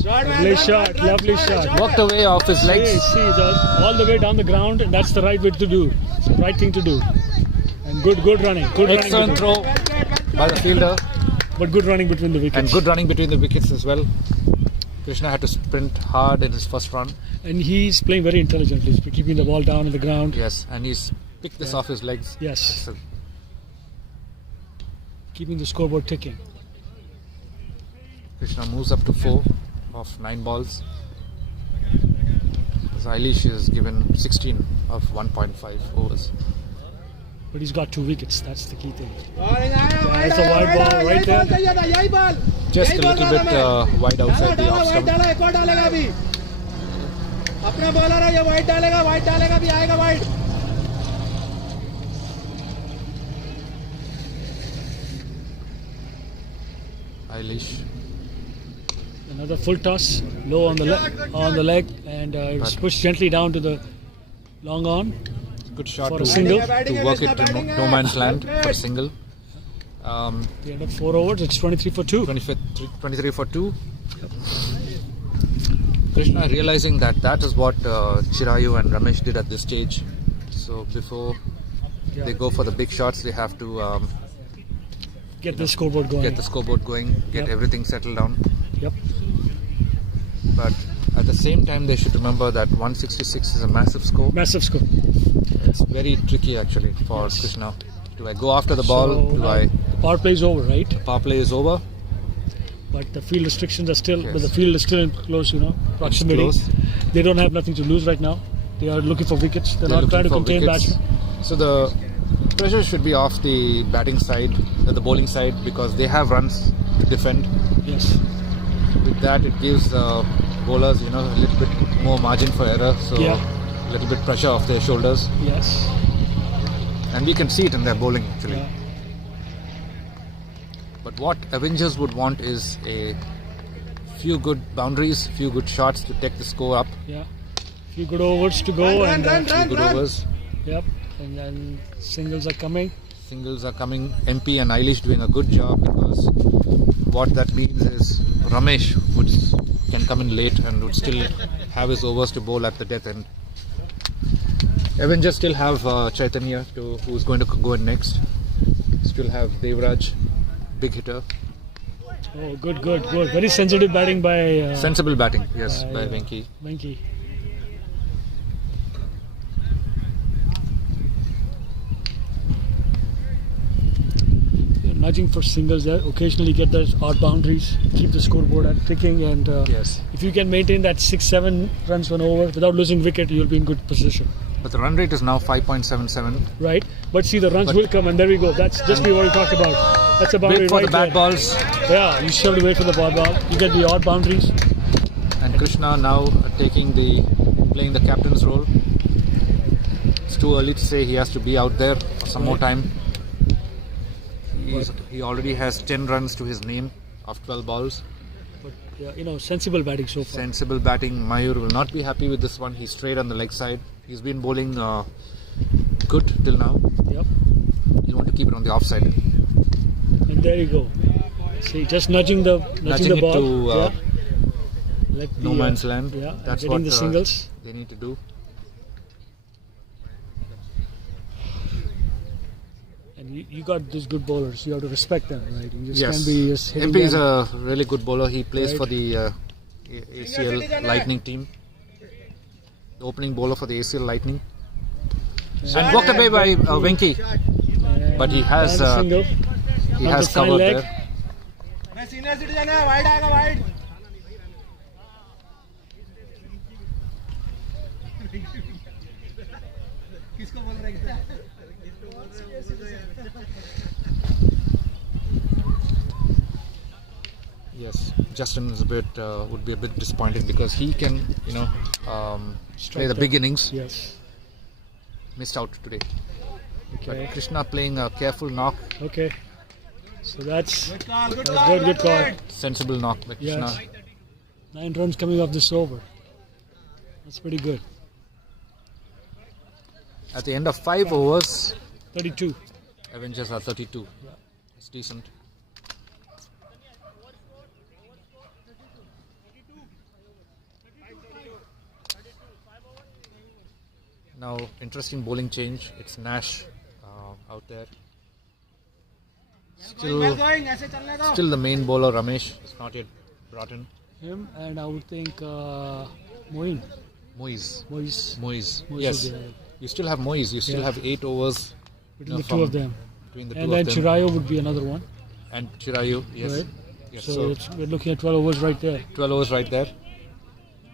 Lovely shot, lovely shot. Walked away off his legs. See, all the way down the ground, and that's the right way to do. It's the right thing to do. And good running. Good Excellent running. throw by the fielder. But good running between the wickets. And good running between the wickets as well. Krishna had to sprint hard in his first run. And he's playing very intelligently. He's keeping the ball down on the ground. Yes, and he's picked this off his legs. Yes. So, Keeping the scoreboard ticking. Krishna moves up to 4 of 9 balls. So Eilish is given 16 of 1.5 overs. But he's got 2 wickets. That's the key thing. That's a wide ball right there. Just a little bit wide outside the off stump. एक और डालेगा अभी. अपना bowler है, ये wide डालेगा, भी आएगा wide. Eilish. Another full toss, low on the leg, and it's pushed gently down to the long on. Good shot For to, a single. to work it to no man's land for a single. The end of 4 overs, it's 23 for 2. 23 for 2. Krishna realizing that is what Chirayu and Ramesh did at this stage. So before they go for the big shots, they have to Get the scoreboard going. Get everything settled down. Yep. But at the same time, they should remember that 166 is a massive score. Massive score. It's very tricky actually for Krishna. Do I go after the ball? The power play is over, right? Power play is over. But the field restrictions are still. Yes. But the field is still in close, proximity. Close. They don't have nothing to lose right now. They are looking for wickets. They're not trying to contain batsmen. So the pressure should be off the batting side, the bowling side, because they have runs to defend. Yes. With that, it gives bowlers, a little bit more margin for error. So a little bit pressure off their shoulders. Yes. And we can see it in their bowling actually. Yeah. But what Avengers would want is a few good boundaries, few good shots to take the score up. Yeah. Few good overs to go Run. Few good overs. Yep. And then singles are coming. MP and Eilish doing a good job, because what that means is Ramesh can come in late and would still have his overs to bowl at the death end. Avengers still have Chaitanya who's going to go in next. Still have Devraj, big hitter. Oh, good. Very sensitive batting by... Sensible batting, yes, by Venki. Nudging for singles there. Occasionally get those odd boundaries. Keep the scoreboard ticking, and Yes. if you can maintain that 6-7 runs per over without losing wicket, you'll be in good position. But the run rate is now 5.77. Right? But see, the runs will come, and there we go. That's just what we talked about. That's a boundary Wait for right the bad there. balls. Yeah, you still have to wait for the ball. You get the odd boundaries. And Krishna now playing the captain's role. It's too early to say he has to be out there for some more time. He already has 10 runs to his name of 12 balls. But sensible batting so far. Sensible batting. Mayur will not be happy with this one. He's straight on the leg side. He's been bowling good till now. Yep. You want to keep it on the offside. And there you go. See, just nudging the Nudging ball. it to no the, man's land. Yeah, That's getting what the singles. they need to do. And you got these good bowlers. You have to respect them, right? You just Yes. can't be just hitting MP is them. a really good bowler. He plays Right. for the ACL Lightning team. The opening bowler for the ACL Lightning. And walked away by Venki. But he has And a single. he On has the fine covered leg. there. मैं senior citizen है, wide आएगा wide. Yes, Justin is would be a bit disappointed because he can, play the big innings. Yes. Missed out today. Okay. But Krishna playing a careful knock. Okay. So that's good call. Sensible knock by Krishna. Yes. 9 runs coming off this over. That's pretty good. At the end of 5 overs, 32. Avengers are 32. Yeah. It's decent. Now, interesting bowling change. It's Nash out there. Still the main bowler, Ramesh, is not yet brought in. Him and I would think Moin. Moise. Moise. Yes. You still have Moise. You still have 8 overs. Between the two of them. Between the and two then of them. Chirayo would be another one. And Chirayu, yes. Right. Yes. So we're looking at 12 overs right there. 12 overs right there.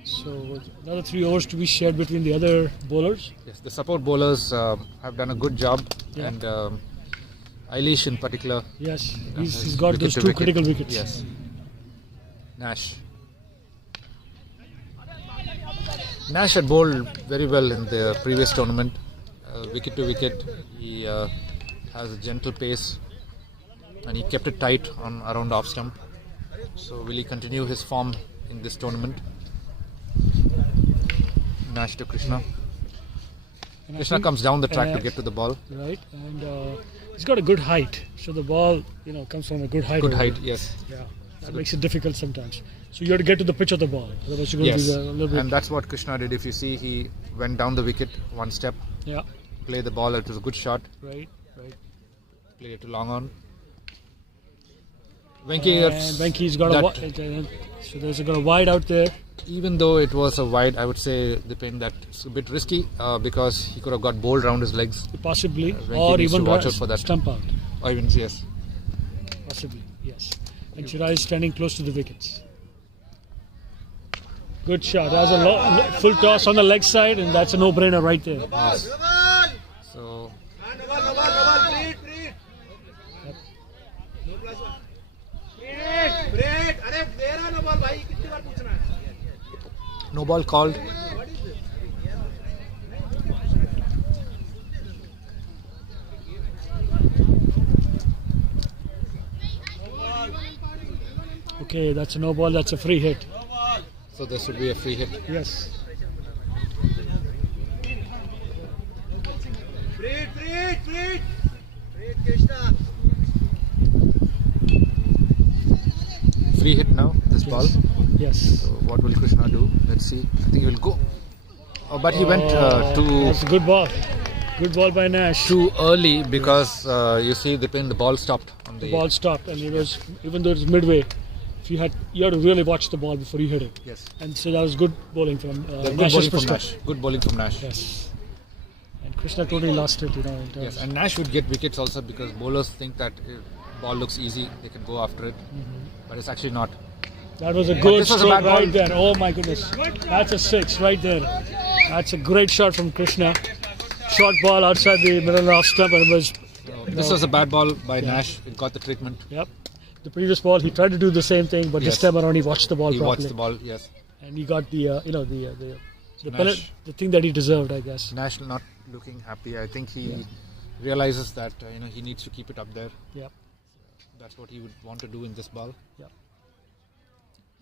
So another 3 overs to be shared between the other bowlers. Yes, the support bowlers have done a good job. Yeah. And Eilish in particular. Yes, he's got those 2 critical wickets. Yes. Nash. Nash had bowled very well in the previous tournament. Wicket to wicket. He has a gentle pace. And he kept it tight on around off stump. So will he continue his form in this tournament? Nash to Krishna. And Krishna comes down the track to get to the ball. Right, and he's got a good height. So the ball, comes from a good height. Good height, yes. Yeah, that makes it difficult sometimes. So you have to get to the pitch of the ball. Otherwise you're going to be a little bit... And that's what Krishna did. If you see, he went down the wicket 1 step. Yeah. Played the ball. It was a good shot. Right. Played it to long on. Venky's got so there's a wide out there. Even though it was a wide, I would say that's a bit risky because he could have got bowled around his legs. Possibly, or even watch out for that. Stump out. Or even, yes. Possibly, yes. And Chirai is standing close to the wickets. Good shot. There's a full toss on the leg side, and that's a no-brainer right there. Yes. So. No ball called. Okay, that's a no ball, that's a free hit. So there should be a free hit. Yes. Free hit now, this ball. Yes. So what will Krishna do? Let's see. I think he will go. Oh, but he went That's a good ball. Good ball by Nash. Too early because you see the ball stopped. The ball stopped, and it was, even though it was midway, you had to really watch the ball before you hit it. Yes. And so that was good bowling from Nash's perspective. Good bowling from Nash. Yes. And Krishna totally lost it, Yes, and Nash would get wickets also because bowlers think that if ball looks easy, they can go after it. But it's actually not. That was a good stroke right there. Oh my goodness. That's a 6 right there. That's a great shot from Krishna. Short ball outside the middle off stump, and it was. This was a bad ball by Nash. It got the treatment. Yep. The previous ball, he tried to do the same thing, but this time around he watched the ball properly. He watched the ball, yes. And he got the thing that he deserved, I guess. Nash not looking happy. I think he realizes that he needs to keep it up there. Yeah. That's what he would want to do in this ball. Yeah.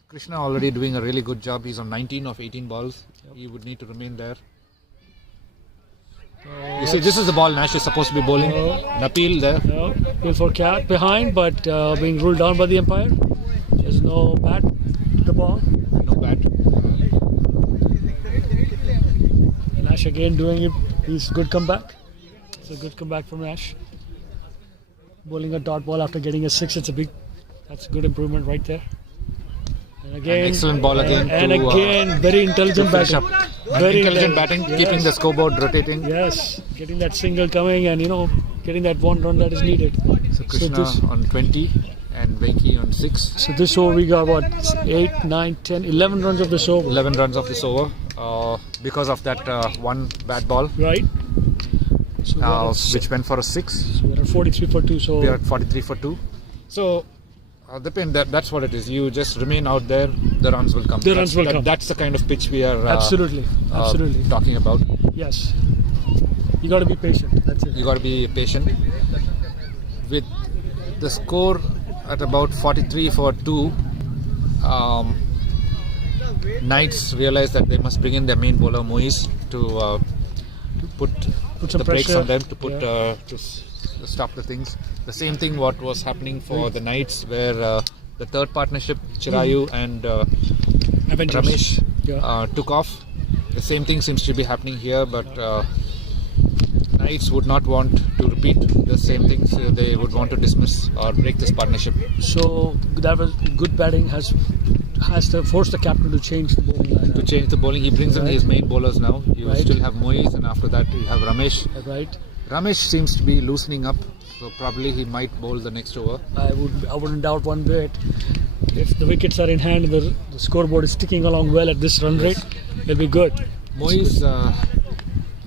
Krishna already doing a really good job. He's on 19 of 18 balls. Yep. He would need to remain there. You see, this is the ball Nash is supposed to be bowling. Napil there. No, appeal for cat behind, but being ruled down by the umpire. There's no bat to the ball. No bat. Nash again doing it. He's good comeback. It's a good comeback from Nash. Bowling a dot ball after getting a 6. That's a good improvement right there. And again, an excellent ball again. And again, very intelligent batting. Very intelligent batting, yes. Keeping the scoreboard rotating. Yes, getting that single coming and getting that 1 run that is needed. So Krishna on 20 and Venky on 6. So this over we got 8, 9, 10, 11 runs of this over. 11 runs of this over because of that one bad ball. Right. which went for a 6. So we're at 43 for 2. So We are at 43 for 2. So, that's what it is. You just remain out there, the runs will come. The runs will come. That's the kind of pitch we are absolutely talking about. Yes. You got to be patient. That's it. You got to be patient. With the score at about 43 for 2, Knights realized that they must bring in their main bowler Moise to put some the brakes pressure on them, to put to stop the things. The same thing what was happening for the Knights, where the third partnership Chirayu and Avengers. Ramesh took off. The same thing seems to be happening here, but Knights would not want to repeat the same things. They would want to dismiss or break this partnership. So that was good batting has to force the captain to change the bowling line. To change the bowling, he brings in his main bowlers now. You Right. still have Moise, and after that you have Ramesh. Right. Ramesh seems to be loosening up, so probably he might bowl the next over. I wouldn't doubt one bit. If the wickets are in hand, the scoreboard is ticking along well at this run rate, it'll be good. Moise,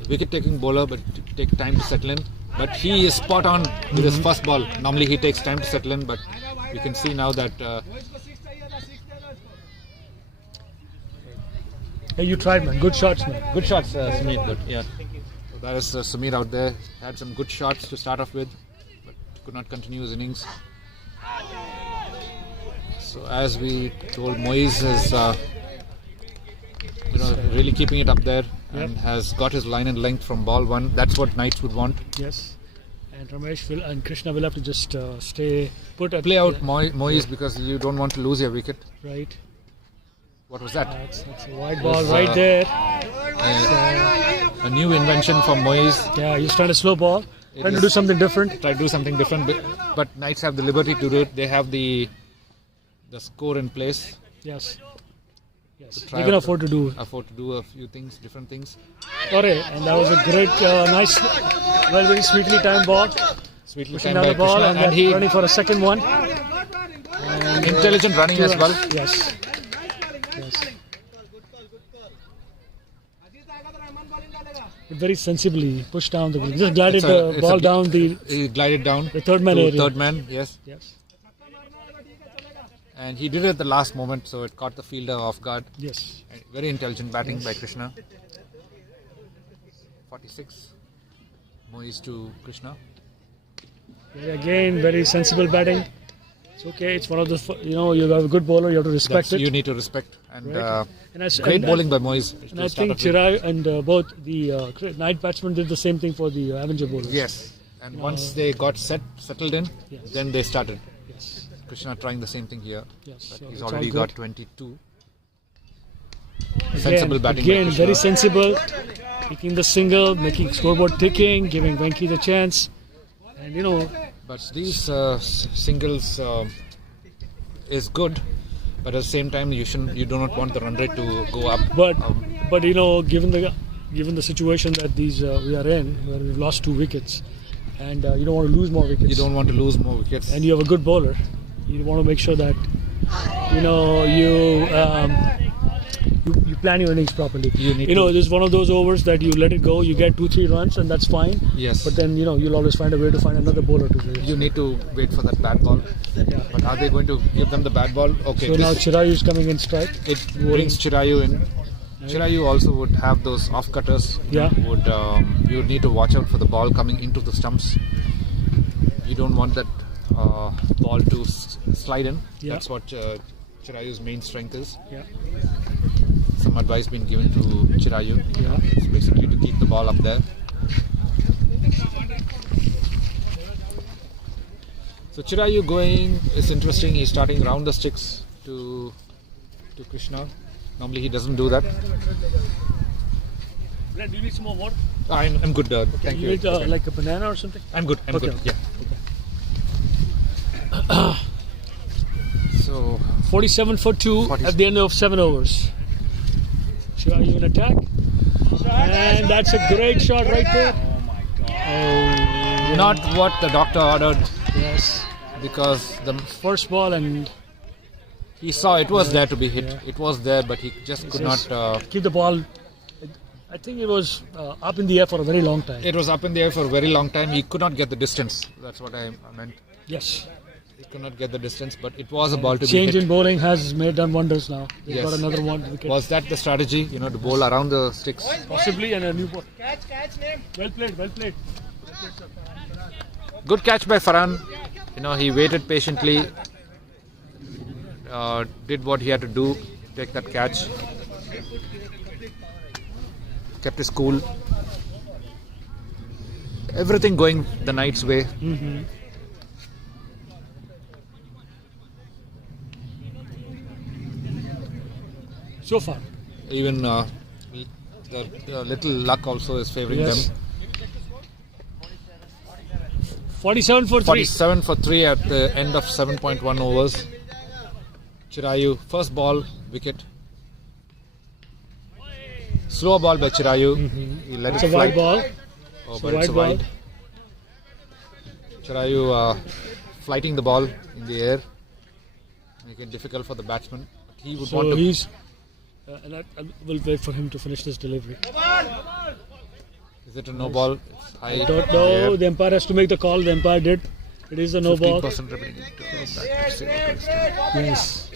wicket-taking bowler, but take time to settle in. But he is spot on with his first ball. Normally he takes time to settle in, but you can see now that. Hey, you tried, man. Good shots, man. Good shots, Sumit. Good, yeah. So that is Sumit out there. Had some good shots to start off with, but could not continue his innings. So as we told, Moise is really keeping it up there and has got his line and length from ball 1. That's what Knights would want. Yes. And Ramesh and Krishna will have to just stay put. Play out Moise because you don't want to lose your wicket. Right. What was that? That's a wide ball right there. A new invention from Moise. Yeah, he's trying to slow ball. Trying to do something different. Try to do something different, but Knights have the liberty to do it. They have the score in place. Yes. They can afford to do a few things, different things. Alright, and that was a great, nice, very sweetly timed ball. Sweetly pushing timed down the by ball Krishna, and he running for a second one. And intelligent running as well. Yes. Very sensibly pushed down the ball. Just glided the ball down the. He glided down. The third man area. Third man, yes. And he did it at the last moment, so it caught the fielder off guard. Yes. Very intelligent batting by Krishna. 46. Moise to Krishna. Again, very sensible batting. It's okay. It's one of the, you have a good bowler, you have to respect it. You need to respect. And right. Great bowling by Moise. And I think Chirayu and both the Knight batsmen did the same thing for the Avenger bowlers. Yes. And once they got settled in, then they started. Yes. Krishna trying the same thing here. Yes. But So he's it's already all got good. 22. Sensible batting. Again, very sensible. Taking the single, making scoreboard ticking, giving Venki the chance. And But these singles is good, but at the same time you do not want the run rate to go up. But given the situation that we are in, where we've lost 2 wickets, and you don't want to lose more wickets. You don't want to lose more wickets. And you have a good bowler. You want to make sure that you plan your innings properly. This is one of those overs that you let it go, you get 2-3 runs, and that's fine. Yes. But then you'll always find a way to find another bowler to play. You need to wait for that bad ball. Yeah. But are they going to give them the bad ball? Okay. So now Chirayu is coming in strike. It brings Chirayu in. Chirayu also would have those off cutters. Yeah. You would need to watch out for the ball coming into the stumps. You don't want that ball to slide in. Yeah. That's what Chirayu's main strength is. Yeah. Some advice been given to Chirayu. Yeah. It's basically to keep the ball up there. So Chirayu going is interesting. He's starting round the sticks to Krishna. Normally he doesn't do that. Do you need some more water? I'm good. Thank you. You need like a banana or something? I'm good. I'm good. Yeah. So 47 for 2 at the end of 7 overs. Chirayu in attack. And that's a great shot right there. Oh my God. Not what the doctor ordered. Yes. Because the first ball, and he saw it was there to be hit. It was there, but he just could not keep the ball I think it was up in the air for a very long time. It was up in the air for a very long time. He could not get the distance. That's what I meant. Yes. He could not get the distance, but it was a ball to be Change hit. in bowling has done wonders now. They've Yes. got another one to wicket. Was that the strategy? To bowl around the sticks. Possibly, and a new ball. Well played, well played. Good catch by Farhan. He waited patiently. Did what he had to do. Take that catch. Kept his cool. Everything going the Knights' way. So far. Even the little luck also is favouring Yes. them. 47 for 3. 47 for 3 at the end of 7.1 overs. Chirayu, first ball, wicket. Slow ball by Chirayu. He let It's it a fly. wide ball. Oh, It's but a it's a wide wide. Chirayu flighting the ball in the air. Make it difficult for the batsman. But he would want So to. he's. And I will wait for him to finish this delivery. Is it a no ball? It's high. I don't know. The umpire has to make the call. The umpire did. It is a no ball. 15% remaining. Yes.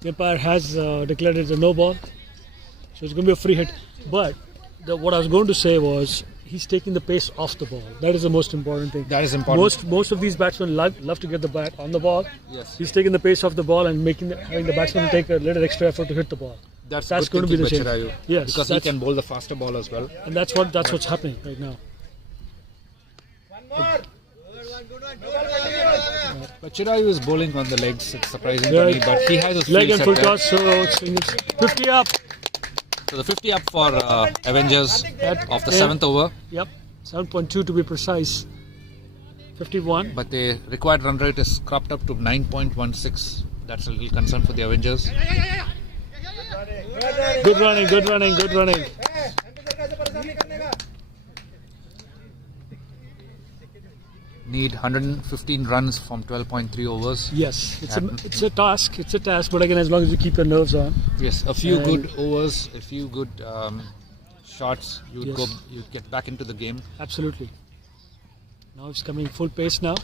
The umpire has declared it a no ball. So it's going to be a free hit. But what I was going to say was he's taking the pace off the ball. That is the most important thing. That is important. Most of these batsmen love to get the bat on the ball. Yes. He's taking the pace off the ball and having the batsman take a little extra effort to hit the ball. That's That's good going to be the thinking by change. Chirayu. Yes, Because he that's- can bowl the faster ball as well. And that's what's happening right now. But Chirayu is bowling on the legs. It's surprising Right. to me, but he has a Leg and full set there. toss, so it's 50 up. So the 50 up for Avengers of the Yeah. 7th over. Yep, 7.2 to be precise. 51. But the required run rate is cropped up to 9.16. That's a little concern for the Avengers. Good running, good running, good running. Need 115 runs from 12.3 overs. Yes, it's a task. It's a task, but again, as long as you keep your nerves on. Yes, a few And- good overs, a few good shots, Yes. you'd get back into the game. Absolutely. Now it's coming full pace now.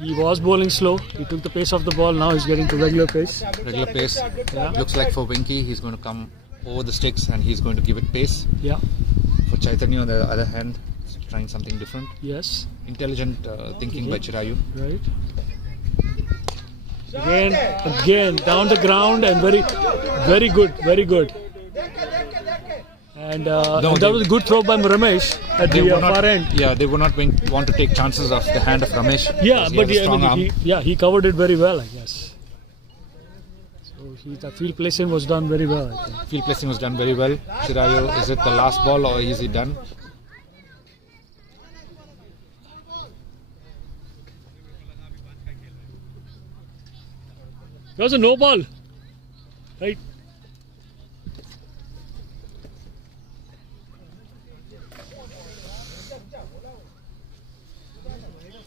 He was bowling slow. He took the pace off the ball. Now he's getting to regular pace. Regular pace. Yeah. Looks like for Winky, he's going to come over the sticks and he's going to give it pace. Yeah. For Chaitanya, on the other hand, he's trying something different. Yes. Intelligent thinking by Chirayu. Right. Again, down the ground and very good, very good. And that was a good throw by Ramesh at the far end. Yeah, they were not want to take chances of the hand of Ramesh. Yeah, because he but has a strong arm. he covered it very well, I guess. So the field placing was done very well, I think. Field placing was done very well. Chirayu, is it the last ball or is he done? That was a no ball, right?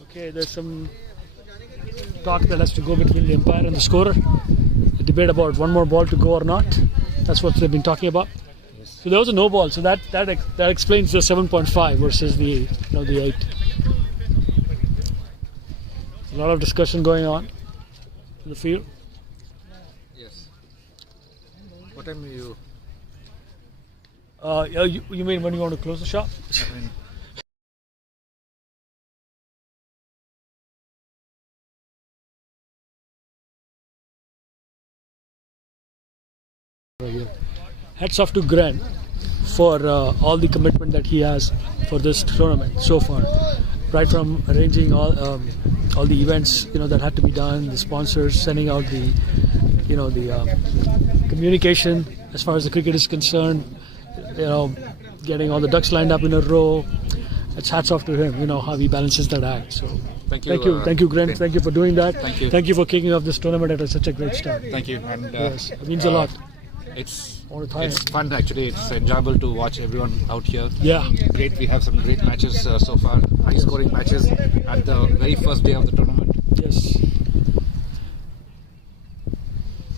Okay, there's some talk that has to go between the umpire and the scorer. A debate about one more ball to go or not. That's what they've been talking about. So there was a no ball. So that explains the 7.5 versus the 8. A lot of discussion going on in the field. Yes. What time are you? You mean when you want to close the shop? I mean, Hats off to Grant for all the commitment that he has for this tournament so far. Right from arranging all the events that had to be done, the sponsors, sending out the communication as far as the cricket is concerned, getting all the ducks lined up in a row. It's hats off to him, how he balances that act. So thank you, thank you, Grant. Thank you for doing that. Thank you for kicking off this tournament at such a great start. Thank you. And Yes, it means a lot. It's All the time. fun actually. It's enjoyable to watch everyone out here. Yeah. Great. We have some great matches so far. High scoring matches at the very first day of the tournament. Yes.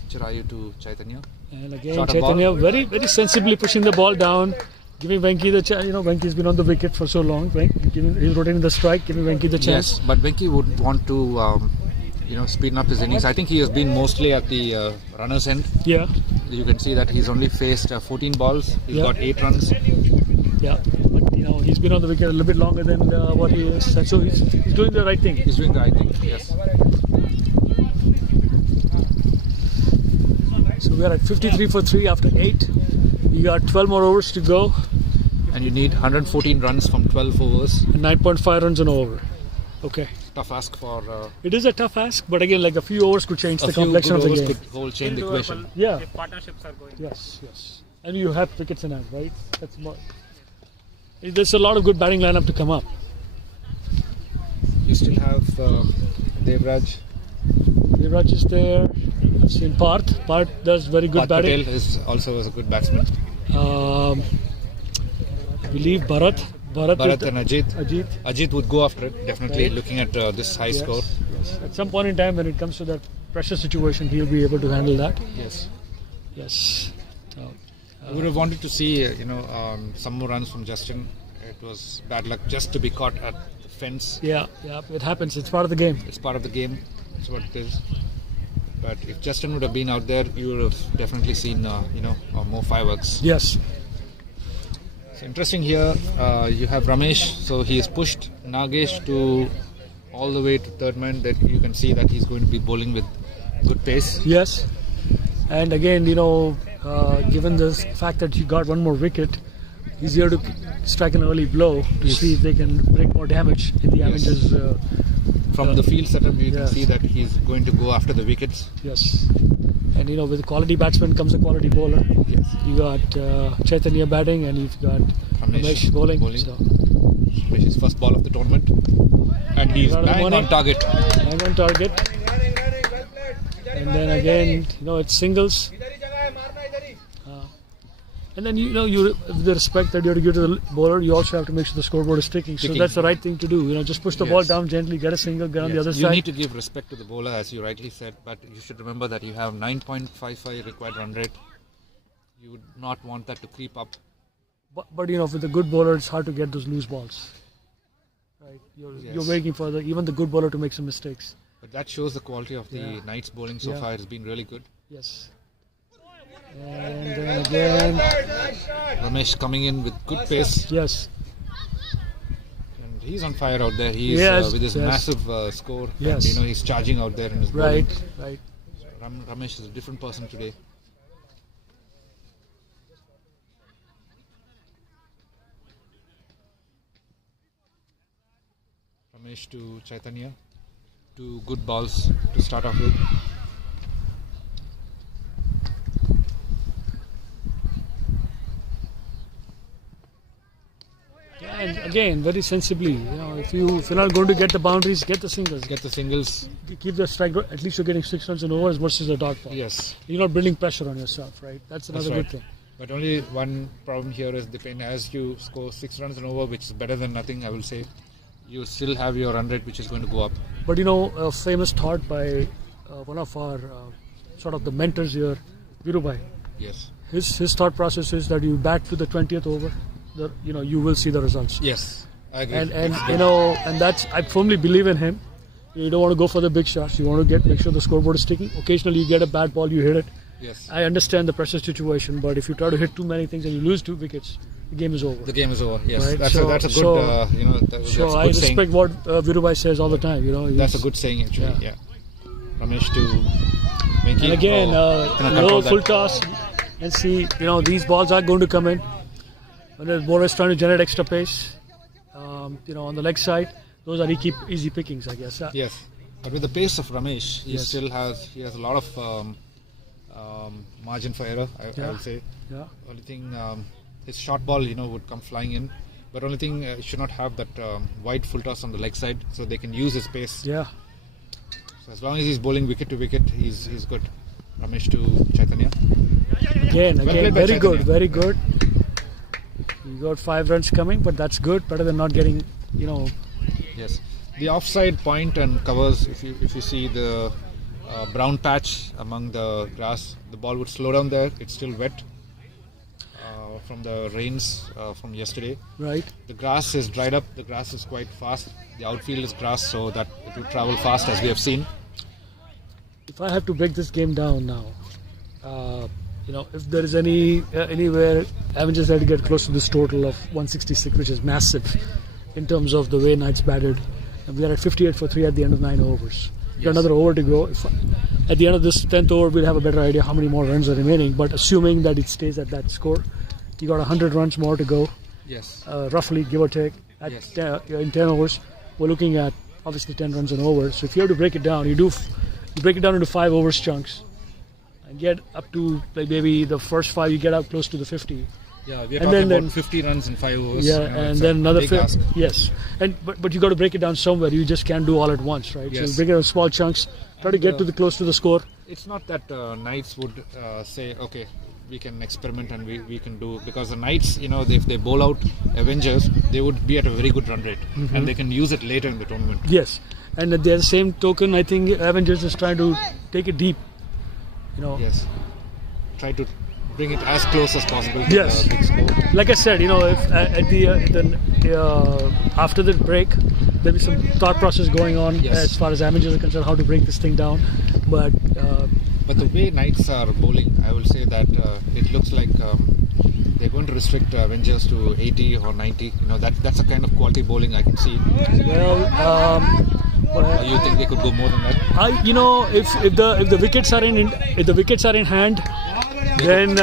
Chirayu to Chaitanya. And again, Short of Chaitanya ball. very, very sensibly pushing the ball down, giving Venki the chance. Venki's been on the wicket for so long. He's rotating the strike, giving Venki the chance. Yes, but Venki would want to, speeden up his innings. I think he has been mostly at the runner's end. Yeah. You can see that he's only faced 14 balls. He's got 8 runs. Yeah, but he's been on the wicket a little bit longer than what he is. So he's doing the right thing. He's doing the right thing. Yes. So we are at 53 for 3 after 8. We got 12 more overs to go. And you need 114 runs from 12 overs. And 9.5 runs an over. Okay. Tough ask for. It is a tough ask, but again, like a few overs could change the complexion of the game. Could whole change the equation. Yeah. If partnerships are going. Yes. And you have wickets in hand, right? That's more. There's a lot of good batting lineup to come up. You still have Devraj. Devraj is there. I've seen Parth. Parth does very good batting. Patel is also a good batsman. I believe Bharat. Bharat and Ajit. Ajit. Ajit would go after it, definitely, Right. looking at this high score. Yes. At some point in time, when it comes to that pressure situation, he'll be able to handle that. Yes. Yes. I would have wanted to see, some more runs from Justin. It was bad luck just to be caught at the fence. Yeah, it happens. It's part of the game. It's part of the game. That's what it is. But if Justin would have been out there, you would have definitely seen, more fireworks. Yes. So interesting here, you have Ramesh. So he has pushed Nagesh to all the way to third man. That you can see that he's going to be bowling with good pace. Yes. And again, given the fact that he got one more wicket, he's here to strike an early blow to see if they can bring more damage in the Avengers. From the field setup, you can see that he's going to go after the wickets. Yes. And with a quality batsman comes a quality bowler. Yes. You got Chaitanya batting and you've got Ramesh bowling. So. His first ball of the tournament. And he's bang on target. Bang on target. And then again, it's singles. And then with the respect that you have to give to the bowler, you also have to make sure the scoreboard is ticking. So that's the right thing to do. Just push the ball down gently, get a single, get on the other side. You need to give respect to the bowler, as you rightly said, but you should remember that you have 9.55 required run rate. You would not want that to creep up. But with a good bowler, it's hard to get those loose balls. Right? You're waiting for even the good bowler to make some mistakes. But that shows the quality of the Knights bowling so far. It's been really good. Yes. And then again, Ramesh coming in with good pace. Yes. And he's on fire out there. He's with his massive score. Yes. And he's charging out there in his bowling. Right. Ramesh is a different person today. Ramesh to Chaitanya. 2 good balls to start off with. And again, very sensibly, if you're not going to get the boundaries, get the singles. Get the singles. Keep the strike. At least you're getting 6 runs in overs versus a dot ball. Yes. You're not building pressure on yourself, right? That's another good thing. But only one problem here is as you score 6 runs in over, which is better than nothing, I will say, you still have your run rate, which is going to go up. But a famous thought by one of our sort of the mentors here, Virubhai. Yes. His thought process is that you bat to the 20th over. You will see the results. Yes, I agree. And that's, I firmly believe in him. You don't want to go for the big shots. You want to make sure the scoreboard is ticking. Occasionally you get a bad ball, you hit it. Yes. I understand the pressure situation, but if you try to hit too many things and you lose 2 wickets, the game is over. The game is over. Yes, right? that's a good. That's a good I respect saying. what Virubhai says all the time. That's a good saying actually. Yeah. Ramesh to Venki. And again, full toss, and see. These balls are going to come in. When the bowler is trying to generate extra pace, on the leg side, those are easy pickings, I guess. Yes, but with the pace of Ramesh, he has a lot of margin for error. I would say. Yeah. Only thing, his short ball, would come flying in. But only thing, he should not have that wide full toss on the leg side, so they can use his pace. Yeah. So as long as he's bowling wicket to wicket, he's good. Ramesh to Chaitanya. Again, very good, very good. You got 5 runs coming, but that's good. Better than not getting, Yes, the offside point and covers. If you see the brown patch among the grass. The ball would slow down there. It's still wet from the rains from yesterday. Right. The grass is dried up. The grass is quite fast. The outfield is grass, so that it will travel fast, as we have seen. If I have to break this game down now, if there is anywhere Avengers had to get close to this total of 166, which is massive in terms of the way Knights batted. And we are at 58 for 3 at the end of 9 overs. We've got another over to go. At the end of this 10th over, we'll have a better idea how many more runs are remaining. But assuming that it stays at that score, you got 100 runs more to go. Yes. Roughly, give or take. In 10 overs, we're looking at obviously 10 runs an over. So if you have to break it down, you break it down into 5 overs chunks and get up to maybe the first 5, you get up close to the 50. Yeah, we are talking about 50 runs in 5 overs. Yeah, and then another 50. Yes, but you got to break it down somewhere. You just can't do all at once, right? Yes. So you break it in small chunks. Try to get to the close to the score. It's not that Knights would say, okay, we can experiment and we can do, because the Knights, if they bowl out Avengers, they would be at a very good run rate, and they can use it later in the tournament. Yes, and at the same token, I think Avengers is trying to take it deep. Yes, try to bring it as close as possible to yes. the big score. Like I said, if after the break, there'll be some thought process going on as far as Avengers are concerned, how to break this thing down. But the way Knights are bowling, I will say that it looks like they're going to restrict Avengers to 80 or 90. That's a kind of quality bowling I can see. Well, you think they could go more than that? If the wickets are in hand, then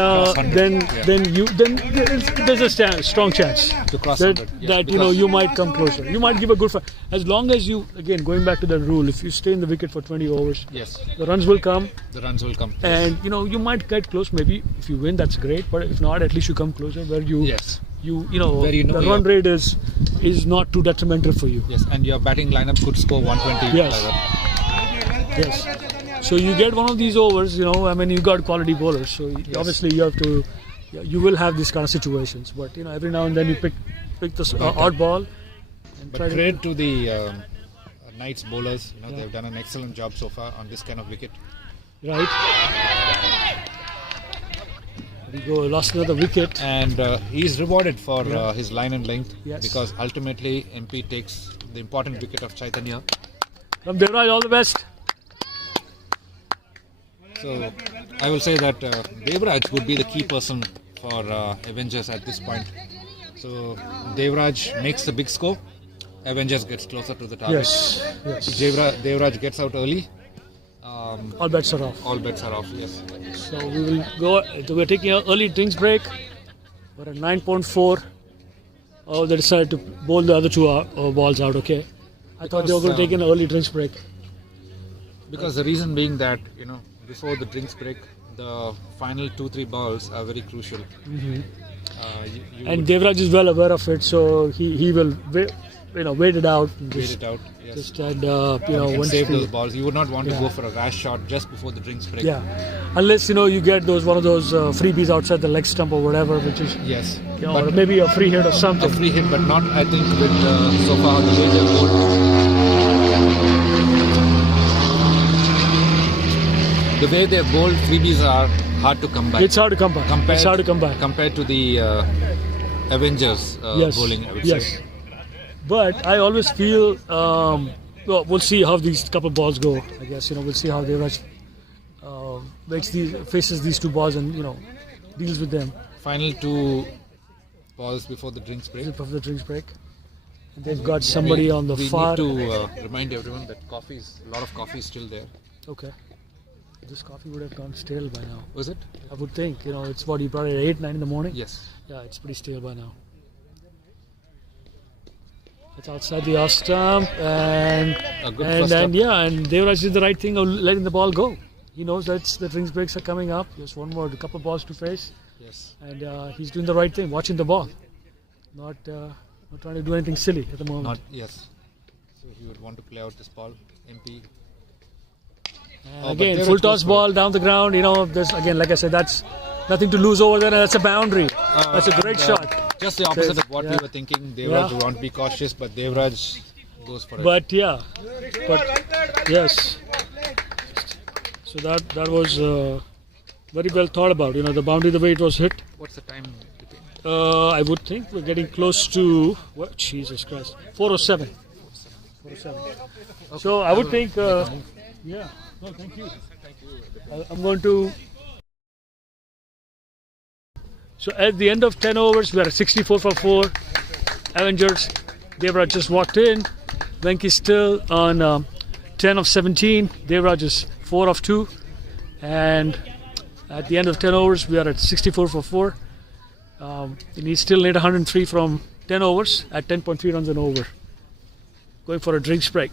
there's a strong chance to cross that you might come closer. You might give a good fight. As long as you, again, going back to that rule, if you stay in the wicket for 20 overs, the runs will come. The runs will come. And you might get close. Maybe if you win, that's great. But if not, at least you come closer where the run rate is not too detrimental for you. Yes, and your batting lineup could score 120. Yes. So you get one of these overs, you got quality bowlers. So obviously you will have these kind of situations. But every now and then you pick the odd ball. But credit to the Knights bowlers. They've done an excellent job so far on this kind of wicket. Right. Lost another wicket. And he's rewarded for his line and length, because ultimately MP takes the important wicket of Chaitanya. Devraj, all the best. So I will say that Devraj would be the key person for Avengers at this point. So Devraj makes the big score. Avengers gets closer to the target. Yes. Devraj gets out early. All bets are off. All bets are off, yes. So we will go. We're taking an early drinks break. We're at 9.4. Oh, they decided to bowl the other 2 balls out, okay. I thought they were going to take an early drinks break. Because the reason being that, before the drinks break, the final 2-3 balls are very crucial. And Devraj is well aware of it, so he will wait it out. Yes. Just and save those balls. You would not want to go for a rash shot just before the drinks break. Yeah, unless you get one of those freebies outside the leg stump or whatever, which is or maybe a free hit or something. A free hit, but not, I think, with so far the way they've bowled. The way they've bowled, freebies are hard to come back. It's hard to come back. Compared to the Avengers bowling, I would say. But I always feel, we'll see how these couple balls go. I guess we'll see how Devraj faces these 2 balls and deals with them. Final 2 balls before the drinks break. And they've got somebody on the far. We need to remind everyone that a lot of coffee is still there. Okay. This coffee would have gone stale by now. Was it? I would think. It's what you brought at 8, 9 in the morning. Yes. Yeah, it's pretty stale by now. It's outside the off stump, and Devraj did the right thing of letting the ball go. He knows that the drinks breaks are coming up. Just a couple balls to face. Yes. And he's doing the right thing, watching the ball, not trying to do anything silly at the moment. So he would want to play out this ball, MP. Again, full toss ball down the ground. There's again, like I said, that's nothing to lose over there. That's a boundary. That's a great shot. Just the opposite of what we were thinking. Devraj would want to be cautious, but Devraj goes for it. But yes. So that was very well thought about. The boundary, the way it was hit. What's the time? I would think we're getting close to what? Jesus Christ, 4:07. 4:07. Okay. So I would think. Yeah. No, thank you. I'm going to. So at the end of 10 overs, we are at 64 for 4. Avengers. Devraj just walked in. Venki still on 10 of 17. Devraj is 4 of 2. And at the end of 10 overs, we are at 64 for 4. And he still need 103 from 10 overs at 10.3 runs an over. Going for a drinks break.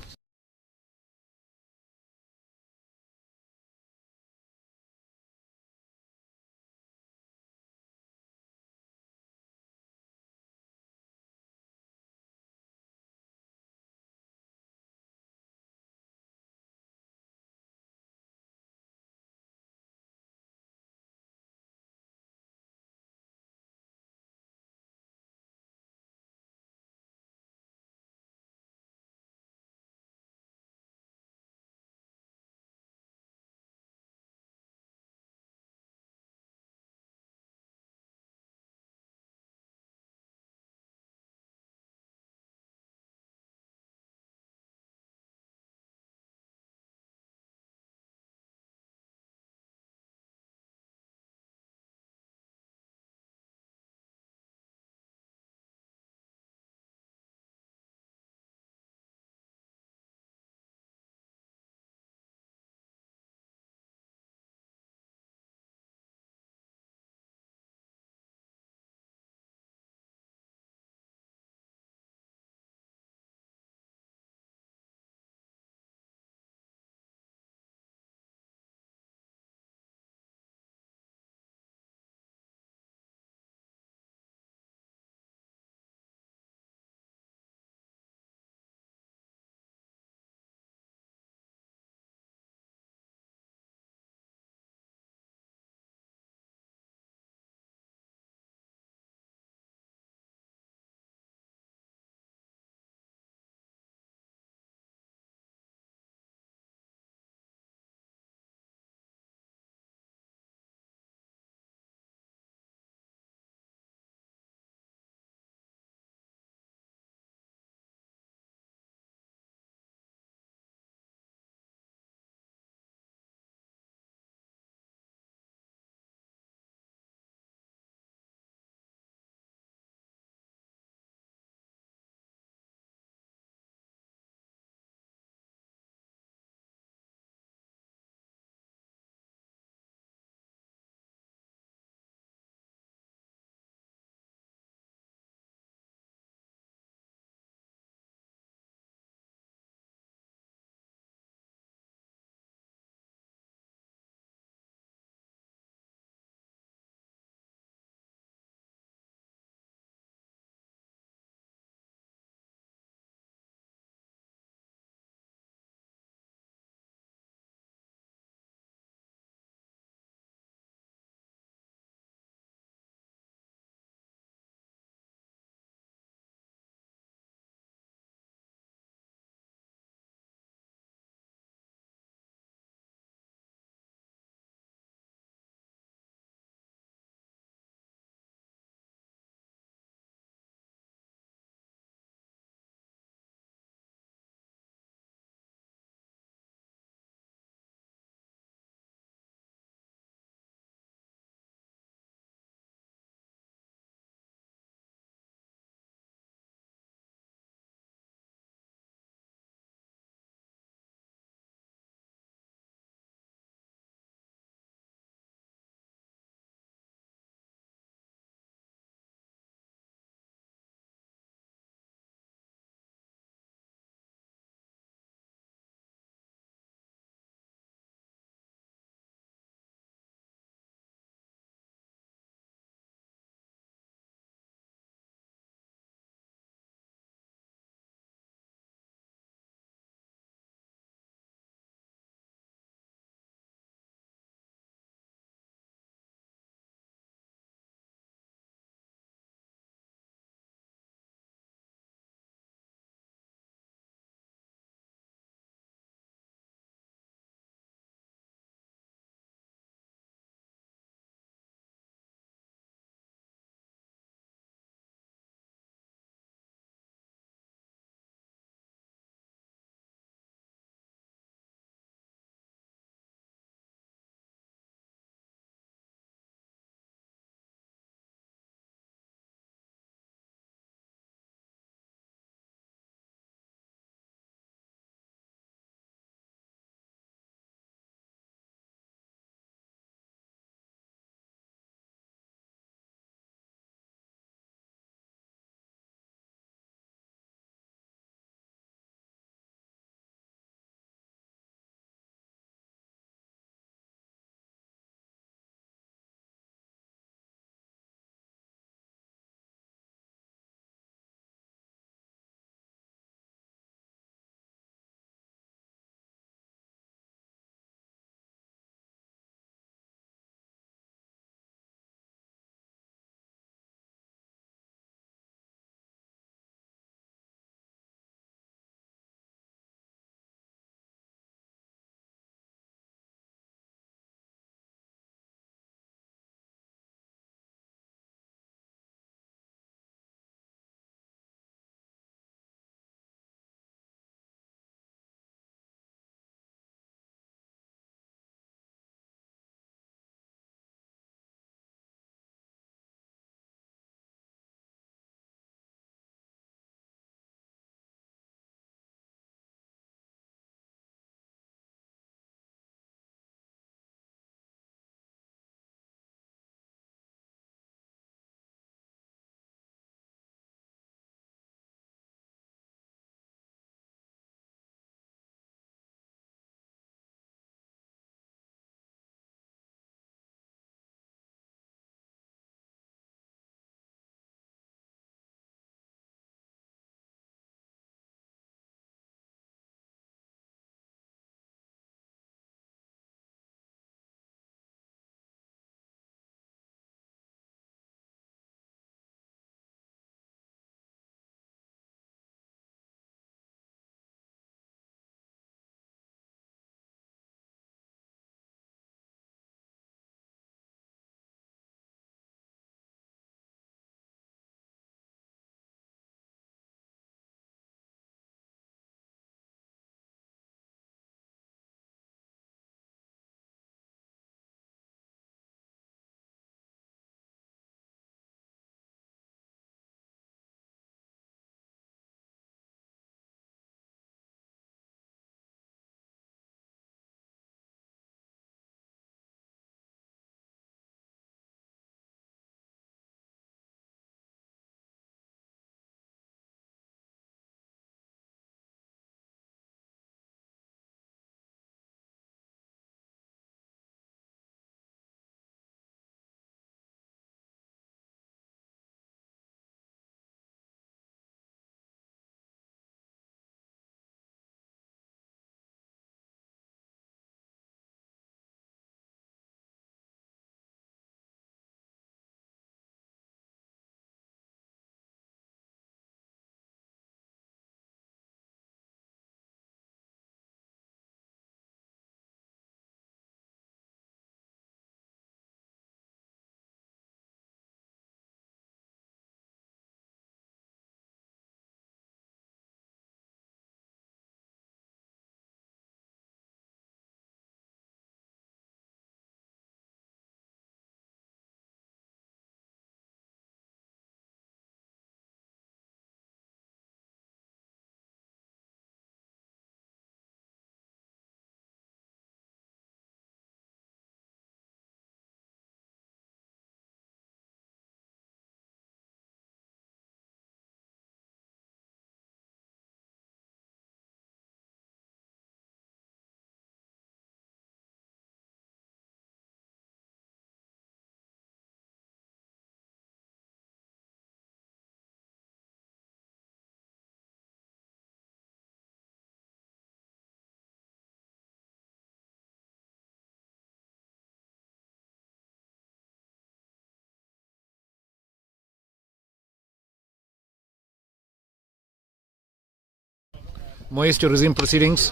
Moise to resume proceedings.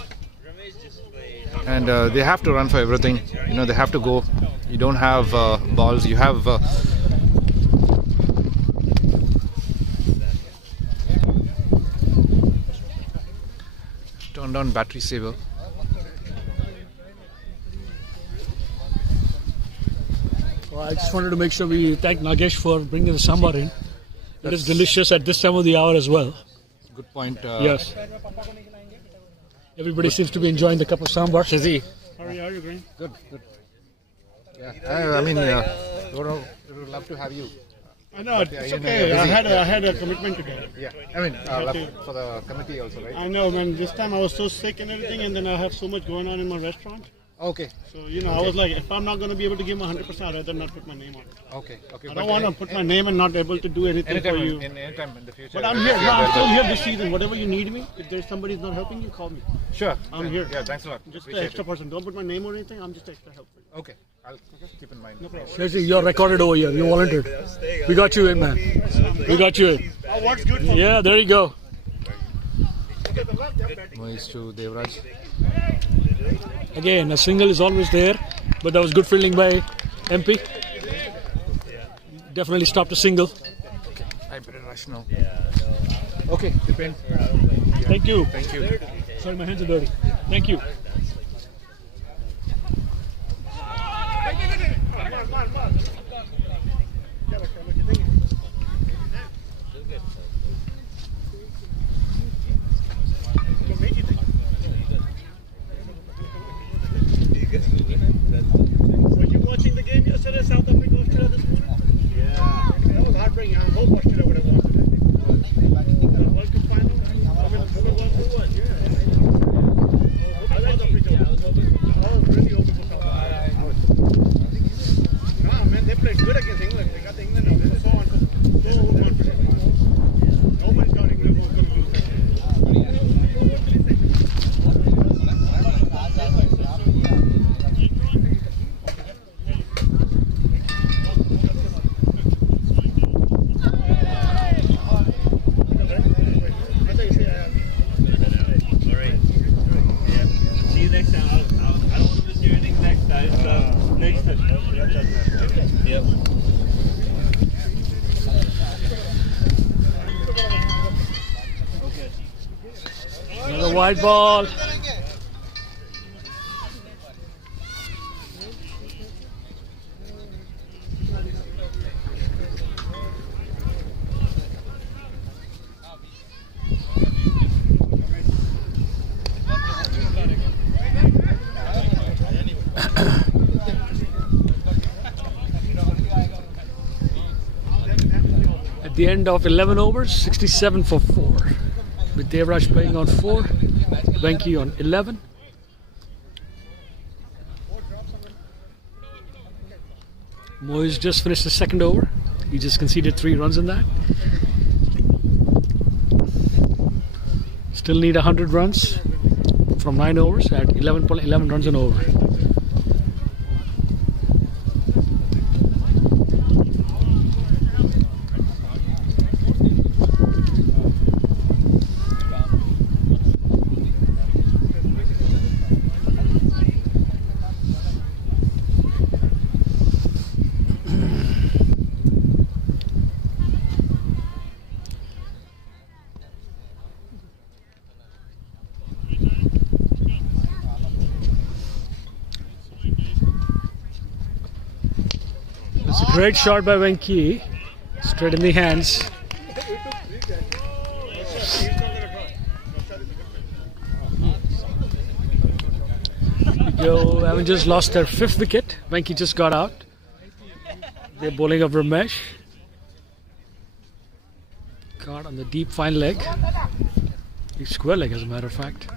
And they have to run for everything. You know, they have to go. You don't have balls. You have... turned on battery saver. Well, I just wanted to make sure we thank Nagesh for bringing the sambar in. It is delicious at this time of the hour as well. Good point. Yes. Everybody seems to be enjoying the cup of sambar. Shazi. How are you, Green? Good. Yeah. I mean, we would love to have you. I know, it's okay. I had a commitment today. Yeah. I mean, for the committee also, right? I know, man. This time I was so sick and everything, and then I have so much going on in my restaurant. Okay. So, I was like, if I'm not going to be able to give my 100%, I'd rather not put my name on it. Okay. I don't want to put my name and not able to do anything for you. Anytime in the future. But I'm here. No, I'm still here this season. Whatever you need me, if there's somebody who's not helping you, call me. Sure. I'm here. Yeah, thanks a lot. Just an extra person. Don't put my name or anything. I'm just extra help for you. Okay. I'll keep in mind. No problem. Shazi, you're recorded over here. You volunteered. We got you in, man. We got you in. What's good for Yeah, there you go. Moise to Devraj. Again, a single is always there, but that was good fielding by MP. Definitely stopped a single. Okay, I better rush now. Okay, depend. Thank you. Thank you. Sorry, my hands are dirty. Thank you. Were you watching the game yesterday, South Africa, Australia this morning? Yeah. That was heartbreaking. I hope Australia would have won today. The World Cup final? Women won 2-1. Yeah. South Africa. I was really hoping for South Africa. Nah, man, they played good against England. They got the England out. They were so confident. Nobody thought England was going to lose that. Another wide ball. At the end of 11 overs, 67 for 4. With Devraj playing on 4, Venki on 11. Moise just finished the second over. He just conceded 3 runs in that. Still need 100 runs from 9 overs at 11 runs an over. Great shot by Venki, straight in the hands. Avengers lost their 5th wicket. Venki just got out. They're bowling of Ramesh. Caught on the deep fine leg. Deep square leg, as a matter of fact.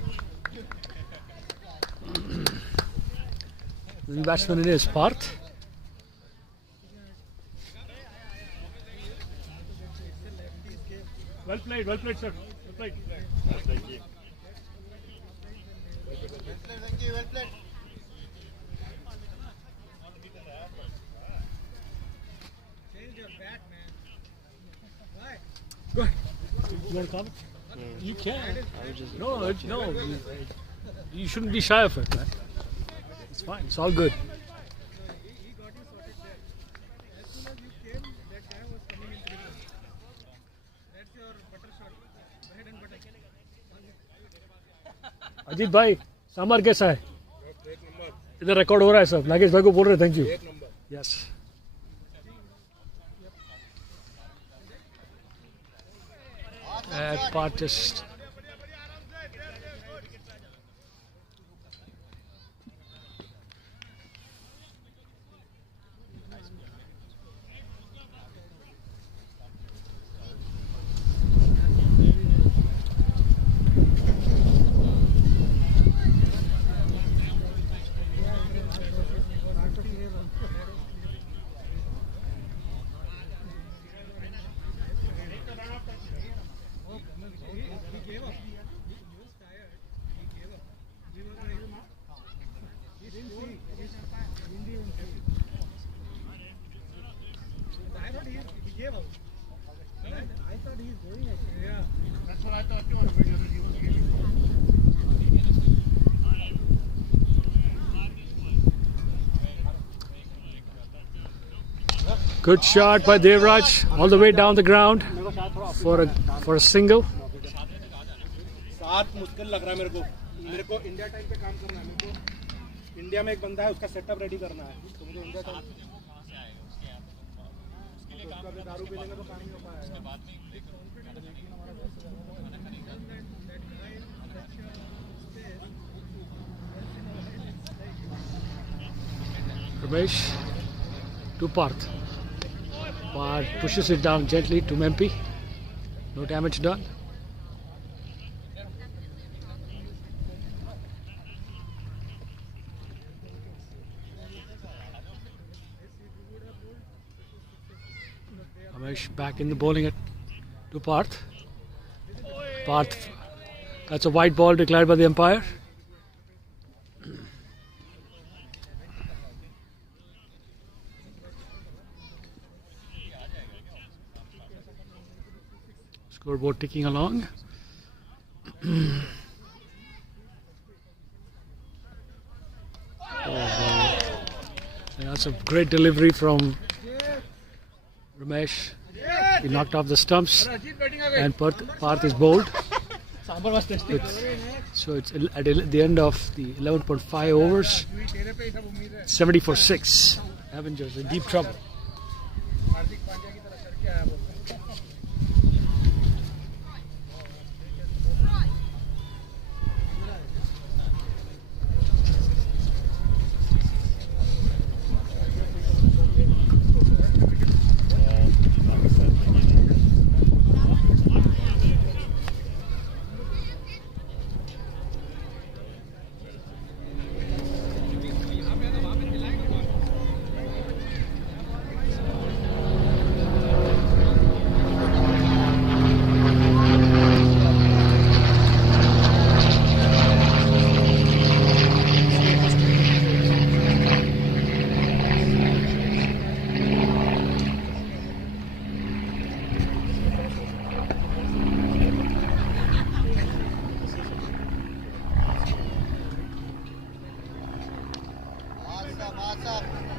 The batsman in is Parth. Well played, sir. Well played. Thank you. Well played. Change your bat, man. Why? You want to come? You can. No. You shouldn't be shy of it, man. It's fine. It's all good. Ajit भाई सांबर कैसा है इधर record हो रहा है सब नागेश भाई को बोल रहे thank you yes part just good shot by Devraj all the way down the ground for a single. सात मुश्किल लग रहा है मेरे को इंडिया टाइम पे काम करना है मेरे को इंडिया में एक बंदा है उसका सेटअप रेडी करना है तो मुझे इंडिया टाइम उसका भी दारू पीने में तो काम नहीं हो पाएगा Ramesh to Parth. Parth pushes it down gently to Mempi. No damage done. Ramesh back in the bowling to Parth. Parth, that's a white ball declared by the umpire. Scoreboard ticking along. That's a great delivery from Ramesh. He knocked off the stumps and Parth is bowled. So it's at the end of the 11.5 overs. 70-6. Avengers in deep trouble. Awesome.